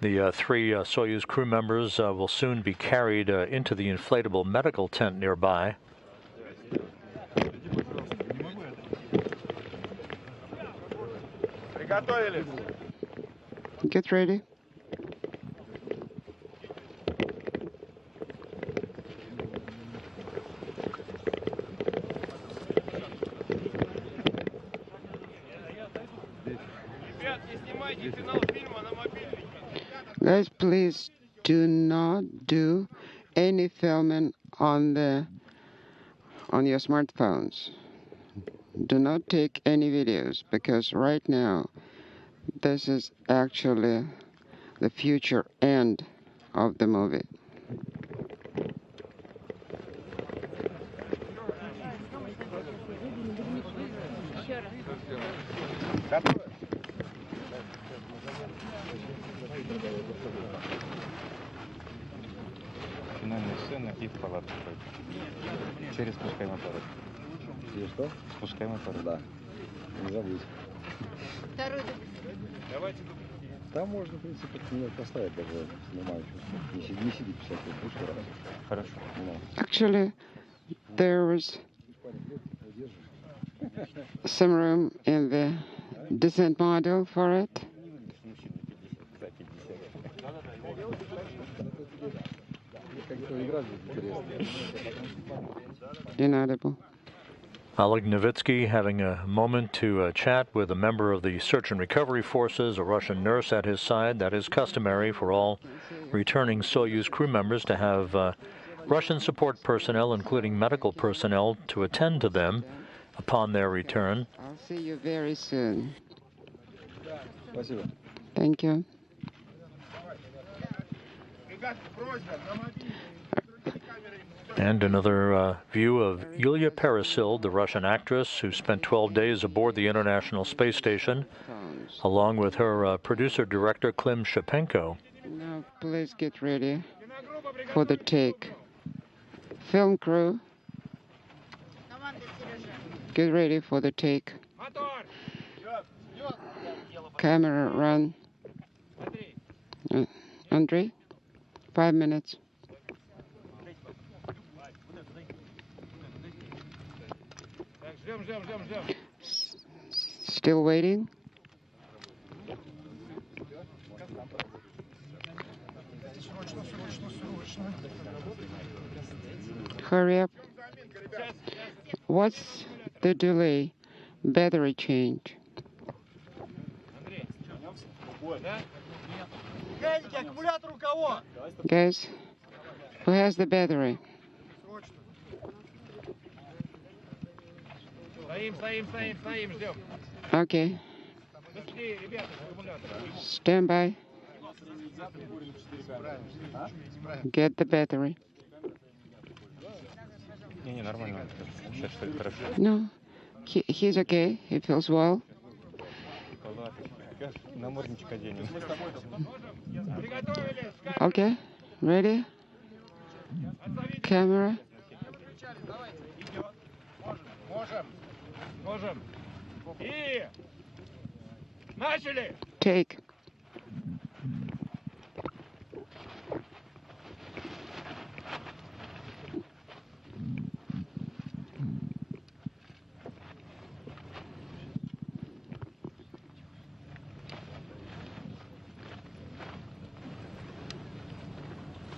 The 3 Soyuz crew members will soon be carried into the inflatable medical tent nearby. Приготовились. Get ready. Guys, please do not do any filming on your smartphones. Do not take any videos, because right now this is actually the future end of the movie. Финальная сцена и в палатку. Через спускай моторы. Через что? Спускай моторы. Да. Не забудь. Давайте. Там можно, в принципе, поставить даже снимающую. Не сиди писать, лучше раз. Хорошо. Actually, there was some room in the descent module for it. Inaudible. Oleg Novitskiy having a moment to chat with a member of the search and recovery forces, a Russian nurse at his side. That is customary for all returning Soyuz crew members to have Russian support personnel, including medical personnel, to attend to them upon their return. I'll see you very soon. Thank you. And another view of Yulia Peresild, the Russian actress who spent 12 days aboard the International Space Station, along with her producer-director Klim Shipenko. Now please get ready for the take. Film crew, get ready for the take. Camera run. Andrei, 5 minutes. Still waiting? Hurry up. What's the delay? Battery change. Guys, who has the battery? Okay. Stand by. Get the battery. No, he's okay. He feels well. Okay, ready? Camera. Take.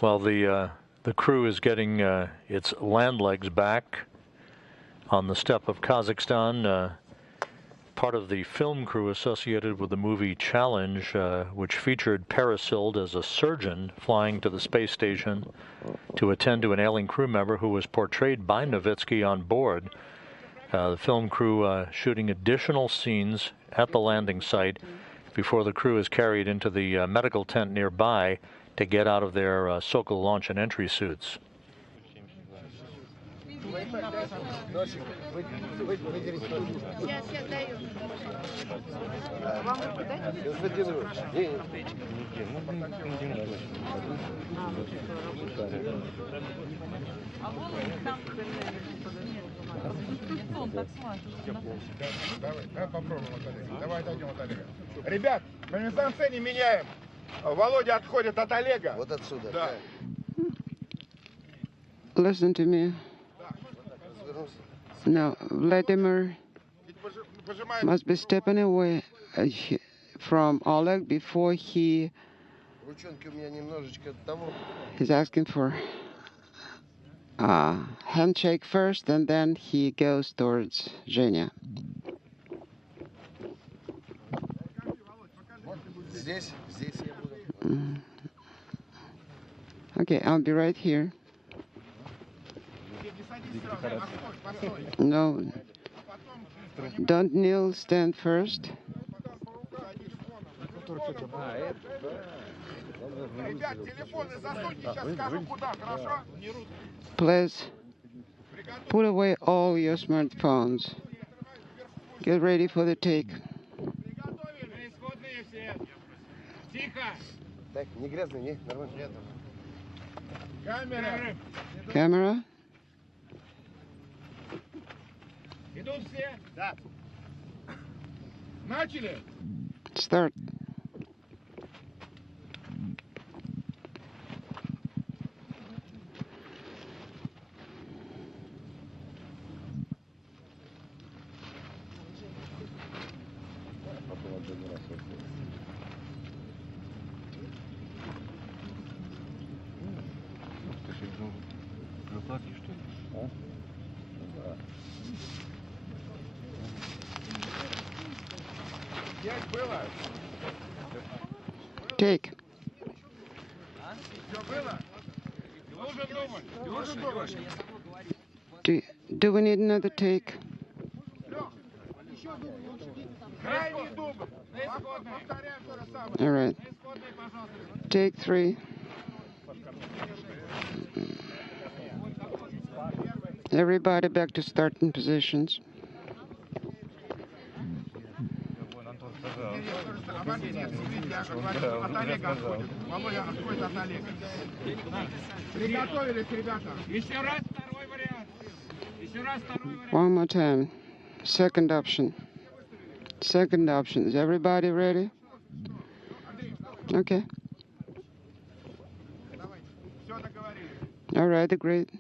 While the crew is getting its land legs back on the steppe of Kazakhstan, part of the film crew associated with the movie Challenge, which featured Peresild as a surgeon flying to the space station to attend to an ailing crew member who was portrayed by Novitskiy on board. The film crew shooting additional scenes at the landing site before the crew is carried into the medical tent nearby to get out of their Sokol launch and entry suits. Давай попробуем от Олега. Давай дойдем от Олега. Ребят, мы на не меняем. Володя отходит от Олега. Вот отсюда. Да. Listen to me. Now, Vladimir must be stepping away. from Oleg before he's asking for a handshake first, and then he goes towards Zhenya. Okay, I'll be right here. No, don't kneel, stand first. Please put away all your smartphones. Get ready for the take. Camera. Start. Take. Do we need another take? All right. Take 3. Everybody back to starting positions. One more time. Second option. Second option. Is everybody ready? Okay. All right, agreed.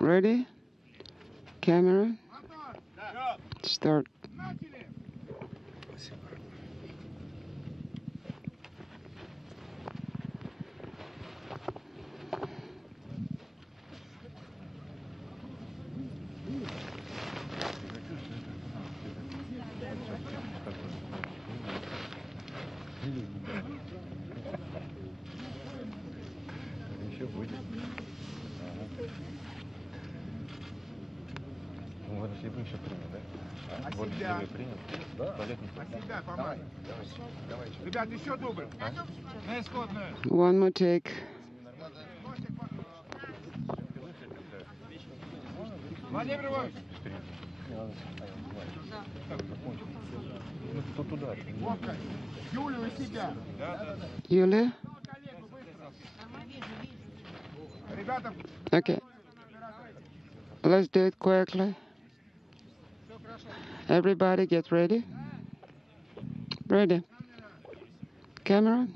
Ready? Camera. Start. One more take. Yulia? Okay. Let's do it quickly. Everybody get ready. Ready. Camera.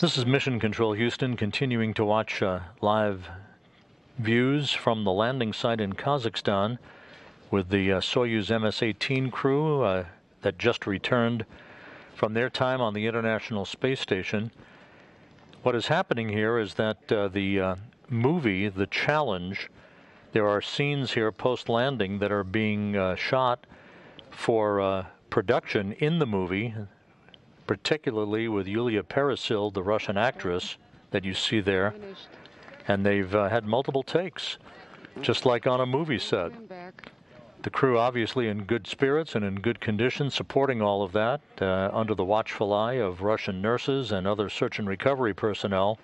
This is Mission Control Houston, continuing to watch live views from the landing site in Kazakhstan with the Soyuz MS-18 crew that just returned from their time on the International Space Station. What is happening here is that the movie, The Challenge, there are scenes here post-landing that are being shot for production in the movie, particularly with Yulia Peresild, the Russian actress that you see there. And they've had multiple takes, just like on a movie set. The crew obviously in good spirits and in good condition, supporting all of that under the watchful eye of Russian nurses and other search and recovery personnel.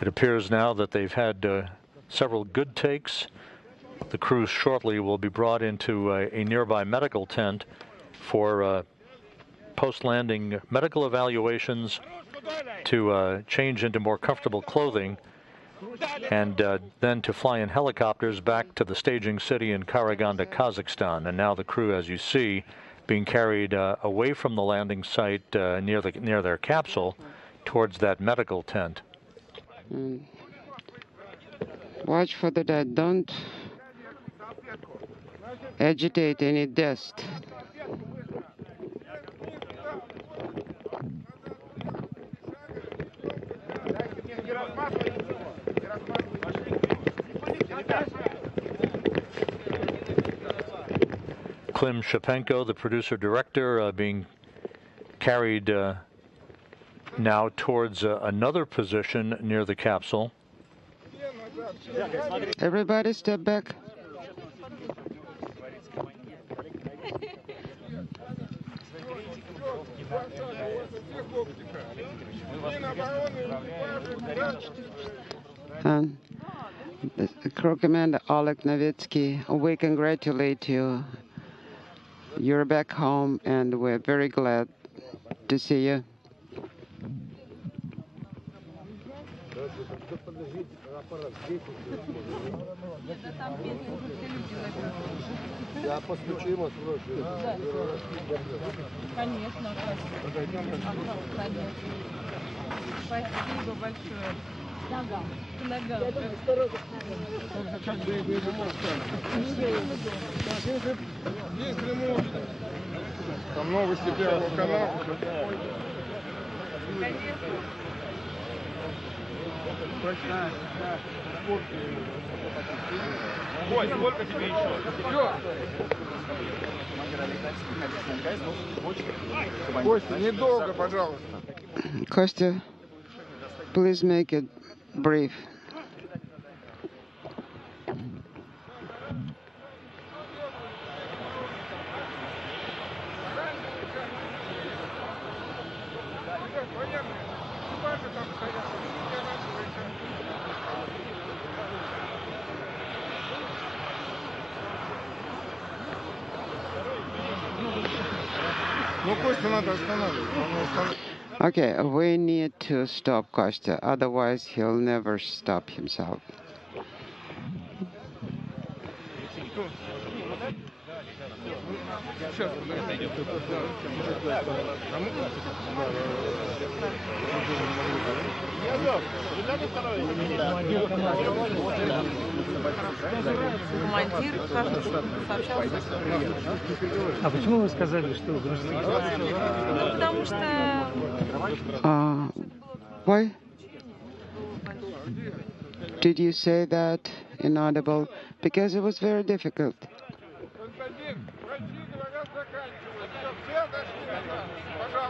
It appears now that they've had several good takes. The crew shortly will be brought into a nearby medical tent for post-landing medical evaluations to change into more comfortable clothing, and then to fly in helicopters back to the staging city in Karaganda, Kazakhstan. And now the crew, as you see, being carried away from the landing site near their capsule towards that medical tent. Watch for the dead. Don't agitate any dust. Klim Shipenko, the producer-director, being carried now towards another position near the capsule. Everybody step back. And the crew commander Oleg Novitskiy, we congratulate you. You're back home, and we're very glad to see you. Я постучу ему, Конечно. Спасибо большое. К ногам. Если можно. Там новости Первого канала. Ой, сколько тебе еще? Костя, недолго, пожалуйста. Kostya, please make it brief. Ну, Костю надо останавливать. Okay, we need to stop Kostya, otherwise he'll never stop himself. Командир сообщался. А почему вы сказали, что грузите? Потому что... Why did you say that inaudible? Because it was very difficult.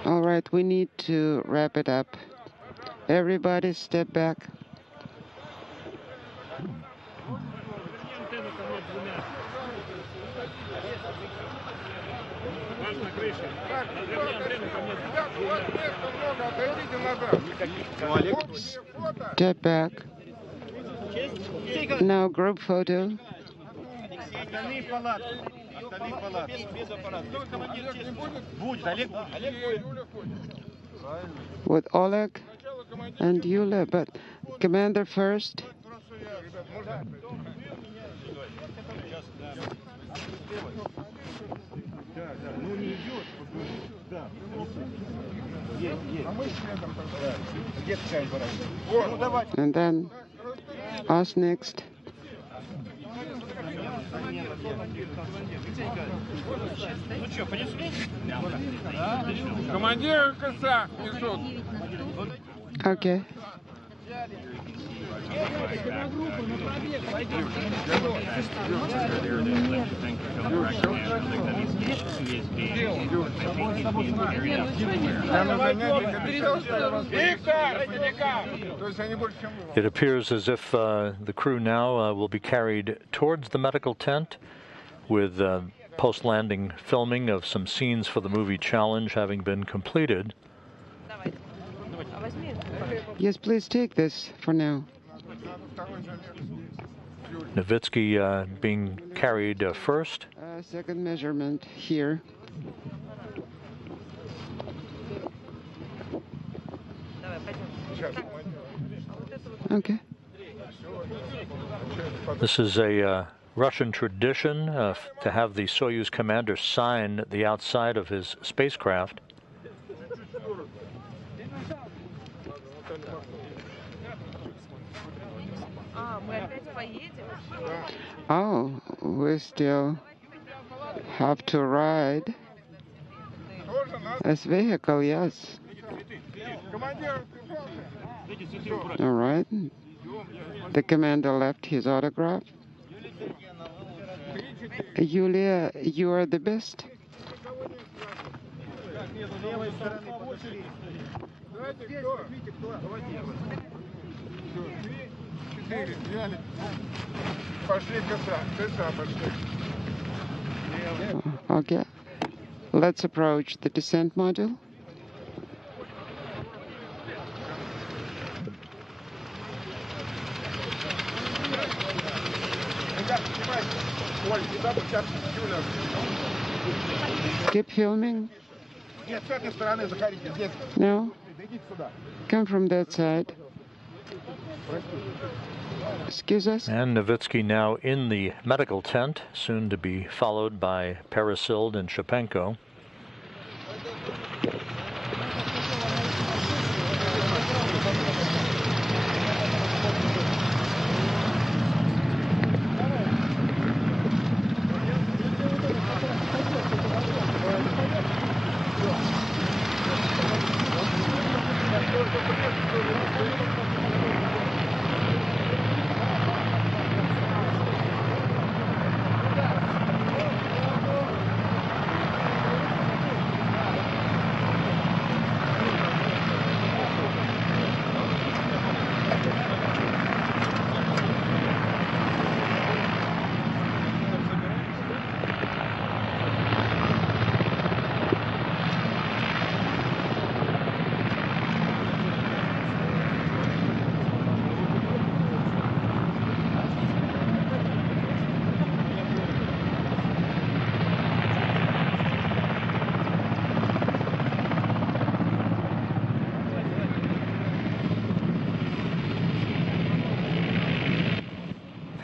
All right, we need to wrap it up. Everybody step back. Step back. Now group photo. Остальные в палатку. Остальные в палатку. Без аппарата. Будет, Олег будет. With Oleg and Yulia, but commander first. Ну не идет. Да. Где такая аппарат? Ну давай. And then us next. Ну что, понесли? Командир коса несут. Okay. It appears as if the crew now will be carried towards the medical tent with post-landing filming of some scenes for the movie Challenge having been completed. Yes, please take this for now. Novitskiy being carried first. Second measurement here. Okay. This is a Russian tradition to have the Soyuz commander sign the outside of his spacecraft. Oh, we still have to ride this vehicle, yes. All right. The commander left his autograph. Yulia, you are the best. Okay. Let's approach the descent module. Keep filming. No. Come from that side. Excuse us. And Novitskiy now in the medical tent, soon to be followed by Peresild and Shipenko.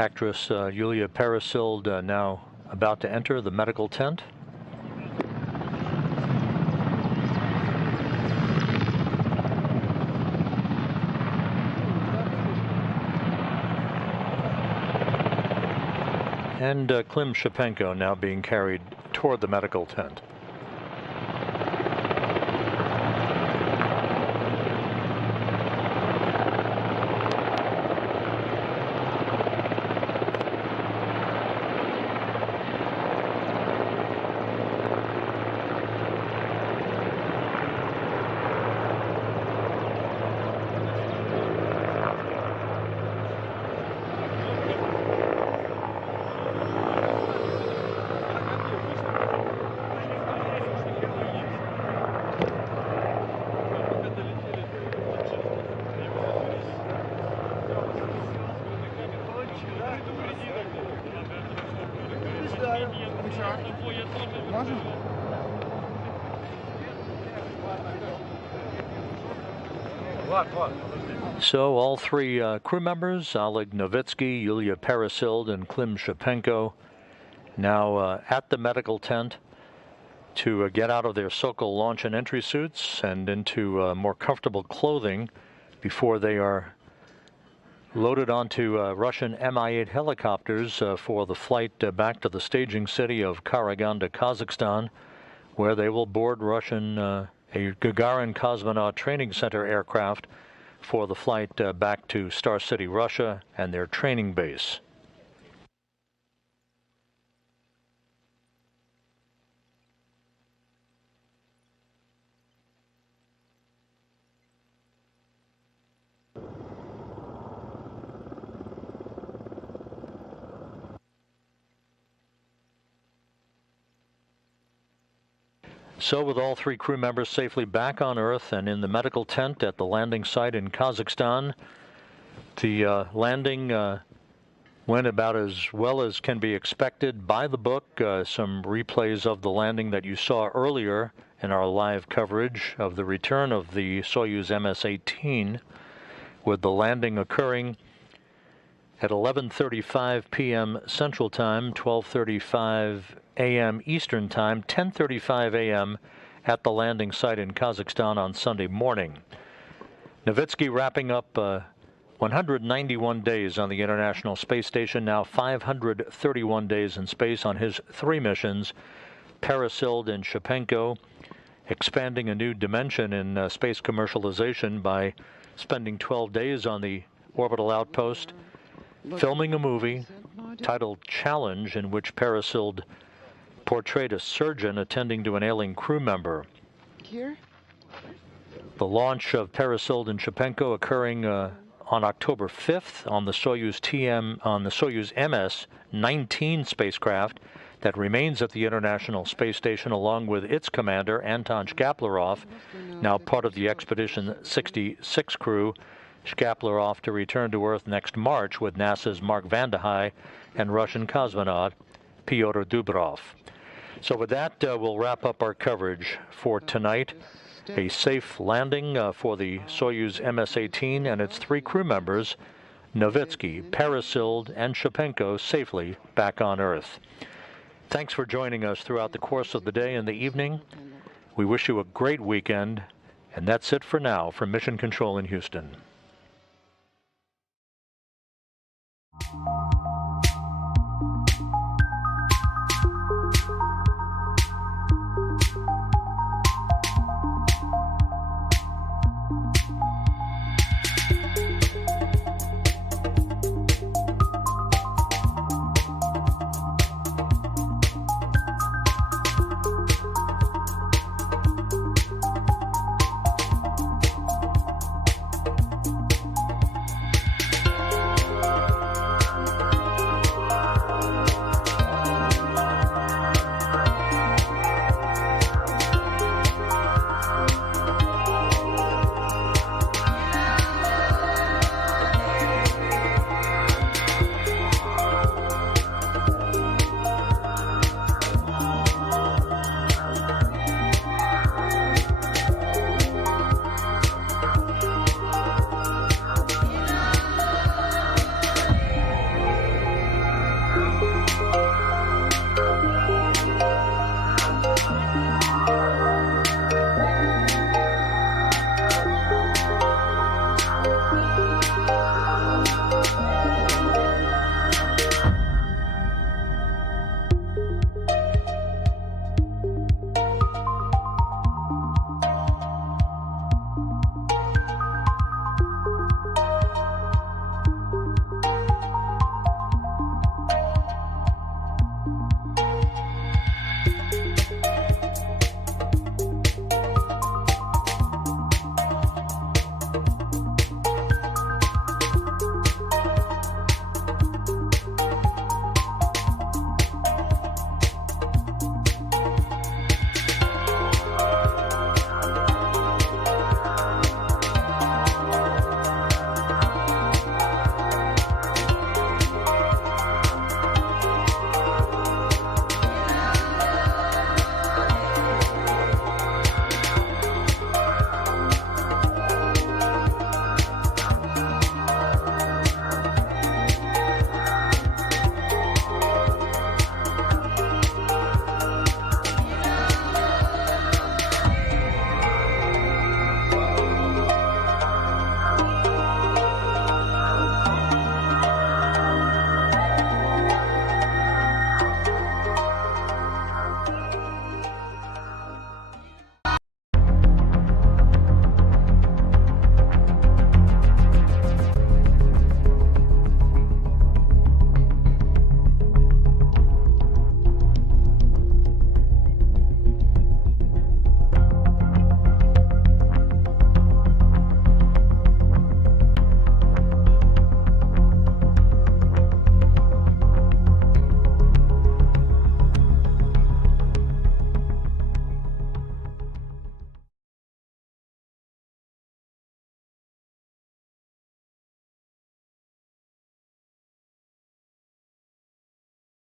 Actress Yulia Peresild now about to enter the medical tent. And Klim Shipenko now being carried toward the medical tent. So all three crew members, Oleg Novitskiy, Yulia Peresild, and Klim Shipenko, now at the medical tent to get out of their Sokol launch and entry suits and into more comfortable clothing before they are loaded onto Russian Mi-8 helicopters for the flight back to the staging city of Karaganda, Kazakhstan, where they will board Russian a Gagarin Cosmonaut Training Center aircraft for the flight back to Star City, Russia, and their training base. So with all three crew members safely back on Earth and in the medical tent at the landing site in Kazakhstan, the landing went about as well as can be expected by the book. Some replays of the landing that you saw earlier in our live coverage of the return of the Soyuz MS-18, with the landing occurring at 11:35 p.m. Central Time, 12:35 a.m. Eastern Time, 10:35 a.m. at the landing site in Kazakhstan on Sunday morning. Novitskiy wrapping up 191 days on the International Space Station, now 531 days in space on his 3 missions. Peresild and Shipenko expanding a new dimension in space commercialization by spending 12 days on the orbital outpost, filming a movie titled Challenge, in which Peresild portrayed a surgeon attending to an ailing crew member. Here? The launch of Peresild and Shipenko occurring on October 5th on the Soyuz MS-19 spacecraft that remains at the International Space Station, along with its commander, Anton Shkaplerov, now part of the Expedition 66 crew. Shkaplerov to return to Earth next March with NASA's Mark Vande Hei and Russian cosmonaut Pyotr Dubrov. So with that, we'll wrap up our coverage for tonight. A safe landing for the Soyuz MS-18 and its 3 crew members, Novitskiy, Peresild, and Shipenko, safely back on Earth. Thanks for joining us throughout the course of the day and the evening. We wish you a great weekend, and that's it for now from Mission Control in Houston.